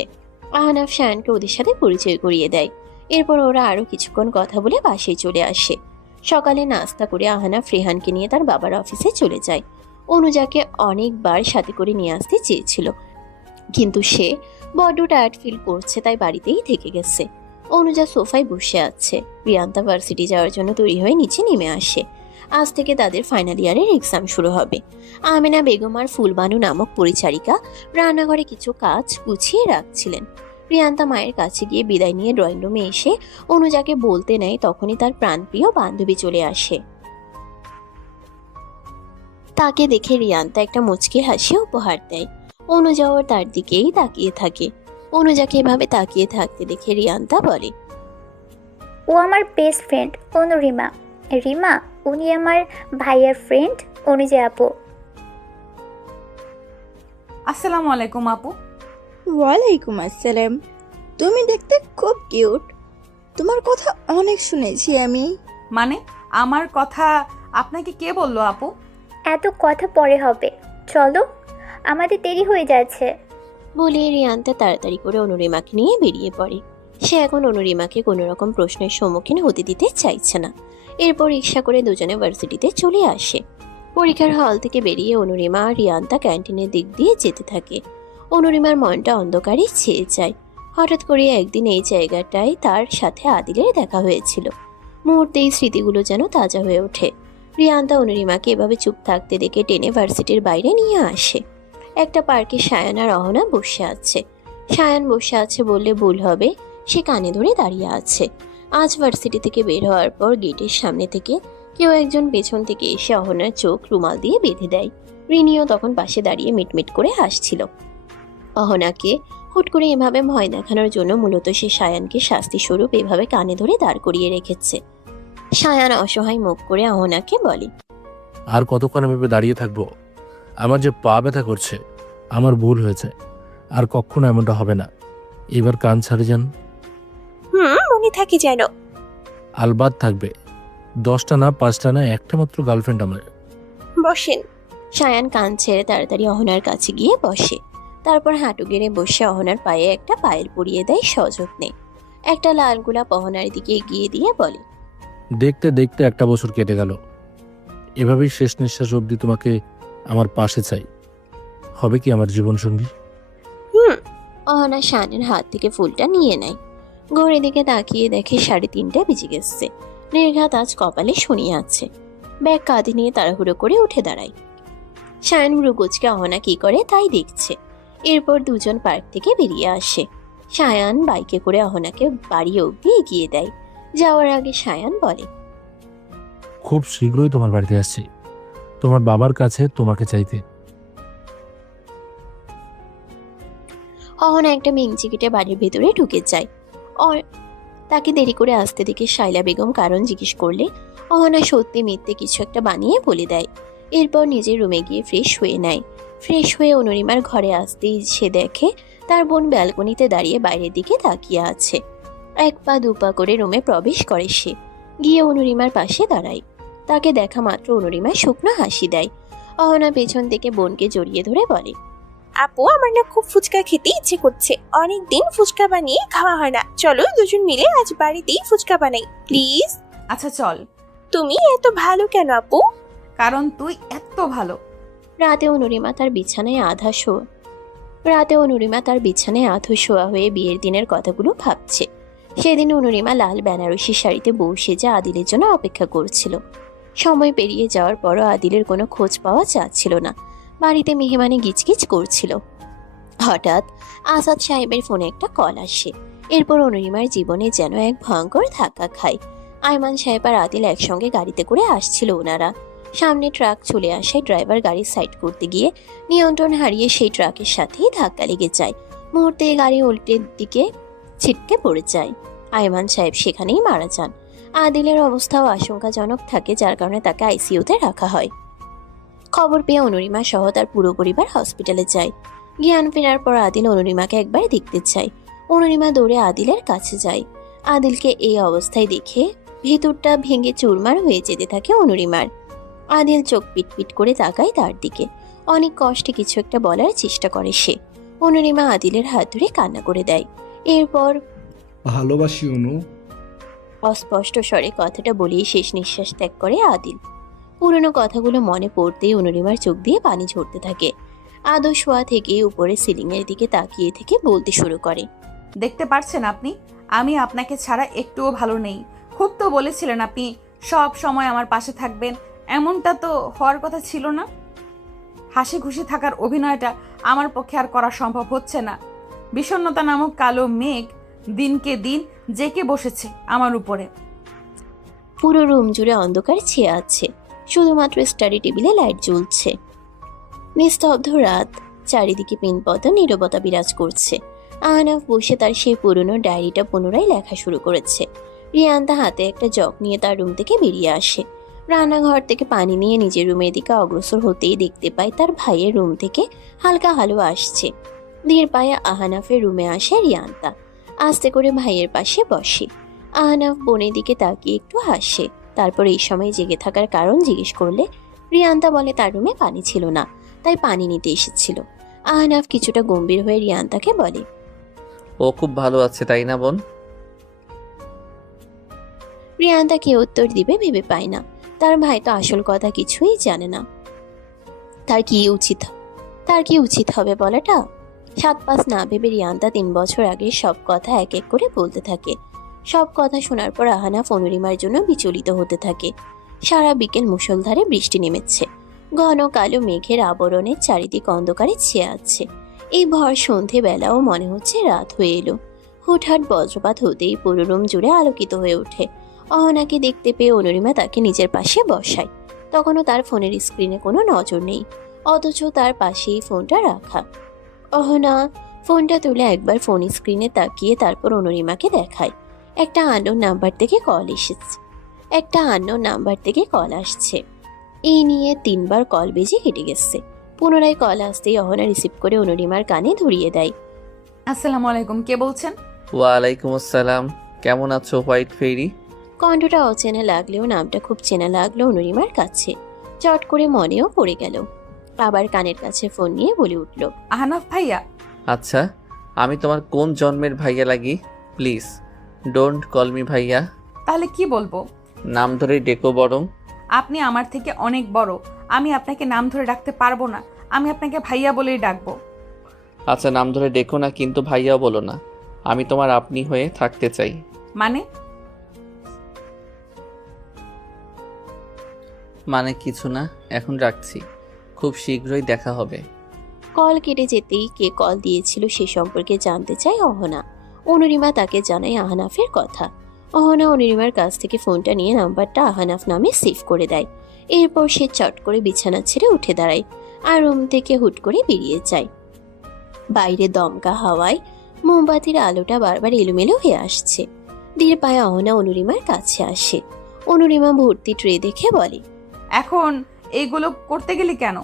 আহনাফ সায়ানকে ওদের সাথে পরিচয় করিয়ে দেয়। এরপর ওরা আরো কিছুক্ষণ কথা বলে বাসায় চলে আসে। সকালে নাস্তা করে আহনাফ রেহানকে নিয়ে তার বাবার অফিসে চলে যায়। অনুজাকে অনেকবার সাথে করে নিয়ে আসতে চেয়েছিল, কিন্তু সে বড্ড টায়ার্ড ফিল করছে, তাই বাড়িতেই থেকে গেছে। অনুজা সোফায় বসে আছে। রিয়ান্তা ভার্সিটি যাওয়ার জন্য তৈরি হয়ে নিচে নেমে আসে। আজ থেকে তাদের ফাইনাল ইয়ারের এক্সাম শুরু হবে। আমেনা বেগম আর ফুলবানু নামক পরিচারিকা রান্নাঘরে কিছু কাজ গুছিয়ে রাখছিলেন। রিয়ান্তা মায়ের কাছে গিয়ে বিদায় নিয়ে ড্রয়িং রুমে এসে অনুজাকে বলতে নেয়, তখনই তার প্রাণপ্রিয় বান্ধবী চলে আসে। তাকে দেখে রিয়ান্তা একটা মুচকি হাসি উপহার দেয়। অনুজাও তার দিকেই তাকিয়ে থাকে। অনুজাকে এভাবে তাকিয়ে থাকতে দেখে রিয়ান্তা বলে, ও আমার বেস্ট ফ্রেন্ড অনুরিমা। রিমা, উনি আমার ভাইয়ার ফ্রেন্ড অনুজা আপু। আসসালামু আলাইকুম আপু। ওয়ালাইকুম আসসালাম। তুমি দেখতে খুব কিউট। তোমার কথা অনেক শুনেছি আমি। মানে আমার কথা আপনাকে কে বললো আপু? এত কথা পরে হবে, চলো আমাদের দেরি হয়ে যাচ্ছে। বলে রিয়ান্তা তাড়াতাড়ি করে অনুরিমাকে নিয়ে বেরিয়ে পড়ে। সে এখন অনুরিমাকে কোনো রকম প্রশ্নের সম্মুখীন হতে দিতে চাইছে না। এরপর রিক্সা করে দুজনে ভার্সিটিতে চলে আসে। পরীক্ষার হল থেকে বেরিয়ে অনুরিমা আর রিয়ান্তা ক্যান্টিনের দিক দিয়ে যেতে থাকে। অনুরিমার মনটা অন্ধকারে ছেয়ে যায়। হঠাৎ করে একদিন এই জায়গাটায় তার সাথে আদিলের দেখা হয়েছিল। মুহূর্তেই স্মৃতিগুলো যেন তাজা হয়ে ওঠে। রিয়ান্তা অনুরিমাকে এভাবে চুপ থাকতে দেখে টেনে ভার্সিটির বাইরে নিয়ে আসে। একটা পার্কে সায়ান আর অহনা বসে আছে। সায়ান বসে আছে বললে ভুল হবে, সে কানে ধরে দাঁড়িয়ে আছে। আজ ভার্সিটি থেকে বের হওয়ার পর গেটের সামনে থেকে কেউ একজন পেছন থেকে এসে অহনার চোখ রুমাল দিয়ে বেঁধে দেয়। রিনিও তখন পাশে দাঁড়িয়ে মিটমিট করে হাসছিল। অহনাকে হুট করে এভাবে ভয় দেখানোর জন্য মূলত সে সায়ানকে শাস্তি স্বরূপ এভাবে কানে ধরে দাঁড় করিয়ে রেখেছে। সায়ান অসহায় মুখ করে অহনাকে বলে, আর কতক্ষণ এভাবে দাঁড়িয়ে থাকবো? আমার যে পা ব্যথা করছে। আমার ভুল হয়েছে, আর কখনো এমনটা হবে না। এবার কান ছাড়ে যান। মনে থাকে যেন। আলবাদ থাকবে। 10টা না, 5টা না, একটা মাত্র গার্লফ্রেন্ড আমার। বসেন। সায়ান কান ছেড়ে তাড়াতাড়ি অহনার কাছে গিয়ে বসে। তারপর হাঁটু গেড়ে বসে অহনার পায়ে একটা পায়েল পরিয়ে দেয় সযত্নে। একটা লাল গোলাপ অহনার দিকে এগিয়ে দিয়ে বলে, দেখতে দেখতে 1 বছর কেটে গেল। এভাবেই শেষ নিঃশ্বাস অবধি তোমাকে আমার পাশে চাই। হবে কি আমার জীবন সঙ্গী? অহনা সায়ানের হাত থেকে ফুলটা নিয়ে নেয়। ঘড়ির দিকে তাকিয়ে দেখে 3:30 বেজে গেছে। নির্ঘাত আজ কপালে শনি আছে। ব্যাগ কাঁধে নিয়ে তাড়াহুড়ো করে উঠে দাঁড়ায়। সায়ন ভ্রুকুচকে অহনা কি করে তাই দেখছে। এরপর দুজন পার্ক থেকে বেরিয়ে আসে। সায়ান বাইকে করে অহনাকে বাড়ি অবধি এগিয়ে দেয়। যাওয়ার আগে সায়ান বলে, খুব শীঘ্রই তোমার বাড়িতে আসছি, তোমার বাবার কাছে তোমাকে চাইতে। অহনা একটা মিংচি কেটে বাড়ির ভেতরে ঢুকে যায়। তাকে দেরি করে আসতে দেখে শাইলা বেগম কারণ জিজ্ঞেস করলে অহনা সত্যি মিথ্যে কিছু একটা বানিয়ে বলে দেয়। এরপর নিজের রুমে গিয়ে ফ্রেশ হয়ে নেয়। ফ্রেশ হয়ে অনুরিমার ঘরে আসতেই সে দেখে তার বোন ব্যালকনিতে দাঁড়িয়ে বাইরের দিকে তাকিয়ে আছে। 1 পা 2 পা করে রুমে প্রবেশ করে সে, গিয়ে অনুরিমার পাশে দাঁড়ায়। তাকে দেখা মাত্র অনুরিমা শুকনো হাসি দেয়। অহনা পেছন থেকে বোনকে জড়িয়ে ধরে বলে, আপু, আমার না খুব ফুচকা খেতে ইচ্ছে করছে। অনেকদিন ফুচকা বানিয়ে খাওয়া হয় না। চলো দুজন মিলে আজ বাড়িতেই ফুচকা বানাই প্লিজ। আচ্ছা চল। তুমি এত ভালো কেন আপু? কারণ তুই এত ভালো। রাতে অনুরিমা তার বিছানায় আধো শোয়া হয়ে বিয়ের দিনের কথাগুলো ভাবছে। সেদিন অনুরিমা লাল বেনারসি শাড়িতে বউ সেজে আদিলের জন্য অপেক্ষা করছিল। সময় পেরিয়ে যাওয়ার পরও আদিলের কোনো খোঁজ পাওয়া যাচ্ছিল না। বাড়িতে মেহমানে গিচগিচ করছিল। হঠাৎ আসাদ সাহেবের ফোনে একটা কল আসে। এরপর অনুরিমার জীবনে যেন এক ভয়ঙ্কর ধাক্কা খায়। আয়মান সাহেব আর আদিল একসঙ্গে গাড়িতে করে আসছিল ওনারা। সামনে ট্রাক চলে আসায় ড্রাইভার গাড়ি সাইড করতে গিয়ে নিয়ন্ত্রণ হারিয়ে সেই ট্রাকের সাথেই ধাক্কা লেগে যায়। মুহূর্তে গাড়ি উল্টের দিকে ছিটকে পড়ে যায়। আয়মান সাহেব সেখানেই মারা যান। আদিলের অবস্থাও আশঙ্কাজনক থাকে, যার কারণে তাকে আইসিইউতে রাখা হয়। খবর পেয়ে অনুরিমা সহ তার পুরো পরিবার হসপিটালে যায়। জ্ঞান ফেরার পর আদিল অনুরিমাকে একবার দেখতে চায়। অনুরিমা দৌড়ে আদিলের কাছে যায়। আদিলকে এই অবস্থায় দেখে ভেতরটা ভেঙে চুরমার হয়ে যেতে থাকে অনুরিমার। আদিল চোখ পিটপিট করে তাকায় তার দিকে। অনেক কষ্টে কিছু একটা বলার চেষ্টা করে সে। অনুরিমা আদিলের হাত ধরে কান্না করে দেয়। এরপর ভালোবাসি অনু, অস্পষ্ট স্বরে কথাটা বলেই শেষ নিঃশ্বাস ত্যাগ করে আদিল। পুরনো কথাগুলো মনে পড়তেই অনুরিমার চোখ দিয়ে পানি ঝরতে থাকে। আদো শোয়া থেকে উপরে সিলিংয়ের দিকে তাকিয়ে থেকে বলতে শুরু করে, দেখতে পারছেন আপনি, আমি আপনাকে ছাড়া একটুও ভালো নেই। খুব তো বলেছিলেন আপনি সব সময় আমার পাশে থাকবেন। এমনটা তো হওয়ার কথা ছিল না। হাসি খুশি থাকার অভিনয়টা আমার পক্ষে আর করা সম্ভব হচ্ছে না। বিষণ্ণতা নামক কালো মেঘ দিনকে দিন জেকে বসেছে আমার উপরে। পুরো রুম জুড়ে অন্ধকার ছেয়ে আছে। শুধুমাত্র স্টাডি টেবিলে লাইট জ্বলছে। নিস্তব্ধ রাত, চারিদিকে পিনপথ নীরবতা বিরাজ করছে। আহনাফ বসে তার সেই পুরনো ডায়েরিটা পুনরায় লেখা শুরু করেছে। রিয়ান্তা হাতে একটা জগ নিয়ে তার রুম থেকে বেরিয়ে আসে। রান্নাঘর থেকে পানি নিয়ে নিজের রুমের দিকে অগ্রসর হতেই দেখতে পায় তার ভাইয়ের রুম থেকে হালকা আলো আসছে। ধীর পায়ে আহনাফের রুমে আসে রিয়ান্তা। আস্তে করে ভাইয়ের পাশে বসে। আহনাফ বোনের দিকে তাকিয়ে একটু হাসে। তারপর এই সময় জেগে থাকার কারণ জিজ্ঞেস করলে রিয়ান্তা বলে তার রুমে পানি ছিল না, তাই পানি নিতে এসেছিল। আহনাফ কিছুটা গম্ভীর হয়ে রিয়ান্তাকে বলে, ও খুব ভালো আছে তাই না বোন? রিয়ান্তা কি উত্তর দিবে ভেবে পায় না। তার ভাই তো আসল কথা কিছুই জানে না। তার কি উচিত হবে বলাটা? 7-5 না ভেবে রিয়ান্তা 3 বছর আগে সব কথা এক এক করে বলতে থাকে। সব কথা শোনার পর আহনাফ অনুরিমার জন্য বিচলিত হতে থাকে। সারা বিকেল মুষলধারে বৃষ্টি নেমেছে। ঘন কালো মেঘের আবরণে চারিদিক অন্ধকারে ছেয়ে আছে। এই ভর সন্ধে বেলাও মনে হচ্ছে রাত হয়ে এলো। হুটহাট বজ্রপাত হতেই পুরো রুম জুড়ে আলোকিত হয়ে ওঠে। অহনাকে দেখতে পেয়ে অনুরিমা তাকে নিজের পাশে বসায়। তখনও তার ফোনের স্ক্রিনে কোনো নজর নেই, অথচ তার পাশেই ফোনটা রাখা। অহনা ফোনটা তুলে একবার ফোন স্ক্রিনে তাকিয়ে তারপর অনুরিমাকে দেখায়। একটা আননোন নাম্বার থেকে কল আসছে। এই নিয়ে 3 বার কল বেজে কেটে গেছে। পুনরায় কল আসতেই অহনা রিসিভ করে অনুরিমার কানে ধরিয়ে দেয়। আসসালামু আলাইকুম, কে বলছেন? ওয়ালাইকুম আসসালাম, কেমন আছো হোয়াইট ফেরি? কণ্ঠটা অচেনা লাগলেও নামটা খুব চেনা লাগলো অনুরিমার কাছে। চট করে মনেও পড়ে গেল। আবার কানের কাছে ফোন নিয়ে বলে উঠল, আহনাফ ভাইয়া। আচ্ছা, আমি তোমার কোন জন্মের ভাইয়া লাগি? প্লিজ ডোন্ট কল মি ভাইয়া। তাহলে কি বলবো? নাম ধরে ডেকো বরং। আপনি আমার থেকে অনেক বড়, আমি আপনাকে নাম ধরে ডাকতে পারবো না। আমি আপনাকে ভাইয়া বলেই ডাকবো। আচ্ছা, নাম ধরে ডেকো না, কিন্তু ভাইয়াও বলো না। আমি তোমার আপনি হয়ে থাকতে চাই। মানে কিছু না, এখন রাখছি, খুব শীঘ্রই দেখা হবে। কল কেটে যেতেই কে কল দিয়েছিল সে সম্পর্কে জানতে চায় অহনা। অনুরিমা তাকে জানায় আহনাফের কথা। অহনা অনুরিমার কাছ থেকে ফোনটা নিয়ে নাম্বারটা আহনাফ নামে সেভ করে দেয়। এরপর সে চট করে বিছানা ছেড়ে উঠে দাঁড়ায় আর রুম থেকে হুট করে বেরিয়ে যায়। বাইরে দমকা হাওয়ায় মোমবাতির আলোটা বারবার এলোমেলো হয়ে আসছে। ধীরে পায়ে অহনা অনুরিমার কাছে আসে। অনুরিমা ভর্তি ট্রে দেখে বলে, এখন এইগুলো করতে গেলি কেন?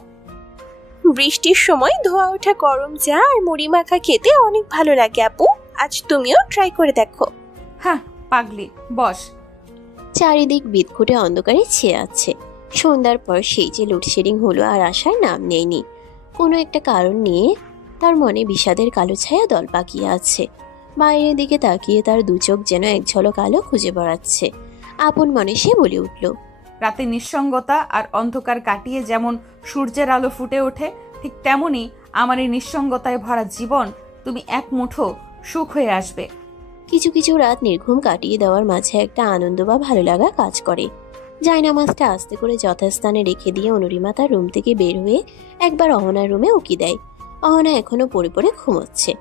বৃষ্টির সময় ধোয়া ওঠা গরম চা আর মুড়ি মাখা খেতে অনেক ভালো লাগে আপু, আজ তুমিও ট্রাই করে দেখো। হ্যাঁ পাগলি, বস। চারিদিক বিদঘুটে অন্ধকারে ছেয়ে আছে। সন্ধ্যার পর সেই যে লোডশেডিং হলো আর আসার নাম নেয়নি। কোনো একটা কারণ নিয়ে তার মনে বিষাদের কালো ছায়া দল পাকিয়ে আছে। বাইরের দিকে তাকিয়ে তার দু চোখ যেন এক ঝলক আলো খুঁজে বেড়াচ্ছে। আপন মনে সে বলে উঠল, রাতে নিঃসঙ্গতা আর অন্ধকার কাটিয়ে যেমন সূর্যের আলো ফুটে ওঠে, ঠিক তেমনি আমার এই নিঃসঙ্গতায় ভরা জীবন তুমি এক মুঠো সুখ হয়ে আসবে। কিছু কিছু রাত নির্ঘুম কাটিয়ে দেওয়ার মাঝে একটা আনন্দ বা ভালো লাগা কাজ করে। জায়নামাজটা আস্তে করে যথাস্থানে রেখে দিয়ে অনুরিমা তার রুম থেকে বের হয়ে একবার অহনার রুমে উকি দেয়। অহনা এখনো পড়ে পড়ে ঘুমোচ্ছে।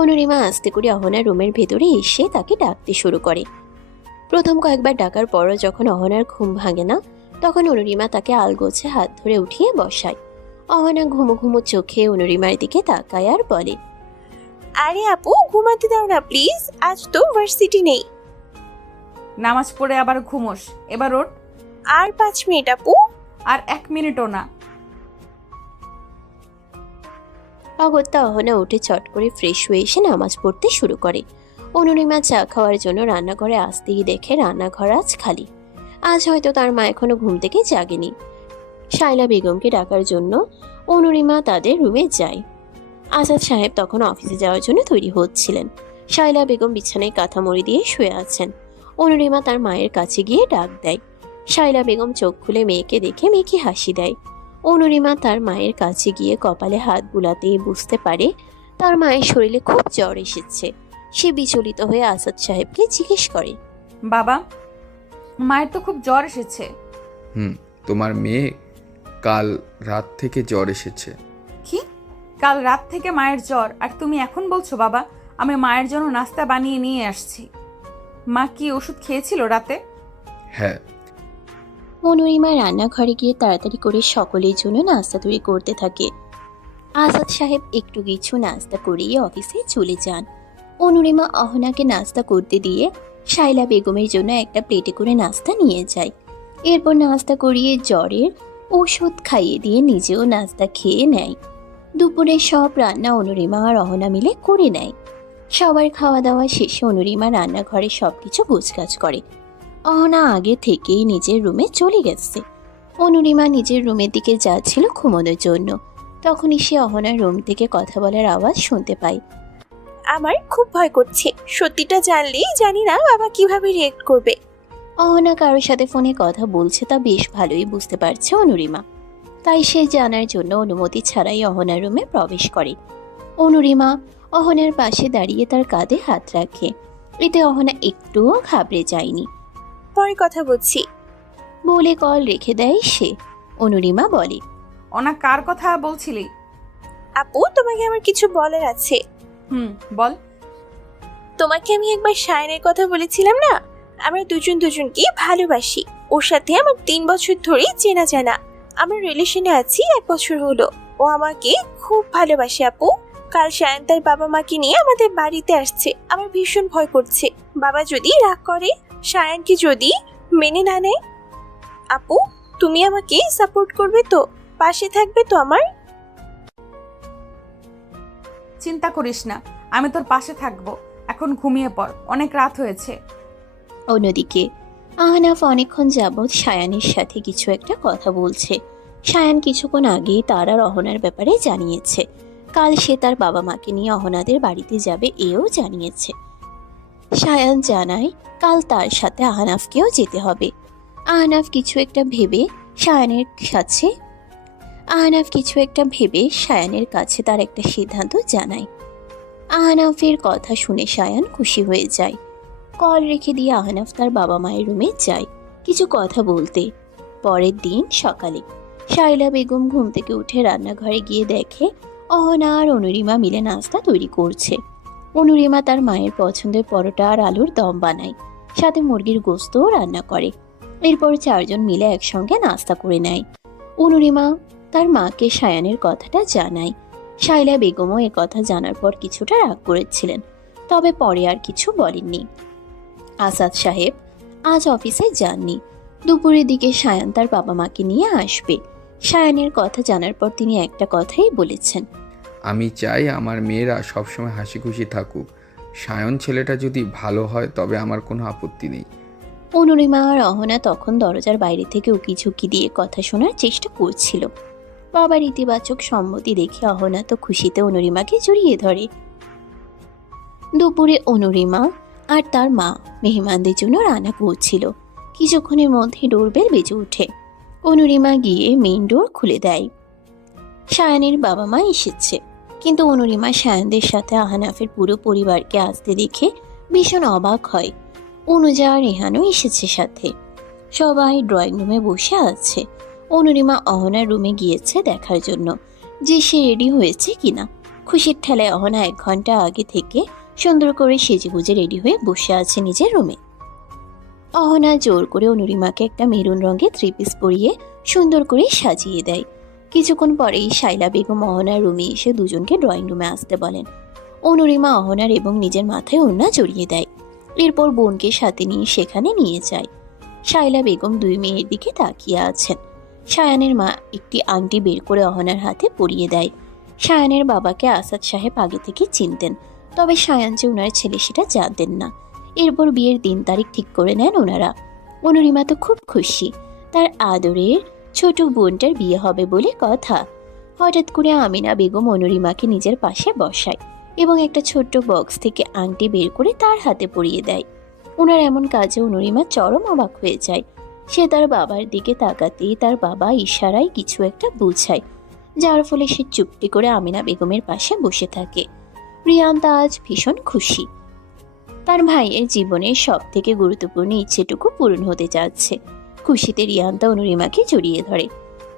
অনুরিমা আস্তে করে অহনার রুমের ভেতরে এসে তাকে ডাকতে শুরু করে। প্রথম কয়েকবার ডাকার পরও যখন অহনার ঘুম ভাঙে না, তখন অনুরিমা তাকে আলগোছে হাত ধরে উঠিয়ে বসায়। অহনা ঘুমো ঘুমো চোখে অনুরিমার দিকে তাকায় আর বলে, আরে আপু ঘুমাতে দাও না প্লিজ, আজ তো ভার্সিটি নেই। নামাজ পড়ে আবার ঘুমোস, এবার ওঠ। আর 5 মিনিট আপু। আর 1 মিনিটও না। অগত্যা অহনা উঠে চট করে ফ্রেশ হয়ে এসে নামাজ পড়তে শুরু করে। অনুরিমা চা খাওয়ার জন্য রান্নাঘরে আসতেই দেখে রান্নাঘর আজ খালি। আজ হয়তো তার মা এখনো ঘুম থেকে জাগেনি। শায়লা বেগমকে ডাকার জন্য অনুরিমা তাদের রুমে যায়। আজাদ সাহেব তখন অফিসে যাওয়ার জন্য তৈরি হচ্ছিলেন। শায়লা বেগম বিছানায় কাঁথা মুড়ি দিয়ে শুয়ে আছেন। অনুরিমা তার মায়ের কাছে গিয়ে ডাক দেয়। শায়লা বেগম চোখ খুলে মেয়েকে দেখে মেয়েকে হাসি দেয়। অনুরিমা তার মায়ের কাছে গিয়ে কপালে হাত বুলাতেই বুঝতে পারে তার মায়ের শরীরে খুব জ্বর এসেছে। সে বিচলিত হয়ে আসাদ সাহেবকে জিজ্ঞেস করে, বাবা, মায়ের তো খুব জ্বর এসেছে। তোমার মেয়ে কাল রাত থেকে জ্বর এসেছে। কি? কাল রাত থেকে মায়ের জ্বর, আর তুমি এখন বলছো? বাবা, আমি মায়ের জন্য নাস্তা বানিয়ে নিয়ে আসছি। মা কি ওষুধ খেয়েছিল রাতে? হ্যাঁ। অনুরিমা রান্নাঘরে গিয়ে তাড়াতাড়ি করে সকলের জন্য নাস্তা তৈরি করতে থাকে। আসাদ সাহেব একটু কিছু নাস্তা করিয়ে অফিসে চলে যান। অনুরিমা অহনাকে নাস্তা করতে দিয়ে শায়লা বেগমের জন্য একটা প্লেটে করে নাস্তা নিয়ে যায়। এরপর নাস্তা করিয়ে জ্বরের ওষুধ খাইয়ে দিয়ে নিজেও নাস্তা খেয়ে নেয়। দুপুরে সব রান্না অনুরিমা আর অহনা মিলে করে নেয়। সবার খাওয়া দাওয়া শেষে অনুরিমা রান্নাঘরে সবকিছু গোছগাছ করে। অহনা আগে থেকেই নিজের রুমে চলে গেছে। অনুরিমা নিজের রুমের দিকে যাচ্ছিল ঘুমানোর জন্য। তখনই সে অহনার রুম থেকে কথা বলার আওয়াজ শুনতে পায়। আমার খুব ভয় করছে, সত্যিটা জানলেই জানি না বাবা কিভাবে রিয়েক্ট করবে। অহনা কারোর সাথে ফোনে কথা বলছে তা বেশ ভালোই বুঝতে পারছে অনুরিমা। তাই সে জানার জন্য অনুমতি ছাড়াই অহনার রুমে প্রবেশ করে। অনুরিমা অহনার পাশে দাঁড়িয়ে তার কাঁধে হাত রাখে। এতে অহনা একটুও ঘাবড়ে যায়নি। পরে কথা বলছি বলে কল রেখে দেয় সে। অনুরিমা বলে, ওনা কার কথা বলছিলি? আপু তোমাকে আমার কিছু বলার আছে। বল। তোমাকে আমি একবার শায়নের কথা বলেছিলাম না, আমরা দুজনকে ভালোবাসি। ওর সাথে আমার 3 বছর ধরে চেনা জানা। আমরা রিলেশনে আছি 1 বছর হলো। ও আমাকে খুব ভালোবাসে আপু। কাল শায়ন তার বাবা মাকে নিয়ে আমাদের বাড়িতে আসছে। আমার ভীষণ ভয় করছে, বাবা যদি রাগ করে, শায়নকে যদি মেনে না নেয়। আপু তুমি আমাকে সাপোর্ট করবে তো, পাশে থাকবে তো আমার? চিন্তা করিস না, আমি তোর পাশে থাকবো। এখন ঘুমিয়ে পড়, অনেক রাত হয়েছে। অন্যদিকে আহনাফ অনেকক্ষণ যাবৎ শায়ানের সাথে কিছু একটা কথা বলছে। শায়ান কিছুক্ষণ আগেই তার আর অহনার ব্যাপারে জানিয়েছে। কাল সে তার বাবা মাকে নিয়ে অহনাদের বাড়িতে যাবে এও জানিয়েছে। শায়ান জানায় কাল তার সাথে আহনাফকেও যেতে হবে। আহনাফ কিছু একটা ভেবে শায়ানের কাছে তার একটা সিদ্ধান্ত জানায়। আহনাফের কথা শুনে সায়ান খুশি হয়ে যায়। কল রেখে দিয়ে আহনাফ তার বাবা মায়ের রুমে যায় কিছু কথা বলতে। পরের দিন সকালে শাইলা বেগম ঘুম থেকে উঠে রান্নাঘরে গিয়ে দেখে অহনা আর অনুরিমা মিলে নাস্তা তৈরি করছে। অনুরিমা তার মায়ের পছন্দের পরোটা আর আলুর দম বানায়, সাথে মুরগির গোস্তও রান্না করে। এরপর চারজন মিলে একসঙ্গে নাস্তা করে নেয়। অনুরিমা তার মাকে সায়ানের কথাটা জানায়। শাইলা বেগমও এ কথা জানার পর কিছুটা রাগ করেছিলেন, তবে পরে আর কিছু বলেননি। আসাদ সাহেব আজ অফিসে যাননি। দুপুরের দিকে সায়ান তার বাবা মাকে নিয়ে আসবে। সায়ানের কথা জানার পর তিনি একটা কথাই বলেছেন, আমি চাই আমার মেয়েরা সবসময় হাসি খুশি থাকুক। সায়ন ছেলেটা যদি ভালো হয় তবে আমার কোনো আপত্তি নেই। অনুরিমা আর অহনা তখন দরজার বাইরে থেকে উকি ঝুঁকি দিয়ে কথা শোনার চেষ্টা করছিল। বাবার ইতিবাচক সম্মতি দেখে অহনা তো খুশিতে অনুরিমাকে জড়িয়ে ধরে। দুপুরে অনুরিমা আর তার মা মেহমানদের জন্য রান্না করছিল। কিছুক্ষণের মধ্যে ডোরবেল বেজে ওঠে। অনুরিমা গিয়ে মেইন ডোর খুলে দেয়। সায়ানের বাবা মা এসেছে, কিন্তু অনুরিমা সায়ানদের সাথে আহনাফের পুরো পরিবারকে আসতে দেখে ভীষণ অবাক হয়। অনুজা আর রেহানও এসেছে সাথে। সবাই ড্রয়িং রুমে বসে আছে। অনুরিমা অহনার রুমে গিয়েছে দেখার জন্য যে সে রেডি হয়েছে কিনা। খুশির ঠেলায় অহনা 1 ঘন্টা আগে থেকে সুন্দর করে সেজেগুজে রেডি হয়ে বসে আছে নিজের রুমে। অহনা জোর করে অনুরিমাকে একটা মেরুন রঙের 3 পিস পরিয়ে সুন্দর করে সাজিয়ে দেয়। কিছুক্ষণ পরেই শাইলা বেগম অহনার রুমে এসে দুজনকে ড্রয়িং রুমে আসতে বলেন। অনুরিমা অহনার এবং নিজের মাথায় ওড়না জড়িয়ে দেয়। এরপর বোনকে সাথে নিয়ে সেখানে নিয়ে যায়। শাইলা বেগম 2 মেয়ের দিকে তাকিয়ে আছেন। সায়ানের মা একটি আংটি বের করে অহনার হাতে পরিয়ে দেয়। সায়ানের বাবাকে আসাদ সাহেব আগে থেকে চিনতেন, তবে সায়ান যে ওনার ছেলে সেটা জানতেন না। এরপর বিয়ের দিন তারিখ ঠিক করে নেন ওনারা। অনুরিমা তো খুব খুশি, তার আদরের ছোট বোনটার বিয়ে হবে বলে কথা। হঠাৎ করে আমিনা বেগম অনুরিমাকে নিজের পাশে বসায় এবং একটা ছোট্ট বক্স থেকে আংটি বের করে তার হাতে পরিয়ে দেয়। ওনার এমন কাজে অনুরিমা চরম অবাক হয়ে যায়। সে তার বাবার দিকে তাকাতেই তার বাবা ইশারায় কিছু একটা বুঝায়, যার ফলে সে চুপটি করে আমিনা বেগমের পাশে বসে থাকে। রিয়ান্তা আজ ভীষণ খুশি। তার ভাইয়ের জীবনের সব থেকে গুরুত্বপূর্ণ ইচ্ছেটুকু পূরণ হতে যাচ্ছে। খুশিতে রিয়ান্তা অনুরিমাকে জড়িয়ে ধরে।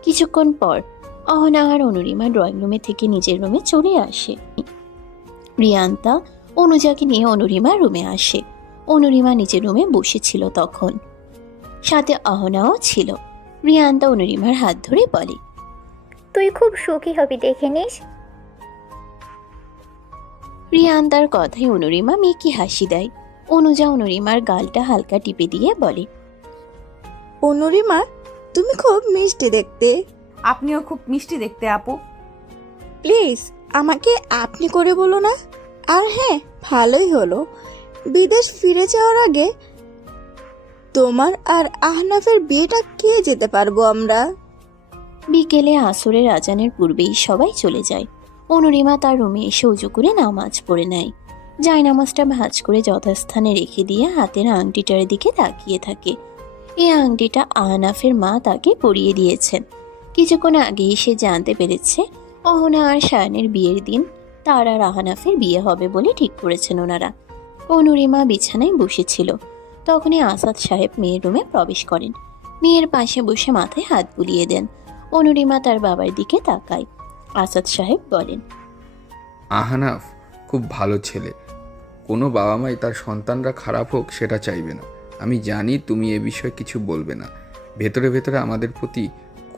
কিছুক্ষণ পর অহনা আর অনুরিমা ড্রয়িং রুমে থেকে নিজের রুমে চলে আসে। রিয়ান্তা অনুজাকে নিয়ে অনুরিমার রুমে আসে। অনুরিমা নিজের রুমে বসেছিল তখন, সাথে অহনাও ছিল। রিয়ান্তা অনুরিমার হাত ধরে বলে, তুই খুব সুখী হবি দেখে নিস। রিয়ান্তার কথায় অনুরিমা মেকি হাসি দেয়। অনুজা অনুরিমার গালটা হালকা টিপে দিয়ে বলে, অনুরিমা তুমি খুব মিষ্টি দেখতে। আপনিও খুব মিষ্টি দেখতে আপু। প্লিজ আমাকে আপনি করে বলো না। আর হ্যাঁ, ভালোই হলো, বিদেশ ফিরে যাওয়ার আগে তোমার আর আহনাফের বিয়েটা কে যেতে পারবো আমরা। বিকেলে আসরের আজানের পূর্বেই সবাই চলে যায়। অনুরিমা তার রুমে এসে উজু করে নামাজ পড়ে নেয়। জায়নামাজটা ভাঁজ করে যথাস্থানে রেখে দিয়ে হাতের আংটিটার দিকে তাকিয়ে থাকে। এই আংটিটা আহনাফের মা তাকে পরিয়ে দিয়েছেন। কিছুক্ষণ আগেই সে জানতে পেরেছে অহনা আর সায়ানের বিয়ের দিন তার আর আহনাফের বিয়ে হবে বলে ঠিক করেছেন ওনারা। অনুরিমা বিছানায় বসেছিল, তখনই আসাদ সাহেব মেয়ের রুমে প্রবেশ করেন। মেয়ের পাশে বসে মাথায় হাত বুলিয়ে দেন। অনুরিমা তার বাবার দিকে তাকায়। আসাদ সাহেব বলেন, আহনাফ খুব ভালো ছেলে। কোনো বাবা মাই তার সন্তানরা খারাপ হোক সেটা চাইবে না। আমি জানি তুমি এ বিষয়ে কিছু বলবে না। ভেতরে ভেতরে আমাদের প্রতি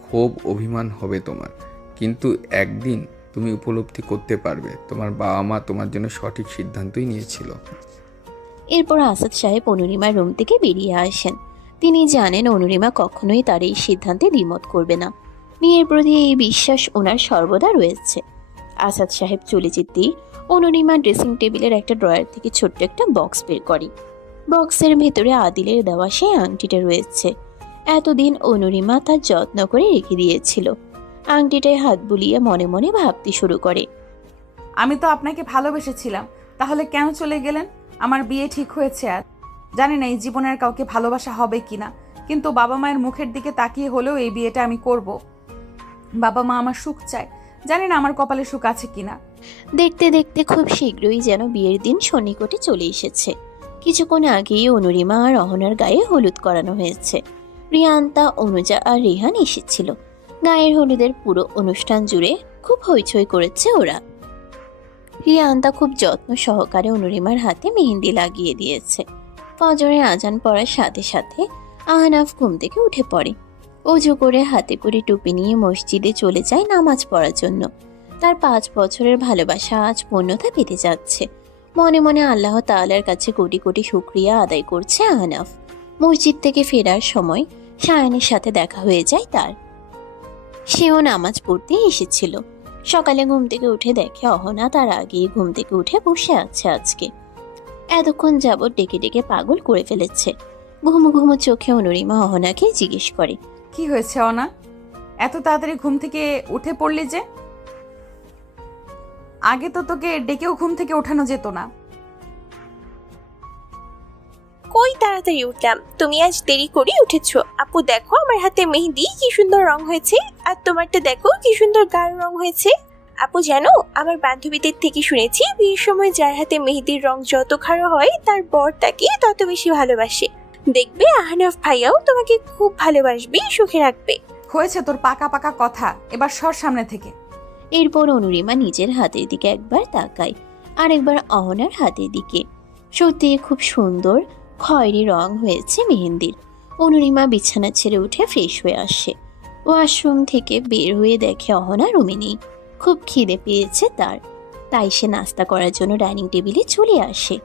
ক্ষোভ অভিমান হবে তোমার, কিন্তু একদিন তুমি উপলব্ধি করতে পারবে তোমার বাবা মা তোমার জন্য সঠিক সিদ্ধান্তই নিয়েছিল। এরপর আসাদ সাহেব অনুরিমার রুম থেকে বেরিয়ে আসেন। তিনি জানেন অনুরিমা কখনোই তার এই সিদ্ধান্তে দ্বিমত করবে না। মেয়ের প্রতি এই বিশ্বাস ওনার সর্বদা রয়েছে। আসাদ সাহেব চলে যেতেই অনুরিমা ড্রেসিং টেবিলের একটা ড্রয়ার থেকে ছোট্ট একটা বক্স বের করে। বক্সের ভেতরে আদিলের দেওয়া সেই আংটিটা রয়েছে। এতদিন অনুরিমা তার যত্ন করে রেখে দিয়েছিল। আংটিটায় হাত বুলিয়ে মনে মনে ভাবতে শুরু করে, আমি তো আপনাকে ভালোবেসেছিলাম, তাহলে কেন চলে গেলেন? আমার বিয়ে ঠিক হয়েছে, আর জানি না এই জীবনের কাউকে ভালোবাসা হবে কিনা, কিন্তু বাবা মায়ের মুখের দিকে তাকিয়ে হলেও এই বিয়েটা আমি করব। বাবা মা আমার সুখ চায়, জানি না আমার কপালে সুখ আছে কিনা। দেখতে দেখতে খুব শীঘ্রই যেন বিয়ের দিন সন্নিকটে চলে এসেছে। কিছুক্ষণ আগেই অনুরিমা আর অহনার গায়ে হলুদ করানো হয়েছে। রিয়ান্তা, অনুজা আর রেহান এসেছিল। গায়ের হলুদের পুরো অনুষ্ঠান জুড়ে খুব হইচই করেছে ওরা। রিয়ান্তা খুব যত্ন সহকারে অনুরিমার হাতে মেহেন্দি লাগিয়ে দিয়েছে। ফজরের আজান পড়ার সাথে সাথে আহনাফ ঘুম থেকে উঠে পড়ে। অজু করে হাতে করে টুপি নিয়ে মসজিদে চলে যায় নামাজ পড়ার জন্য। তার 5 বছরের ভালোবাসা আজ পূর্ণতা পেতে যাচ্ছে। মনে মনে আল্লাহ তাআলার কাছে কোটি কোটি শুকরিয়া আদায় করছে আহনাফ। মসজিদ থেকে ফেরার সময় সায়ানের সাথে দেখা হয়ে যায় তার। সেও নামাজ পড়তে এসেছিল। সকালে ঘুম থেকে উঠে দেখে অহনা তার আগেই ঘুম থেকে উঠে বসে আছে। আজকে এতক্ষণ যাবৎ ডেকে ডেকে পাগল করে ফেলেছে। ঘুমু ঘুমু চোখে অনুরিমা অহনাকে জিজ্ঞেস করে, কি হয়েছে অনা, এত তাড়াতাড়ি ঘুম থেকে উঠে পড়লি যে? আগে তো তোকে ডেকেও ঘুম থেকে ওঠানো যেত না। কই তাড়াতাড়ি উঠলাম, তুমি আজ দেরি করে উঠেছো। আপু দেখো আমার হাতে মেহেদি কি সুন্দর রং হয়েছে, আর তোমারটা দেখো কি সুন্দর গাঢ় রং হয়েছে। আপু জানো, আমার বান্ধবীদের থেকে শুনেছি বিয়ের সময় যার হাতে মেহেদির রং যত গাঢ় হয় তার বর তাকে তত বেশি ভালোবাসে। দেখবে আহনাফ ভাইয়াও তোমাকে খুব ভালোবাসবে, সুখে রাখবে। হয়েছে তোর পাকা পাকা কথা, এবার সর সামনে থেকে। এরপর অনুরিমা নিজের হাতের দিকে একবার তাকায়, আর একবার অহনার হাতের দিকে। সত্যি খুব সুন্দর খয়েরি রং হয়েছে মেহেন্দির। অনুরিমা বিছানা ছেড়ে উঠে ফ্রেশ হয়ে আসে। ওয়াশরুম থেকে বের হয়ে দেখে অহনা রুমে নেই। খুব খিদে পেয়েছে তার, তাই সে নাস্তা করার জন্য ডাইনিং টেবিলে চলে আসে।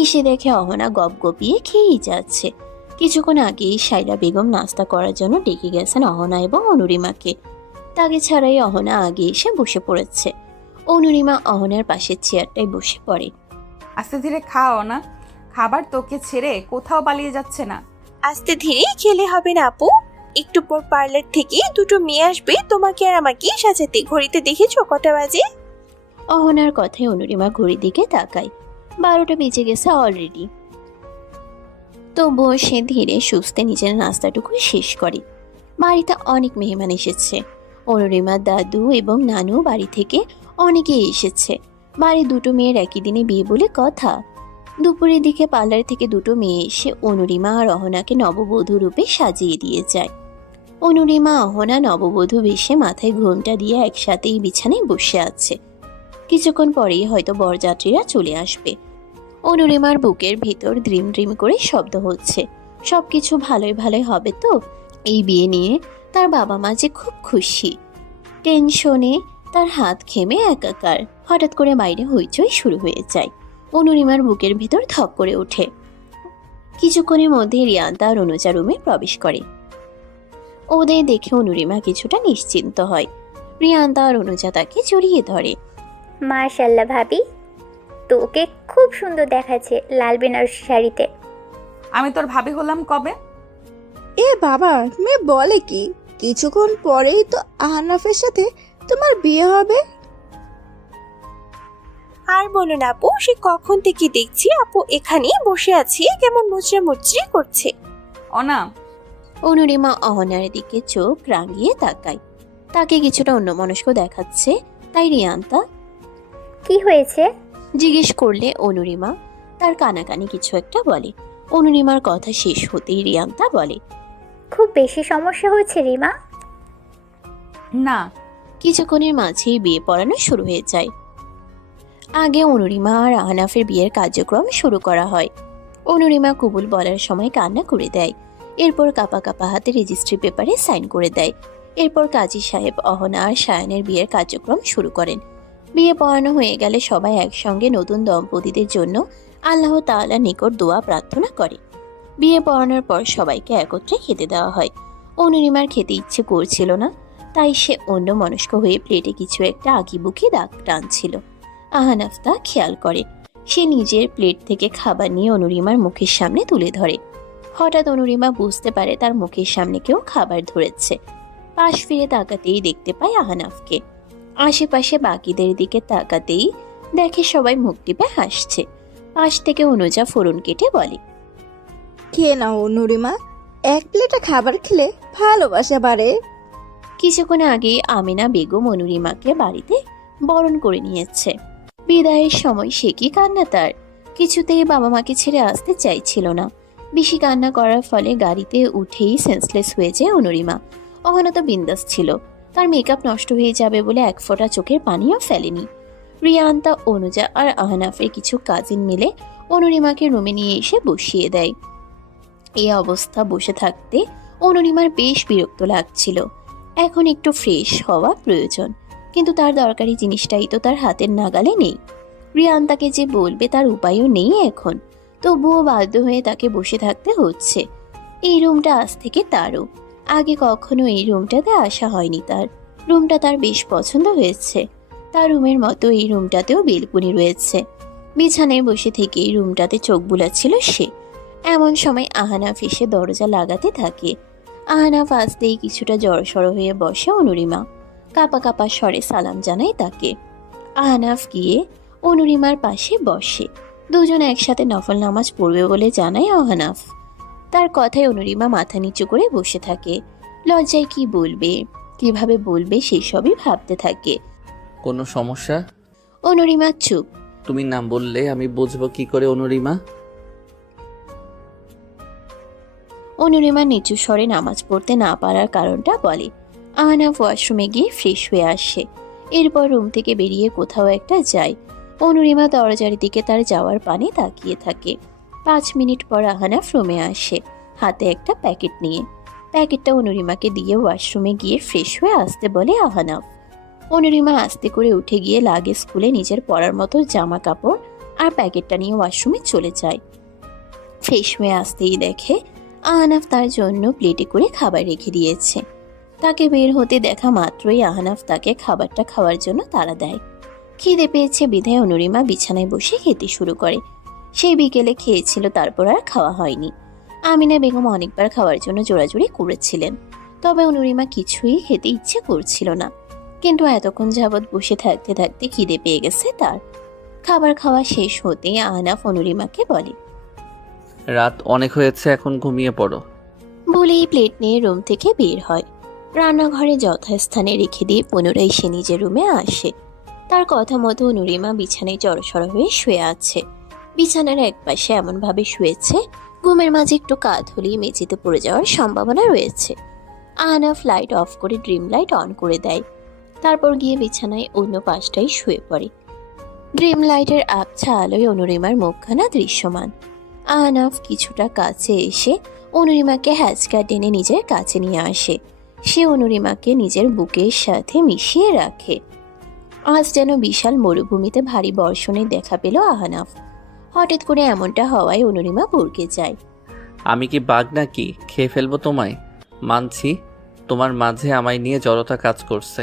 এসে দেখে অহনা গপগপিয়ে খেয়েই যাচ্ছে। কিছুক্ষণ আগেই শাইলা বেগম নাস্তা করার জন্য ডেকে গেছেন অহনা এবং অনুরিমাকে। তাকে ছাড়াই অহনা আগে এসে বসে পড়েছে। অনুরিমা অহনার পাশের চেয়ারটায় বসে পড়ে। আস্তে ধীরে খাও না, খাবার তোকে ছেড়ে কোথাও পালিয়ে যাচ্ছে না। আস্তে ধীরে খেলে হবে না আপু, একটু পর পার্লার থেকে দুটো মেয়ে আসবে তোমাকে আর আমাকে সাজাতে। ঘড়িতে দেখেছো কটা বাজে? অহনার কথায় অনুরিমা ঘড়ির দিকে তাকায়। 12টা বেজে গেছে অলরেডি। তবুও সে ধীরে সুস্থে নিজের নাস্তাটুকু শেষ করে। বাড়িতে অনেক মেহমান এসেছে। অনুরিমার দাদু এবং নানু বাড়ি থেকে অনেকে এসেছে। বাড়ির দুটো মেয়ের একই দিনে বিয়ে বলে কথা। দুপুরের দিকে পার্লার থেকে দুটো মেয়ে এসে অনুরিমা আর অহনাকে নববধূ রূপে সাজিয়ে দিয়ে যায়। অনুরিমা অহনা নববধূ বেশে মাথায় ঘোমটা দিয়ে একসাথেই বিছানায় বসে আছে। কিছুক্ষণ পরেই হয়তো বরযাত্রীরা চলে আসবে। অনুরিমার বুকের ভিতর দ্রিম দ্রিম করে শব্দ হচ্ছে। সবকিছু ভালোই ভালোই হবে তো? এই বিয়ে নিয়ে তার বাবা মা যে খুব খুশি। টেনশনে তার হাত ঘেমে একাকার। হঠাৎ করে বাইরে হইচই শুরু হয়ে যায়। অনুরিমার বুকের ভিতর ধক করে ওঠে। কিছুক্ষণের মধ্যে রিয়ান্তা আর অনুজা রুমে প্রবেশ করে। ওদের দেখে অনুরিমা কিছুটা নিশ্চিন্ত হয়। রিয়ান্তা আর অনুজা তাকে জড়িয়ে ধরে। মাশাআল্লাহ ভাবি, তোকে খুব সুন্দর দেখাচ্ছে লাল বেনারসি শাড়িতে। আমি তোর ভাবি হলাম কবে? এ বাবা, মেয়ে বলে কি? কিছুক্ষণ পরেই তো আহনাফের সাথে তোমার বিয়ে হবে। আর বলো না আপু, সে কখন থেকে দেখছি আপু এখানেই বসে আছে, কেমন মুচড়ে মুচড়ে করছে। অনা। অনুরিমা অহনার দিকে চোখ রাঙিয়ে তাকায়। তাকে কিছুটা অন্যমনস্ক দেখাচ্ছে। তাই রিয়ান্তা কি হয়েছে জিজ্ঞেস করলে অনুরিমা তার কানাকানি কিছু একটা বলে। অনুরিমার কথা শেষ হতেই রিয়ান্তা বলে, খুব বেশি সমস্যা হচ্ছে রিমা? না। কিছুক্ষণের মাঝেই বিয়ে পড়ানো শুরু হয়ে যায়। আগে অনুরিমা আর আহনাফের বিয়ের কার্যক্রম শুরু করা হয়। অনুরিমা কবুল বলার সময় কান্না করে দেয়। এরপর কাপা কাপা হাতে রেজিস্ট্রি পেপারে সাইন করে দেয়। এরপর কাজী সাহেব অহনা আর সায়ানের বিয়ের কার্যক্রম শুরু করেন। বিয়ে পড়ানো হয়ে গেলে সবাই একসঙ্গে নতুন দম্পতিদের জন্য আল্লাহ তাআলার নিকট দোয়া প্রার্থনা করে। বিয়ে পড়ানোর পর সবাইকে একত্রে খেতে দেওয়া হয়। অনুরিমার খেতে ইচ্ছে করছিল না, তাই সে অন্য মনস্ক হয়ে প্লেটে কিছু একটা আঁকিবুকি দাগ টানছিল। আহনাফ তা খেয়াল করে। সে নিজের প্লেট থেকে খাবার নিয়ে অনুরিমার মুখের সামনে তুলে ধরে। হঠাৎ অনুরিমা বুঝতে পারে তার মুখের সামনে কেউ খাবার ধরেছে। পাশ ফিরে তাকাতেই দেখতে পায় আহনাফকে। আশেপাশে বাকিদের দিকে তাকাতেই দেখে সবাই মুখ টিপে হাসছে। পাশ থেকে অনুজা ফোড়ন কেটে বলে, খেয়ে নাও অনুরিমা, এক প্লেটে খাবার খেলে ভালোবাসা বাড়ে। কিছুক্ষণ আগেই আমিনা বেগম অনুরিমাকে বাড়িতে বরণ করে নিয়েছে। বিদায়ের সময় সে কি কান্না তার! কিছুতেই বাবা মাকে ছেড়ে আসতে চাইছিল না। বেশি কান্না করার ফলে গাড়িতে উঠেই সেন্সলেস হয়ে যায় অনুরিমা। অহনা তো বিন্দাস ছিল, তার মেকআপ নষ্ট হয়ে যাবে বলে এক ফোঁটা চোখের পানিও ফেলেনি। রিয়ান্তা, অনুজা আর আহনাফের কিছু কাজিন মিলে অনুরিমাকে রুমে নিয়ে এসে বসিয়ে দেয়। এই অবস্থা বসে থাকতে অনুরিমার বেশ বিরক্ত লাগছিল। এখন একটু ফ্রেশ হওয়া প্রয়োজন, কিন্তু তার দরকারি জিনিসটাই তো তার হাতের নাগালে নেই। রিয়ান্তাকে যে বলবে তার উপায়ও নেই এখন, তবুও বাধ্য হয়ে তাকে বসে থাকতে হচ্ছে। এই রুমটা আজ থেকে তারও। আগে কখনো এই রুমটাতে আসা হয়নি তার। রুমটা তার বেশ পছন্দ হয়েছে। তার রুমের মতো এই রুমটাতেও বেলকুনি রয়েছে। বিছানায় বসে থেকে এই রুমটাতে চোখ বুলাচ্ছিল সে। এমন সময় আহনাফ এসে দরজা লাগাতে থাকে। আহনাফ আসতেই কিছুটা জড়সড় হয়ে বসে অনুরিমা। কাপা কাপা স্বরে সালাম জানায় তাকে। আহনাফ গিয়ে অনুরিমার পাশে বসে। দুজন একসাথে নফল নামাজ পড়বে বলে জানায় আহনাফ। তার কথায় অনুরিমা মাথা নিচু করে বসে থাকে। লজ্জায় কি বলবে, কিভাবে বলবে সেই সবই ভাবতে থাকে। কোনো সমস্যা? অনুরিমা চুপ। তুমি নাম বললে আমি বুঝবো কি করে অনুরিমা? অনুরিমা নিচু স্বরে নামাজ পড়তে না পারার কারণটা বলে। আহনাফ ওয়াশরুমে গিয়ে ফ্রেশ হয়ে আসে। এরপর রুম থেকে বেরিয়ে কোথাও একটা যায়। অনুরিমা দরজার দিকে তার যাওয়ার পানে তাকিয়ে থাকে। 5 মিনিট পর আহনাফ রুমে আসে, হাতে একটা প্যাকেট নিয়ে। প্যাকেটটা অনুরিমাকে দিয়ে ওয়াশরুমে গিয়ে ফ্রেশ হয়ে আসতে বলে আহনাফ। অনুরিমা আস্তে করে উঠে গিয়ে লাগেজ খুলে নিজের পরার মতো জামা কাপড় আর প্যাকেটটা নিয়ে ওয়াশরুমে চলে যায়। ফ্রেশ হয়ে আসতেই দেখে আহনাফ তার জন্য প্লেটে করে খাবার রেখে দিয়েছে। তাকে বের হতে দেখা মাত্রই আহনাফ তাকে খাবারটা খাওয়ার জন্য তাড়া দেয়। খিদে পেয়েছে বিধায় অনুরিমা বিছানায় বসে খেতে শুরু করে। সেই বিকেলে খেয়েছিল, তারপর আর খাওয়া হয়নি। আমিনা বেগম অনেকবার খাওয়ার জন্য জোরাজুরি করেছিলেন, তবে অনুরিমা কিছুই খেতে ইচ্ছে করছিল না। কিন্তু এতক্ষণ যাবৎ বসে থাকতে থাকতে খিদে পেয়ে গেছে তার। খাবার খাওয়া শেষ হতেই আহনাফ অনুরিমাকে বলে, রাত অনেক হয়েছে, এখন ঘুমিয়ে পড়ো। বলেই প্লেট নিয়ে রুম থেকে বের হয়। রান্নাঘরে যথাস্থানে রেখে দিয়ে পুনরায় সে নিজের রুমে আসে। তার কথা মতো অনুরিমা বিছানায় জড়সড় হয়ে শুয়ে আছে। বিছানার এক পাশে এমনভাবে শুয়েছে ঘুমের মাঝে একটু কাত হলেই মেঝেতে পড়ে যাওয়ার সম্ভাবনা রয়েছে। আহনাফ লাইট অফ করে ড্রিম লাইট অন করে দেয়। তারপর গিয়ে বিছানায় অন্য পাশটাই শুয়ে পড়ে। ড্রিম লাইটের আবছা আলোয় অনুরিমার মুখখানা দৃশ্যমান। আহনাফ কিছুটা কাছে এসে অনুরিমাকে হ্যাচকা টেনে নিজের কাছে নিয়ে আসে। সে অনুরিমাকে নিজের বুকের সাথে মিশিয়ে রাখে। আজ যেন বিশাল মরুভূমিতে ভারী বর্ষণের দেখা পেল আহনাফ। হঠাৎ করে এমনটা হওয়ায় অনুরিমা ভড়কে যায়। আমি কি বাঘ নাকি, খেয়ে ফেলবো তোমায়? মানছি তোমার মাঝে আমায় নিয়ে জড়তা কাজ করছে,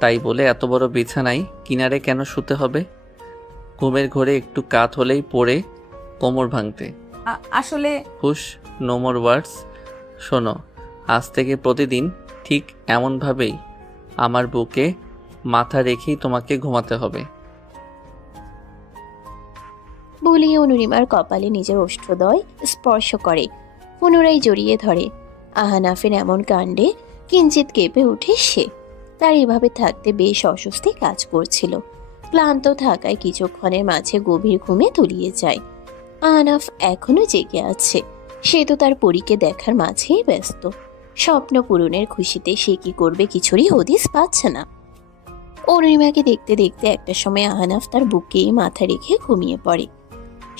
তাই বলে এত বড় বিছানায় কিনারে কেন শুতে হবে? ঘুমের ঘোরে একটু কাত হলেই পড়ে কোমর ভাঙতে। আসলে হুশ, নো মোর ওয়ার্ডস। শোনো, আজ থেকে প্রতিদিন ঠিক এমনভাবেই আমার বুকে মাথা রেখেই তোমাকে ঘুমাতে হবে। বলে অনুরিমার কপালে নিজের ওষ্ঠদ্বয় স্পর্শ করে, পুনরায় জড়িয়ে ধরে। আহনাফের এমন কাণ্ডে কিঞ্চিত কেঁপে উঠে সে। তার এভাবে থাকতে বেশ অস্বস্তি কাজ করছিল। ক্লান্ত থাকায় কিছুক্ষণের মাঝে গভীর ঘুমে তলিয়ে যায়। আহনাফ এখনো জেগে আছে। সে তো তার পরীকে দেখার মাঝেই ব্যস্ত। স্বপ্ন পূরণের খুশিতে সে কি করবে কিছুরই হদিস পাচ্ছে না। অনুরিমাকে দেখতে দেখতে একটা সময় আহনাফ তার বুকেই মাথা রেখে ঘুমিয়ে পড়ে।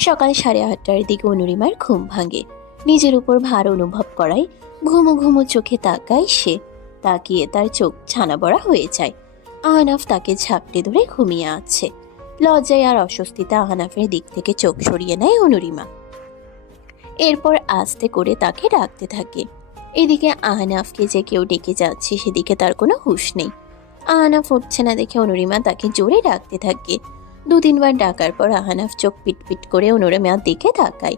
সকাল 8:30টার দিকে অনুরিমার ঘুম ভাঙে। নিজের উপর ভার অনুভব করায় ঘুমো ঘুমো চোখে তাকায় সে। তাকিয়ে তার চোখ ছানা বড়া হয়ে যায়। আহনাফ তাকে ঝাপটে ধরে ঘুমিয়ে আছে। লজ্জায় আর অস্বস্তিতে আহনাফের দিক থেকে চোখ সরিয়ে নেয় অনুরিমা। এরপর আস্তে করে তাকে ডাকতে থাকে। এদিকে আহনাফকে যে কেউ ডেকে যাচ্ছে সেদিকে তার কোনো হুঁশ নেই। আহনাফ উঠছে না দেখে অনুরিমা তাকে জোরে ডাকতে থাকে। 2-3 বার ডাকার পর আহনাফ চোখ পিটপিট করে অনুরিমার দিকে তাকায়।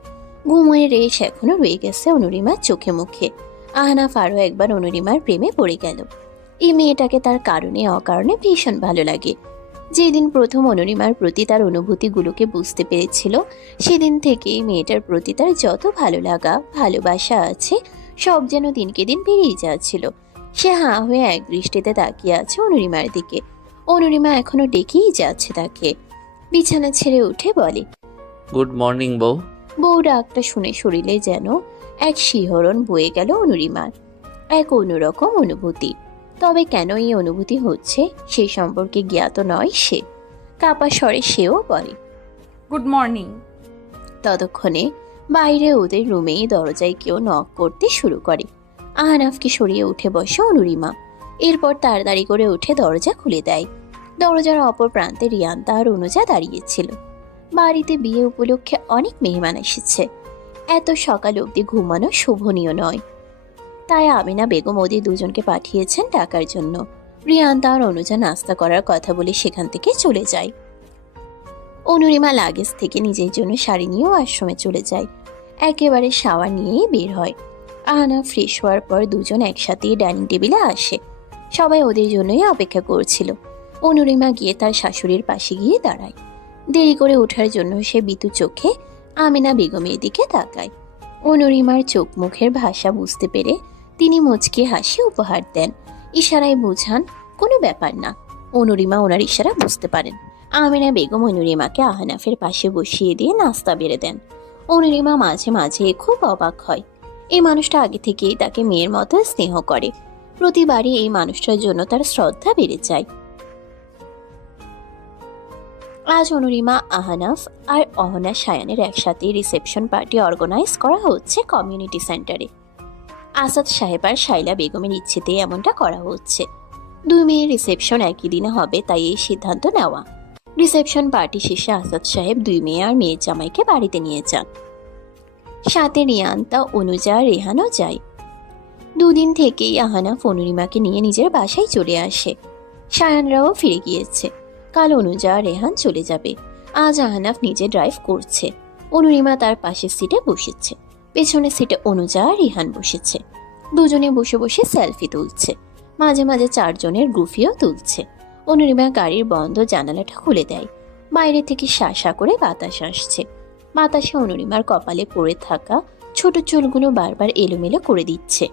ঘুমের রেশ এখনো রয়ে গেছে অনুরিমার চোখে মুখে। আহনাফ আরও একবার অনুরিমার প্রেমে পড়ে গেল। এই মেয়েটাকে তার কারণে অকারণে ভীষণ ভালো লাগে। যেদিন প্রথম অনুরিমার প্রতি তার অনুভূতিগুলোকে বুঝতে পেরেছিল, সেদিন থেকে মেয়েটার প্রতি তার যত ভালো লাগা ভালোবাসা আছে সব যেন দিনকে দিন বেড়েই যাচ্ছিল। সে হাঁ হয়ে এক দৃষ্টিতে তাকিয়ে আছে অনুরিমার দিকে। অনুরিমা এখনো ডেকেই যাচ্ছে তাকে। বিছানা ছেড়ে উঠে বলে, গুড মর্নিং বউ। বউ ডাকটা শুনে শরীরে যেন এক শিহরণ বয়ে গেল অনুরিমার, এক অন্যরকম অনুভূতি। তবে কেন এই অনুভূতি হচ্ছে সে সম্পর্কে জ্ঞাত নয় সে। কাপা স্বরে সেও বলে, গুড মর্নিং। ততক্ষণে বাইরে ওদের রুমে দরজায় কেউ নক করতে শুরু করে। আহনাফকে সরিয়ে উঠে বসে অনুরিমা। এরপর তাড়াতাড়ি করে উঠে দরজা খুলে দেয়। দরজার অপর প্রান্তে রিয়ান্তা আর অনুজা দাঁড়িয়েছিল। বাড়িতে বিয়ে উপলক্ষে অনেক মেহমান এসেছে। এত সকাল অবধি ঘুমানো শোভনীয় নয়, তাই আমিনা বেগম ওদের দুজনকে পাঠিয়েছেন টাকার জন্য। রিয়ান্তা আর অনুজা নাস্তা করার কথা বলে সেখান থেকে চলে যায়। অনুরিমা লাগেজ থেকে নিজের জন্য শাড়ি নিয়েও আশ্রমে চলে যায়। একেবারে শাওয়ার নিয়েই বের হয়। আহনা ফ্রেশ হওয়ার পর দুজন একসাথে ডাইনিং টেবিলে আসে। সবাই ওদের জন্যই অপেক্ষা করছিল। অনুরিমা গিয়ে তার শাশুড়ির পাশে গিয়ে দাঁড়ায়। দেরি করে ওঠার জন্য সে বিতু চোখে আমিনা বেগমের দিকে তাকায়। অনুরিমার চোখ মুখের ভাষা বুঝতে পেরে তিনি মুচকি হাসি উপহার দেন, ইশারায় বুঝান কোনো ব্যাপার না। অনুরিমা ওনার ইশারা বুঝতে পারেন। আমিনা বেগম অনুরিমাকে আহনাফের পাশে বসিয়ে দিয়ে নাস্তা বেড়ে দেন। অনুরিমা মাঝে মাঝে খুব অবাক হয়। এই মানুষটা আগে থেকেই তাকে মেয়ের মতো স্নেহ করে। প্রতিবারই এই মানুষটার জন্য তার শ্রদ্ধা বেড়ে যায়। আজ অনুরিমা, আহনাফ আর অহনা সায়ানের একসাথে রিসেপশন পার্টি অর্গানাইজ করা হচ্ছে কমিউনিটি সেন্টারে। আসাদ সাহেব আর শাইলা বেগমের ইচ্ছেতে এমনটা করা হচ্ছে। দুই মেয়ের রিসেপশন একই দিনে হবে, তাই এই সিদ্ধান্ত নেওয়া। রিসেপশন পার্টি শেষে আসাদ সাহেব দুই মেয়ে আর মেয়ের জামাইকে বাড়িতে নিয়ে যান। সাথে রিয়ান্তা, অনুজা, রেহানও যায়। দুদিন থেকেই আহনাফ অনুরিমাকে নিয়ে নিজের বাসায় চলে আসে। সায়ানরাও ফিরে গিয়েছে। কাল অনুজা আর রেহান চলে যাবে। আজ আহনাফ নিজে ড্রাইভ করছে। অনুরিমা তার পাশের সিটে বসেছে। পেছনের সিটে অনুজা আর রেহান বসেছে। দুজনে বসে বসে সেলফি তুলছে। মাঝে মাঝে চারজনের গ্রুফিও তুলছে। অনুরিমা গাড়ির বন্ধ জানালাটা খুলে দেয়। বাইরে থেকে শাঁসা করে বাতাস আসছে। বাতাসে অনুরিমার কপালে পড়ে থাকা ছোট চুলগুলো বারবার এলোমেলো করে দিচ্ছে।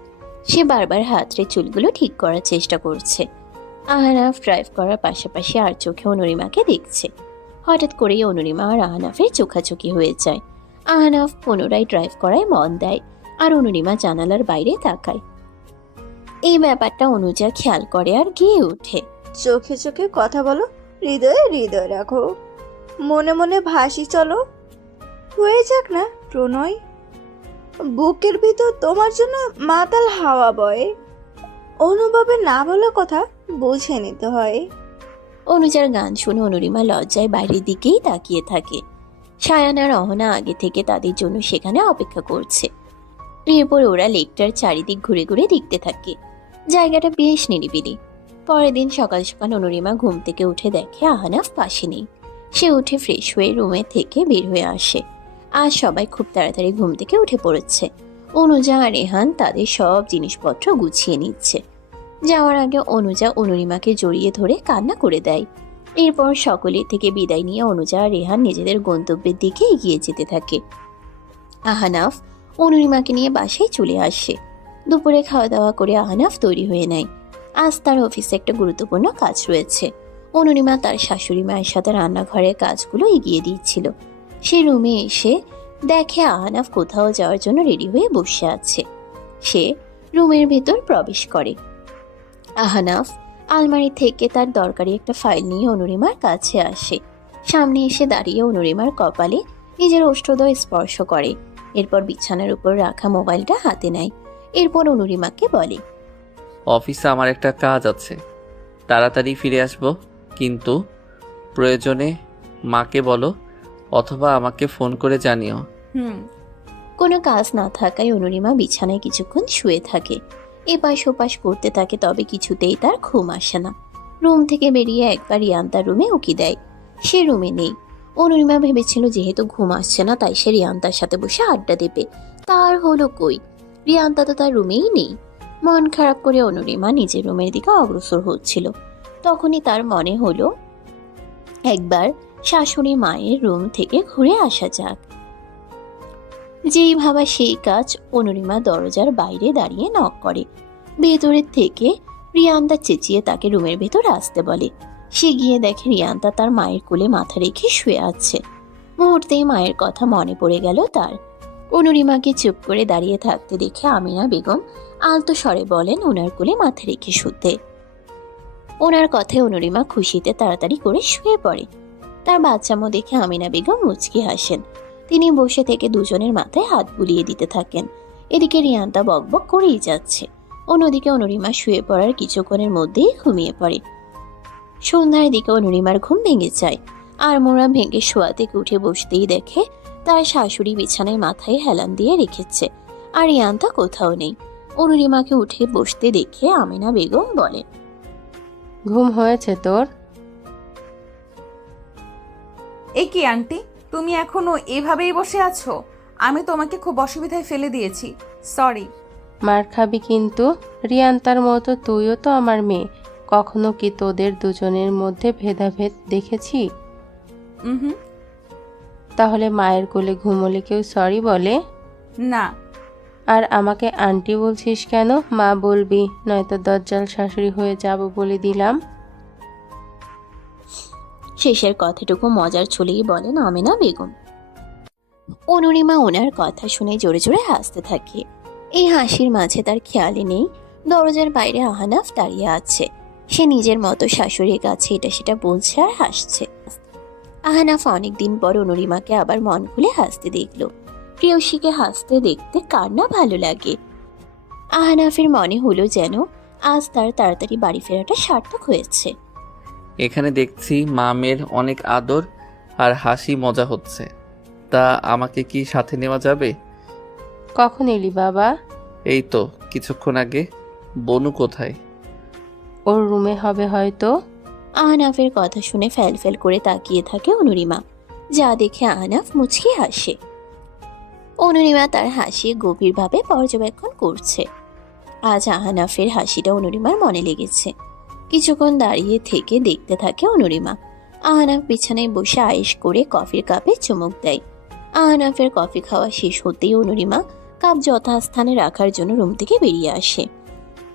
সে বারবার হাতরে চুলগুলো ঠিক করার চেষ্টা করছে। আহনাফ ড্রাইভ করার পাশাপাশি আর চোখে অনুরিমাকে দেখছে। হঠাৎ করেই অনুরিমা আর আহনাফের চোখাচোখি হয়ে যায়। আহনাফ পুনরায় ড্রাইভ করায় মন দেয় আর অনুরিমা জানালার বাইরে তাকায়। এই ব্যাপারটা অনুজা খেয়াল করে আর গিয়ে ওঠে, চোখে চোখে কথা বলো, হৃদয়ে হৃদয় রাখো, মনে মনে ভাসি চলো, হয়ে যাক না প্রণয়। বুকের ভিতর তোমার জন্য মাতাল হাওয়া বয়, অনুভবে না বলা কথা বুঝে নিতে হয়। অনুজার গান শুনে অনুরিমা লজ্জায় বাইরের দিকেই তাকিয়ে থাকে। সায়ান আর অহনা আগে থেকে তাদের জন্য সেখানে অপেক্ষা করছে। এরপর ওরা লেকটার চারিদিক ঘুরে ঘুরে দেখতে থাকে। জায়গাটা বেশ নিরিবিলি। পরের দিন সকাল সকাল অনুরিমা ঘুম থেকে উঠে দেখে আহনাফ পাশে নেই। সে উঠে ফ্রেশ হয়ে রুমে থেকে বের হয়ে আসে। আজ সবাই খুব তাড়াতাড়ি ঘুম থেকে উঠে পড়েছে। অনুজা আর রেহান তাদের সব জিনিসপত্র গুছিয়ে নিচ্ছে। যাওয়ার আগে অনুজা অনুরিমাকে জড়িয়ে ধরে কান্না করে দেয়। এরপর সকলের থেকে বিদায় নিয়ে অনুজা আর রেহান নিজেদের গন্তব্যের দিকে এগিয়ে যেতে থাকে। আহনাফ অনুরিমাকে নিয়ে বাসায় চলে আসে। দুপুরে খাওয়া দাওয়া করে আহনাফ তৈরি হয়ে নেয়। আজ তার অফিসে একটা গুরুত্বপূর্ণ কাজ রয়েছে। অনুরিমা তার শাশুড়ি মায়ের সাথে রান্নাঘরের কাজগুলো এগিয়ে দিচ্ছিল। সে রুমে এসে দেখে আহনাফ কোথাও যাওয়ার জন্য রেডি হয়ে বসে আছে। সে রুমের ভেতর প্রবেশ করে। আহনাফ আলমারি থেকে তার দরকারি একটা ফাইল নিয়ে অনুরিমার কাছে আসে। সামনে এসে দাঁড়িয়ে অনুরিমার কপালে নিজের ওষ্ঠদ্বয় স্পর্শ করে। এরপর বিছানার উপর রাখা মোবাইলটা হাতে নেয়। এরপর অনুরিমাকে বলে, অফিসে আমার একটা কাজ আছে, তাড়াতাড়ি ফিরে আসব, কিন্তু প্রয়োজনে মাকে বলো অথবা আমাকে ফোন করে জানিও। কোনো কাজ না থাকায় অনুরিমা বিছানায় কিছুক্ষণ শুয়ে থাকে। এপাশ ওপাশ করতে থাকে, তবে কিছুতেই তার ঘুম আসে না। রুম থেকে বেরিয়ে একবার রিয়ান্তার রুমে উকি দেয়। সে রুমে নেই। অনুরিমা ভেবেছিল যেহেতু ঘুম আসছে না তাই সে রিয়ান্তার সাথে বসে আড্ডা দেবে। তার হলো কই, রিয়ান্তা তো তার রুমেই নেই। মন খারাপ করে অনুরিমা নিজের রুমের দিকে অগ্রসর হচ্ছিল। তখনই তার মনে হলো একবার শাশুড়ি মায়ের রুম থেকে ঘুরে আসা যাক। যেই ভাবা সেই কাজ। অনুরিমা দরজার বাইরে দাঁড়িয়ে নক করে। ভেতরের থেকে রিয়ান্তা চেঁচিয়ে তাকে রুমের ভেতর আসতে বলে। সে গিয়ে দেখে রিয়ান্তা তার মায়ের কোলে মাথা রেখে শুয়ে আছে। মুহূর্তেই মায়ের কথা মনে পড়ে গেল তার। অনুরিমাকে চুপ করে দাঁড়িয়ে থাকতে দেখে আমিনা বেগম আলতো স্বরে বলেন ওনার কোলে মাথা রেখে শুতে। ওনার কথায় অনুরিমা খুশিতে তাড়াতাড়ি করে শুয়ে পড়ে। তার বাচ্চামো দেখে আমিনা বেগম মুচকি হাসেন। তিনি বসে থেকে দুজনের মাথায় হাত বুলিয়ে দিতে থাকেন। এদিকে রিয়ান্তা বকবক করেই যাচ্ছে। অন্যদিকে অনুরিমা শুয়ে পড়ার কিছুক্ষণের মধ্যেই ঘুমিয়ে পড়ে। সন্ধ্যার দিকে অনুরিমার ঘুম ভেঙে যায়। আর মোড়া ভেঙে শোয়া থেকে উঠে বসতেই দেখে তার শাশুড়ি বিছানায় মাথায় হেলান দিয়ে রেখেছে, আর রিয়ান্তা কোথাও নেই। অনুরিমাকে উঠে বসতে দেখে আমিনা বেগম বলে, ঘুম হয়েছে তোর? এ কি আন্টি, তুমি এখনো এভাবেই বসে আছো? আমি তোমাকে খুব অসুবিধায় ফেলে দিয়েছি, সরি। মার খাবি কিন্তু। রিয়ান্তার মতো তুইও তো আমার মেয়ে। কখনো কি তোদের দুজনের মধ্যে ভেদাভেদ দেখেছি? তাহলে মায়ের কোলে ঘুমোলে কেউ সরি বলে না? আর আমাকে আন্টি বলছিস কেন? মা বলবি, নয়তো দজ্জাল শাশুড়ি হয়ে যাব বলে দিলাম। শেষের কথাটুকু মজার ছলেই বলেন আমিনা বেগম। অনুরিমা ওনার কথা শুনে জোরে জোরে হাসতে থাকে। এই হাসির মাঝে তার খেয়ালই নেই দরজার বাইরে আহনাফ দাঁড়িয়ে আছে। সে নিজের মতো শাশুড়ির কাছে এটা সেটা বলছে আর হাসছে। আহনাফ অনেকদিন পর অনুরিমাকে আবার মন খুলে হাসতে দেখল। প্রিয়সীকে হাসতে দেখতে কার না ভালো লাগে। আহনাফের মনে হলো যেন আজ তার তাড়াতাড়ি বাড়ি ফেরাটা সার্থক হয়েছে। এখানে দেখছি মামের অনেক আদর আর হাসি মজা হচ্ছে। তা আমাকে কি সাথে নেওয়া যাবে? কখন এলি বাবা? এই তো কিছুক্ষণ আগে। বনু কোথায়? ওর রুমে হবে হয়তো। আহনাফের কথা শুনে ফ্যাল করে তাকিয়ে থাকে অনুরিমা, যা দেখে আহনাফ মুচকি হাসে। অনুরিমা তার হাসি গভীরভাবে পর্যবেক্ষণ করছে। আজ আহনাফের হাসিটা অনুরিমার মনে লেগেছে। কিছুক্ষণ দাঁড়িয়ে থেকে দেখতে থাকে অনুরিমা। আহনাফ বিছানায় বসে আয়েশ করে কফির কাপে চুমুক দেয়। আহনাফের কফি খাওয়া শেষ হতেই অনুরিমা কাপ যথাস্থানে রাখার জন্য রুম থেকে বেরিয়ে আসে।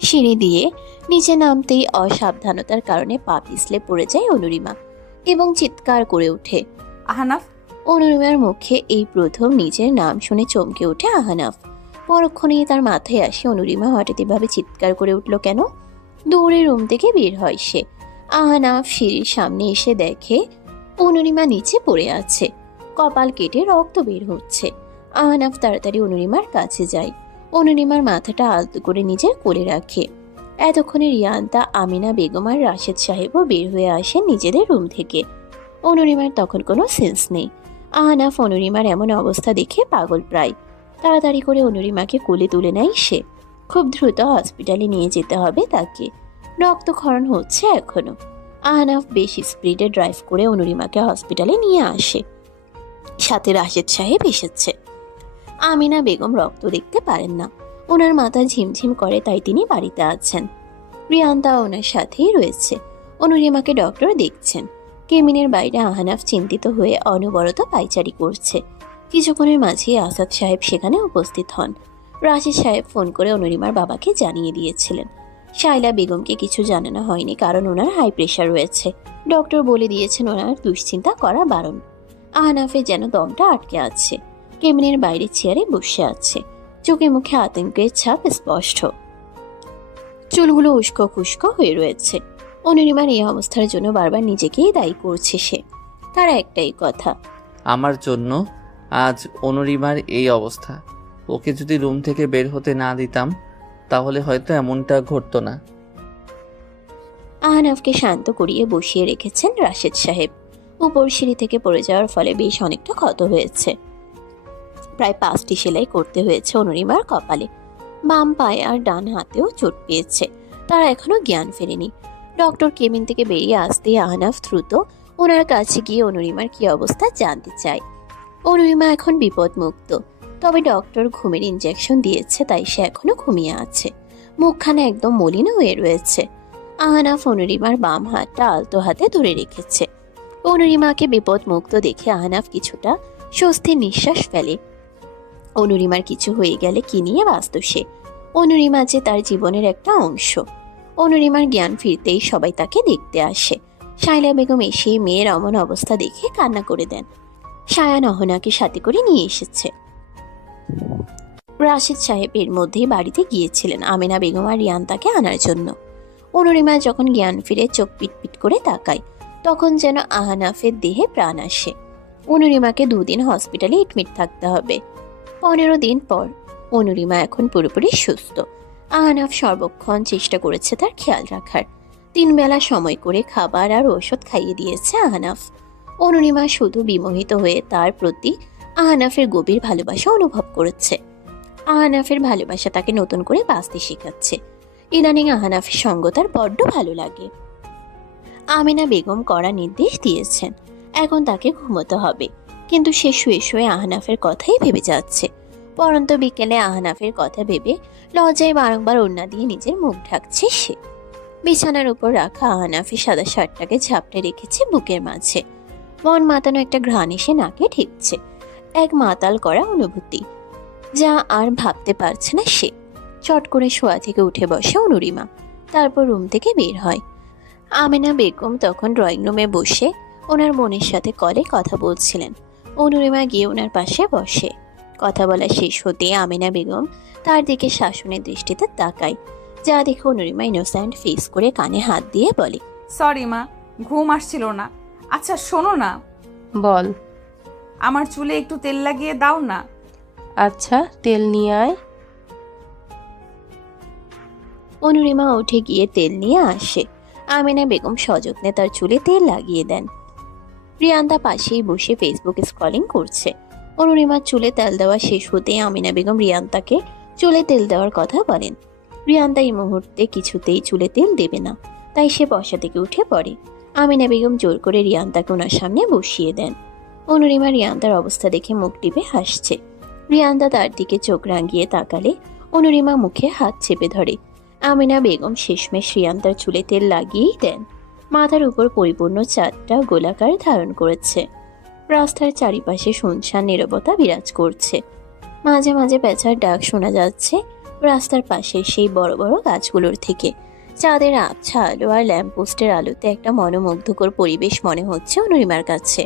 সিঁড়ি দিয়ে নিচে নামতেই অসাবধানতার কারণে পা পিছলে পড়ে যায় অনুরিমা এবং চিৎকার করে ওঠে আহনাফ। অনুরিমার মুখে এই প্রথম নিজের নাম শুনে চমকে ওঠে আহনাফ। পরক্ষণেই তার মাথায় আসে অনুরিমা হঠাৎ এভাবে চিৎকার করে উঠল কেন। দৌড়ে রুম থেকে বের হয় সে। আহনাফ সিঁড়ির সামনে এসে দেখে অনুরিমা নিচে পড়ে আছে, কপাল কেটে রক্ত বের হচ্ছে। আহনাফ তাড়াতাড়ি অনুরিমার কাছে যায়। অনুরিমার মাথাটা আলতো করে নিজের কোলে রাখে। এতক্ষণে রিয়ান্তা, আমিনা বেগম আর রাশেদ সাহেবও বের হয়ে আসেন নিজেদের রুম থেকে। অনুরিমার তখন কোনো সেন্স নেই। আহনাফ অনুরিমার এমন অবস্থা দেখে পাগল প্রায়। তাড়াতাড়ি করে অনুরিমাকে কোলে তুলে নেয় সে। খুব দ্রুত হসপিটালে নিয়ে যেতে হবে তাকে। রক্তক্ষরণ হচ্ছে এখনো। আহনাফ বেশ স্পিডে ড্রাইভ করে অনুরিমাকে হসপিটালে নিয়ে আসে। সাথে রাশেদ সাহেব এসেছে। আমিনা বেগম রক্ত দেখতে পারেন না, ওনার মাথা ঝিমঝিম করে, তাই তিনি বাড়িতে আছেন। রিয়ান্তা ওনার সাথেই রয়েছে। অনুরিমাকে ডক্টর দেখছেন। কেবিনের বাইরে আহনাফ চিন্তিত হয়ে অনবরত পায়চারি করছে। কিছুক্ষণের মাঝেই আসাদ সাহেব সেখানে উপস্থিত হন। রাশেদ সাহেব ফোন করে অনুরিমার বাবাকে জানিয়ে দিয়েছিলেন। শাইলা বেগমকে কিছু জানানো হয়নি, কারণ ওনার হাই প্রেশার রয়েছে। ডক্টর বলে দিয়েছেন ওনার দুশ্চিন্তা করা বারণ। আহনাফের যেন দমটা আটকে আছে। কেবিনের বাইরে চেয়ারে বসে আছে। চোখে মুখে আতঙ্কের ছাপ স্পষ্ট। চুলগুলো উস্কো খুস্কো হয়ে রয়েছে। অনুরিমার এই অবস্থার জন্য বারবার নিজেকেই দায়ী করছে সে। তার একটাই কথা, আমার জন্য আজ অনুরিমার এই অবস্থা। ওকে যদি রুম থেকে বের হতে না দিতাম তাহলে হয়তো এমনটা ঘটতো না। আহনাফকে শান্ত করিয়ে বসিয়ে রেখেছেন রাশেদ সাহেব। উপর সিঁড়ি থেকে পড়ে যাওয়ার ফলে বেশ অনেকটা ক্ষত হয়েছে। প্রায় 5টি সেলাই করতে হয়েছে অনুরিমার কপালে। বাম পায়ে আর ডান হাতেও চোট পেয়েছে। তারা এখনো জ্ঞান ফেরেনি। ডক্টর কেবিন থেকে বেরিয়ে আসতেই আহনাফ দ্রুত ওনার কাছে গিয়ে অনুরিমার কি অবস্থা জানতে চায়। অনুরিমা এখন বিপদমুক্ত, তবে ডক্টর ঘুমের ইনজেকশন দিয়েছে, তাই সে এখনো ঘুমিয়ে আছে। মুখখানা একদম মলিন হয়ে রয়েছে। আহনাফ অনুরিমার বাম হাতটা আলতো হাতে ধরে রেখেছে। অনুরিমাকে বিপদমুক্ত দেখে আহনাফ কিছুটা স্বস্তির নিঃশ্বাস ফেলে। অনুরিমার কিছু হয়ে গেলে কি নিয়ে বাঁচত সে? অনুরিমা যে তার জীবনের একটা অংশ। অনুরিমার জ্ঞান ফিরতেই সবাই তাকে দেখতে আসে। শায়লা বেগম এসে মেয়ের অমন অবস্থা দেখে কান্না করে দেন। সায়ান অহনাকে সাথে করে নিয়ে এসেছে। রাশেদ সাহেব এর মধ্যেই বাড়িতে গিয়েছিলেন আমেনা বেগম আর রিয়ান্তাকে আনার জন্য। অনুরিমা যখন জ্ঞান ফিরে চোখ পিটপিট করে তাকায়, তখন যেন আহনাফের দেহে প্রাণ আসে। অনুরিমাকে 2 দিন হসপিটালে এডমিট থাকতে হবে। 15 দিন পর অনুরিমা এখন পুরোপুরি সুস্থ। আহনাফ সর্বক্ষণ চেষ্টা করেছে তার খেয়াল রাখার। 3 বেলা সময় করে খাবার আর ওষুধ খাইয়ে দিয়েছে আহনাফ। অনুরিমা শুধু বিমোহিত হয়ে তার প্রতি আহনাফের গভীর ভালোবাসা অনুভব করেছে। আহনাফের ভালোবাসা তাকে নতুন করে বাঁচতে শেখাচ্ছে। ইদানিং আহনাফের সঙ্গ তার বড্ড ভালো লাগে। আমেনা বেগম কড়া নির্দেশ দিয়েছেন, এখন তাকে ঘুমোতে হবে, কিন্তু সে শুয়ে শুয়ে আহনাফের কথাই ভেবে যাচ্ছে। পরন্ত বিকেলে আহনাফের কথা ভেবে লজ্জায় বারংবার ওড়না দিয়ে নিজের মুখ ঢাকছে সে। বিছানার উপর রাখা আহনাফের সাদা শার্টটাকে ঝাপটে রেখেছে বুকের মাঝে। মন মাতানো একটা ঘ্রাণ এসে নাকে ঠেকছে, এক মাতাল করা অনুভূতি, যা আর ভাবতে পারছে না সে। চট করে শোয়া থেকে উঠে বসে অনুরিমা, তারপর রুম থেকে বের হয়। আমেনা বেগম তখন ড্রয়িং রুমে বসে ওনার বোনের সাথে কলে কথা বলছিলেন। অনুরিমা গিয়ে ওনার পাশে বসে। কথা বলা শেষ হতে আমেনা বেগম তার দিকে শাসনের দৃষ্টিতে তাকায়, যা দেখে অনুরিমা ইনোসেন্ট ফেস করে কানে হাত দিয়ে বলে, সরি মা, ঘুম আসছিল না। আচ্ছা শোনো না, বল। আমার চুলে একটু তেল লাগিয়ে দাও না। আচ্ছা, তেল নিয়ে আয়। অনুরিমা উঠে গিয়ে তেল নিয়ে আসে। আমেনা বেগম সযত্নে তার চুলে তেল লাগিয়ে দেন। রিয়ান্তা পাশেই বসে ফেসবুক স্ক্রলিং করছে। অনুরিমার চুলে তেল দেওয়া শেষ হতে আমেনা বেগম রিয়ান্তাকে চুলে তেল দেওয়ার কথা বলেন। রিয়ান্তা এই মুহূর্তে কিছুতেই চুলে তেল দেবে না, তাই সে বসা থেকে উঠে পড়ে। আমেনা বেগম জোর করে রিয়ান্তাকে ওনার সামনে বসিয়ে দেন। অনুরিমা রিয়ান্তার অবস্থা দেখে মুখ টিপে হাসছে। রিয়ান্তা তার দিকে চোখ রাঙিয়ে তাকালে অনুরিমা মুখে হাত চেপে ধরে। আমেনা বেগম শেষমেশ রিয়ান্তার চুলে তেল লাগিয়েই দেন। মাথার উপর পরিপূর্ণ চাঁদটা গোলাকার ধারণ করেছে। রাস্তার চারিপাশে শুনশান নীরবতা বিরাজ করছে। মাঝে মাঝে পেঁচার ডাক শোনা যাচ্ছে রাস্তার পাশে সেই বড় বড় গাছগুলোর থেকে। চাঁদের আবছা আলো আর ল্যাম্পপোস্টের আলোতে একটা মনোমুগ্ধকর পরিবেশ মনে হচ্ছে অনুরিমার কাছে।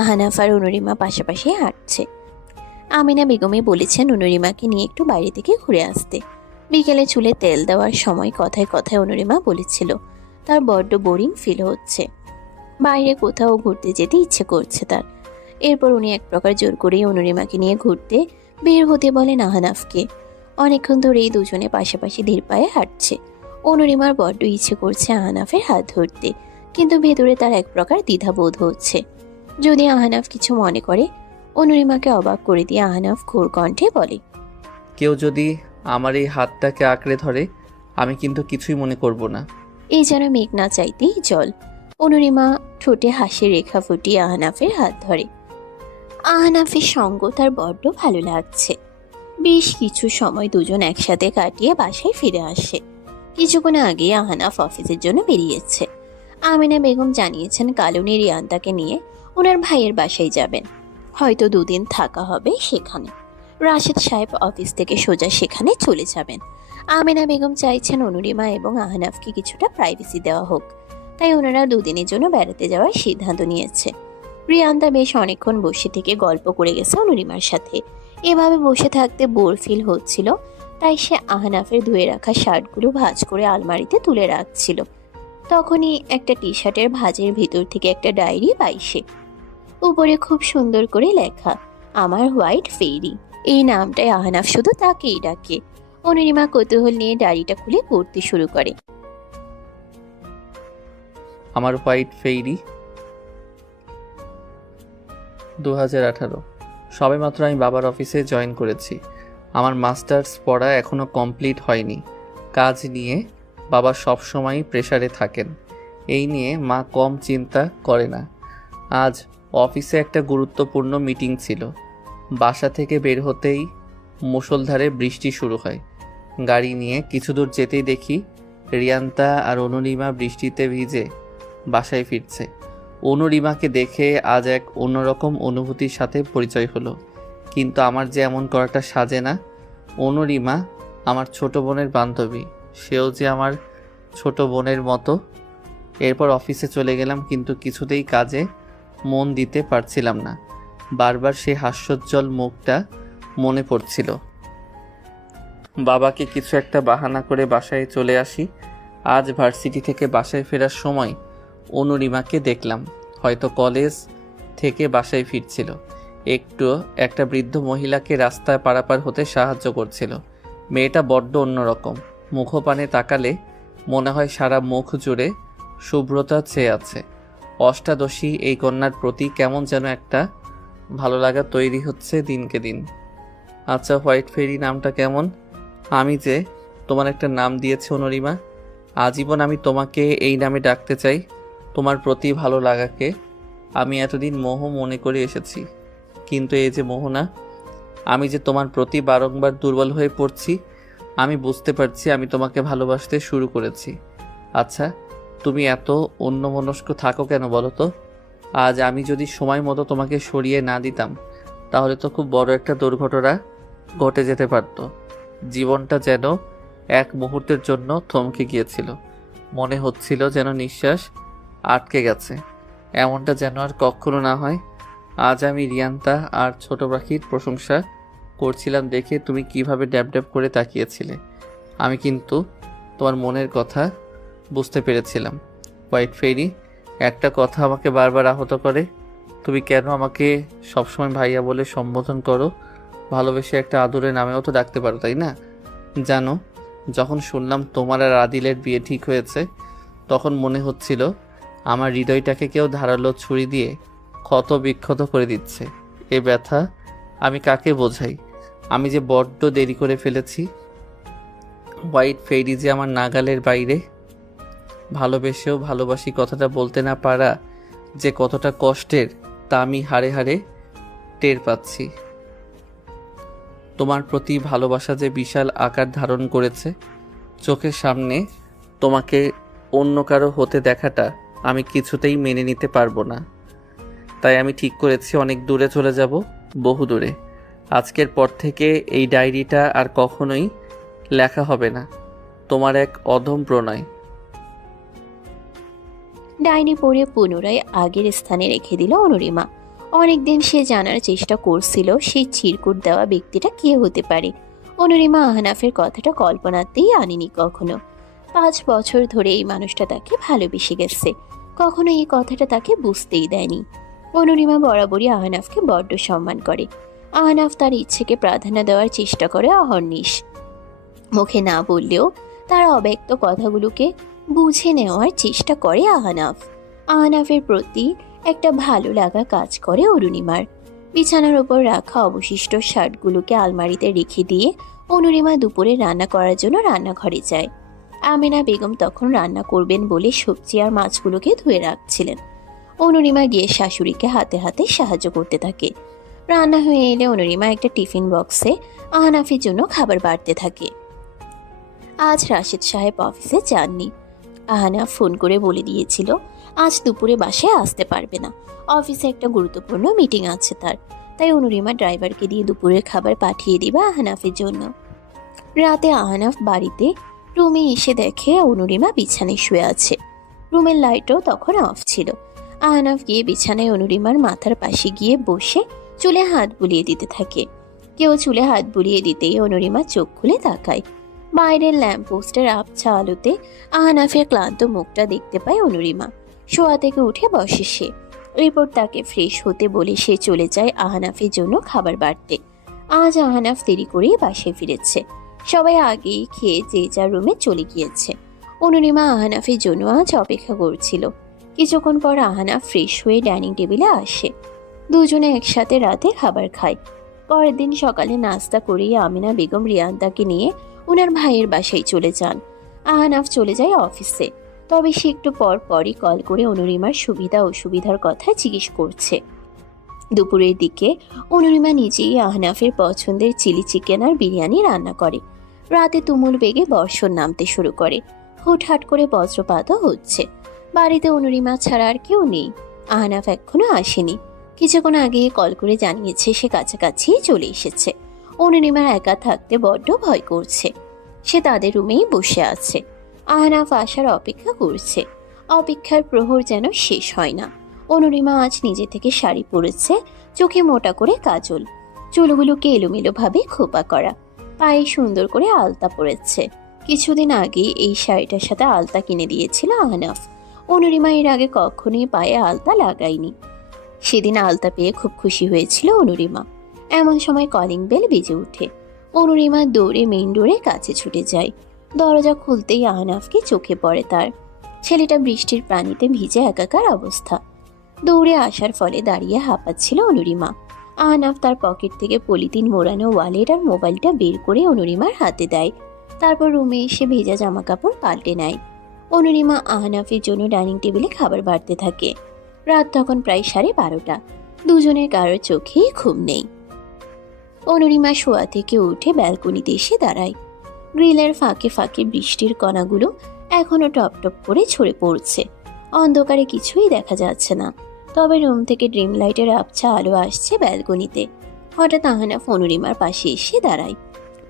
আহনাফ আর অনুরিমা পাশাপাশি হাঁটছে। আমিনা বেগমে বলেছেন অনুরিমাকে নিয়ে একটু বাইরে থেকে ঘুরে আসতে। বিকেলে চুলে তেল দেওয়ার সময় কথায় কথায় অনুরিমা বলেছিল তার বড্ড বোরিং ফিল হচ্ছে, বাইরে কোথাও ঘুরতে যেতে ইচ্ছে করছে তার। এরপর উনি এক প্রকার জোর করেই অনুরিমাকে নিয়ে ঘুরতে বের হতে বলেন আহনাফকে। অনেকক্ষণ ধরেই দুজনে পাশাপাশি ধীর পায়ে হাঁটছে। অনুরিমার বড্ড ইচ্ছে করছে আহনাফের হাত ধরতে, কিন্তু ভেতরে তার এক প্রকার দ্বিধাবোধ হচ্ছে। যদি আহনাফ কিছু মনে করে, অনুরিমাকে অবাক করে দিয়ে আহনাফ ঘোর কণ্ঠে বলে, কেউ যদি আমার এই হাতটাকে আঁকড়ে ধরে আমি কিন্তু কিছুই মনে করব না। এই যেন মেঘ না চাইতেই জল। অনুরিমা ঠোঁটে হাসির রেখা ফুটিয়ে আহনাফের হাত ধরে। আহনাফের সঙ্গ তার বড্ড ভালো লাগছে। বেশ কিছু সময় দুজন একসাথে কাটিয়ে বাসায় ফিরে আসে। কিছুক্ষণ আগে আহনাফ অফিসের জন্য বেরিয়েছে। আমিনা বেগম জানিয়েছেন কাল উনি রিয়ান্তাকে নিয়ে ওনার ভাইয়ের বাসায় যাবেন। হয়তো 2 দিন থাকা হবে সেখানে। রাশেদ সাহেব অফিস থেকে সোজা সেখানে চলে যাবেন। আমিনা বেগম চাইছেন অনুরিমা এবং আহনাফকে কিছুটা প্রাইভেসি দেওয়া হোক, তাই ওনারা 2 দিনের জন্য বেড়াতে যাওয়ার সিদ্ধান্ত নিয়েছে। রিয়ান্তা বেশ অনেকক্ষণ বসে থেকে গল্প করে গেছে অনুরিমার সাথে। এভাবে বসে থাকতে বোর ফিল হচ্ছিল, তাই সে আহনাফের ধুয়ে রাখা শার্টগুলো ভাঁজ করে আলমারিতে তুলে রাখছিল। তখনই একটা টি শার্টের ভাঁজের ভিতর থেকে একটা ডায়েরি পাই সে। উপরে খুব সুন্দর করে লেখা, আমার হোয়াইট ফেরি। এই নামটায় আহনাফ শুধু তাকেই ডাকে। অনুরিমা কৌতূহল নিয়ে ডায়েরিটা খুলে পড়তে শুরু করে। আমার হোয়াইট ফেরি 2018। সবেমাত্র আমি বাবার অফিসে জয়েন করেছি। আমার মাস্টার্স পড়া এখনও কমপ্লিট হয়নি। কাজ নিয়ে বাবা সবসময়ই প্রেসারে থাকেন, এই নিয়ে মা কম চিন্তা করে না। আজ অফিসে একটা গুরুত্বপূর্ণ মিটিং ছিল। বাসা থেকে বের হতেই মুষলধারে বৃষ্টি শুরু হয়। গাড়ি নিয়ে কিছু দূর যেতেই দেখি রিয়ান্তা আর অনুরিমা বৃষ্টিতে ভিজে বাসায় ফিরছে। অনুরিমাকে দেখে আজ এক অন্যরকম অনুভূতির সাথে পরিচয় হলো, কিন্তু আমার যে এমন করাটা সাজে না। অনুরিমা আমার ছোট বোনের বান্ধবী, সেও যে আমার ছোট বোনের মতো এরপর অফিসে চলে গেলাম, কিন্তু কিছুতেই কাজে মন দিতে পারছিলাম না। বারবার সেই হাস্যোজ্জ্বল মুখটা মনে পড়ছিল। বাবাকে কিছু একটা বাহানা করে বাসায় চলে আসি। আজ ভার্সিটি থেকে বাসায় ফেরার সময় অনুরিমাকে দেখলাম, হয়তো কলেজ থেকে বাসায় ফিরছিল। একটা বৃদ্ধ মহিলাকে রাস্তায় পারাপার হতে সাহায্য করছিল। মেয়েটা বড্ড অন্যরকম, মুখপানে তাকালে মনে হয় সারা মুখ জুড়ে শুভ্রতা চেয়ে আছে। অষ্টাদশী এই কন্যার প্রতি কেমন যেন একটা ভালো লাগা তৈরি হচ্ছে দিনকে দিন। আচ্ছা, হোয়াইট ফেরি নামটা কেমন? আমি যে তোমার একটা নাম দিয়েছি অনুরিমা, আজীবন আমি তোমাকে এই নামে ডাকতে চাই। তোমার প্রতি ভালো লাগাকে আমি এতদিন মোহ মনে করে এসেছি, কিন্তু এই যে মোহনা, আমি যে তোমার প্রতি বারংবার দুর্বল হয়ে পড়ছি। আমি বুঝতে পারছি আমি তোমাকে ভালোবাসতে শুরু করেছি। আচ্ছা, তুমি এত অন্যমনস্ক থাকো কেন বলো তো? আজ আমি যদি সময় মতো তোমাকে সরিয়ে না দিতাম, তাহলে তো খুব বড় একটা দুর্ঘটনা ঘটে যেতে পারত। জীবনটা যেন এক মুহূর্তের জন্য থমকে গিয়েছিল। মনে হচ্ছিল যেন নিঃশ্বাস আটকে গেছে। এমনটা যেন আর কখনো না হয়। আজ আমি রিয়ান্তা আর ছোট পাখির প্রশংসা করছিলাম দেখে তুমি কিভাবে ড্যাব ড্যাব করে তাকিয়েছিলে। আমি কিন্তু তোমার মনের কথা বুঝতে পেরেছিলাম। হোয়াইট ফেরি, একটা কথা আমাকে বারবার আহত করে। তুমি কেন আমাকে সবসময় ভাইয়া বলে সম্বোধন করো? ভালোবেসে একটা আদরের নামেও তো ডাকতে পারো, তাই না? জানো, যখন শুনলাম তোমার আর আদিলের বিয়ে ঠিক হয়েছে, তখন মনে হচ্ছিল আমার হৃদয়টাকে কেউ ধারালো ছুরি দিয়ে ক্ষত বিক্ষত করে দিচ্ছে। এ ব্যথা আমি কাকে বোঝাই? আমি যে বড্ড দেরি করে ফেলেছি। হোয়াইট ফেরি যে আমার নাগালের বাইরে। ভালোবেসেও ভালোবাসি কথাটা বলতে না পারা যে কতটা কষ্টের, তা আমি হাড়ে হাড়ে টের পাচ্ছি। তোমার প্রতি ভালোবাসা যে বিশাল আকার ধারণ করেছে, চোখের সামনে তোমাকে অন্য কারো হতে দেখাটা আমি কিছুতেই মেনে নিতে পারবো না। তাই আমি ঠিক করেছি অনেক দূরে চলে যাব, বহু দূরে। আজকের পর থেকে এই ডায়েরিটা আর কখনোই লেখা হবে না। তোমার এক অধম প্রণয়। ডায়েরি পড়ে পুনরায় আগের স্থানে রেখে দিল অনুরিমা। অনেকদিন সে জানার চেষ্টা করছিল সেই চিরকুট দেওয়া ব্যক্তিটা কে হতে পারে। অনুরিমা আহনাফের কথাটা কল্পনাতেই আনেনি কখনো। 5 বছর ধরে এই মানুষটা তাকে ভালোবেসে গেছে, কখনো এই কথাটা তাকে বুঝতেই দেয়নি। অনুরিমা বরাবরই আহনাফকে বড্ড সম্মান করে। আহনাফ তার ইচ্ছেকে প্রাধান্য দেওয়ার চেষ্টা করে অহর্নিশ। মুখে না বললেও তার অব্যক্ত কথাগুলোকে বুঝে নেওয়ার চেষ্টা করে আহনাফ। আহনাফের প্রতি একটা ভালো লাগা কাজ করে অরুণিমার। বিছানার উপর রাখা অবশিষ্ট শার্টগুলোকে আলমারিতে রেখে দিয়ে অনুরিমা দুপুরে রান্না করার জন্য রান্নাঘরে যায়। আমিনা বেগম তখন রান্না করবেন বলে সবজি আর মাছগুলোকে ধুয়ে রাখছিলেন। অনুরিমা গিয়ে শাশুড়িকে হাতে হাতে সাহায্য করতে থাকে। রান্না হয়ে এলে অনুরিমা একটা টিফিন বক্সে আহনাফের জন্য খাবার বাড়তে থাকে। আজ রাশেদ সাহেব অফিসে যাননি। আহনাফ ফোন করে বলে দিয়েছিল আজ দুপুরে বাসায় আসতে পারবে না, অফিসে একটা গুরুত্বপূর্ণ মিটিং আছে তার। তাই অনুরিমা ড্রাইভারকে দিয়ে দুপুরের খাবার পাঠিয়ে দিবে আহনাফের জন্য। রাতে আহনাফ বাড়িতে রুমে এসে দেখে অনুরিমা বিছানায় শুয়ে আছে। রুমের লাইটও তখন অফ ছিল। আহনাফ গিয়ে বিছানায় অনুরিমার মাথার পাশে গিয়ে বসে চুলে হাত বুলিয়ে দিতে থাকে। কেউ চুলে হাত বুলিয়ে দিতেই অনুরিমা চোখ খুলে তাকায়। বাইরের ল্যাম্প পোস্টের আবছা আলোতে আহনাফের ক্লান্ত মুখটা দেখতে পায় অনুরিমা। শোয়া থেকে উঠে বসে সে। এরপর তাকে ফ্রেশ হতে বলে সে চলে যায় আহনাফের জন্য খাবার বাড়তে। আজ আহনাফ দেরি করেই বাসায় ফিরেছে। সবাই আগেই খেয়ে যে যার রুমে চলে গিয়েছে। অনুরিমা আহনাফের জন্য আজ অপেক্ষা করছিল। কিছুক্ষণ পর আহনাফ ফ্রেশ হয়ে ডাইনিং টেবিলে আসে। দুজনে একসাথে রাতে খাবার খায়। পরের দিন সকালে নাস্তা করেই আমিনা বেগম রিয়ান্তাকে নিয়ে ওনার ভাইয়ের বাসায় চলে যান। আহনাফ চলে যায় অফিসে। তবে সে একটু পর পরই কল করে অনুরিমার সুবিধা অসুবিধার কথা জিজ্ঞেস করছে। দুপুরের দিকে অনুরিমা নিজেই আহনাফের পছন্দের চিলি চিকেন আর বিরিয়ানি রান্না করে। রাতে তুমুল বেগে বর্ষণ নামতে শুরু করে। হুটহাট করে বজ্রপাতও হচ্ছে। বাড়িতে অনুরিমা ছাড়া আর কেউ নেই। আহনাফ এখনো আসেনি। কিছুক্ষণ আগে কল করে জানিয়েছে সে কাছাকাছি চলে এসেছে। অনুরিমার একা থাকতে বড্ড ভয় করছে। সে তাদের রুমেই বসে আছে। আহনাফ আসার অপেক্ষা করছে। অপেক্ষার প্রহর যেন শেষ হয় না। অনুরিমা আজ নিজে থেকে শাড়ি পরেছে, চোখে মোটা করে কাজল, চুলগুলোকে এলোমেলোভাবে খোপা করা, পায়ে সুন্দর করে আলতা পরেছে। কিছুদিন আগে এই শাড়িটার সাথে আলতা কিনে দিয়েছিল আহনাফ। অনুরিমা এর আগে কখনোই পায়ে আলতা লাগায়নি। সেদিন আলতা পেয়ে খুব খুশি হয়েছিল অনুরিমা। এমন সময় কলিং বেল বেজে ওঠে। অনুরিমা দৌড়ে মেইন ডোরে কাছে ছুটে যায়। দরজা খুলতেই আহনাফকে চোখে পড়ে তার। ছেলেটা বৃষ্টির পানিতে ভিজে একাকার অবস্থা। দৌড়ে আসার ফলে দাঁড়িয়ে হাঁপাচ্ছিল অনুরিমা। আহনাফ তার পকেট থেকে পলিথিন মোড়ানো ওয়ালেট আর মোবাইলটা বের করে অনুরিমার হাতে দেয়। তারপর রুমে এসে ভেজা জামা কাপড় পাল্টে নেয়। অনুরিমা আহনাফের জন্য ডাইনিং টেবিলে খাবার বাড়তে থাকে। রাত তখন প্রায় 12:30। দুজনের কারোর চোখেই ঘুম নেই। অনুরিমা শোয়া থেকে উঠে ব্যালকনিতে এসে দাঁড়ায়। গ্রিলের ফাঁকে ফাঁকে বৃষ্টির কণাগুলো এখনো টপ টপ করে ঝরে পড়ছে। অন্ধকারে কিছুই দেখা যাচ্ছে না, তবে রুম থেকে ড্রিম লাইটের আবছা আলো আসছে ব্যালকনিতে। হঠাৎ আহনাফ অনুরিমার পাশে এসে দাঁড়ায়।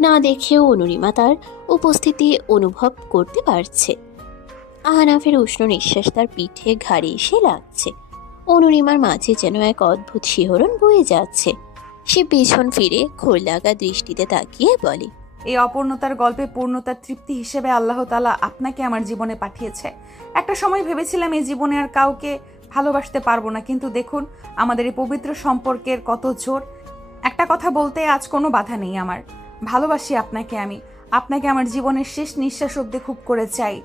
না দেখেও অনুরিমা তার উপস্থিতি অনুভব করতে পারছে। আহনাফের উষ্ণ নিঃশ্বাস তার পিঠে ঘাড়ে এসে লাগছে। অনুরিমার মাঝে যেন এক অদ্ভুত শিহরণ বয়ে যাচ্ছে। সে পেছন ফিরে খোল লাগা দৃষ্টিতে তাকিয়ে বলে, এই অপূর্ণতার গল্পে পূর্ণতার তৃপ্তি হিসেবে আল্লাহ তাআলা আপনাকে আমার জীবনে পাঠিয়েছে। একটা সময় ভেবেছিলাম এই জীবনে আর কাউকে ভালোবাসতে পারবো না, কিন্তু দেখুন আমাদের এই পবিত্র সম্পর্কের কত জোর। একটা কথা বলতে আজ কোনো বাধা নেই আমার। ভালোবাসি আপনাকে আমি। আপনাকে আমার জীবনের শেষ নিঃশ্বাস অবধি খুব করে চাই।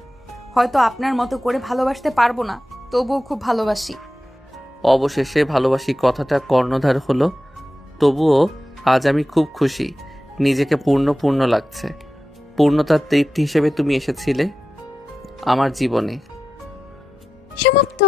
হয়তো আপনার মতো করে ভালোবাসতে পারবো না, তবুও খুব ভালোবাসি। অবশেষে ভালোবাসি কথাটা কর্ণধার হলো। তবুও আজ আমি খুব খুশি, নিজেকে পূর্ণ লাগছে। পূর্ণতার তৃপ্তি হিসেবে তুমি এসেছিলে আমার জীবনে। সমাপ্ত।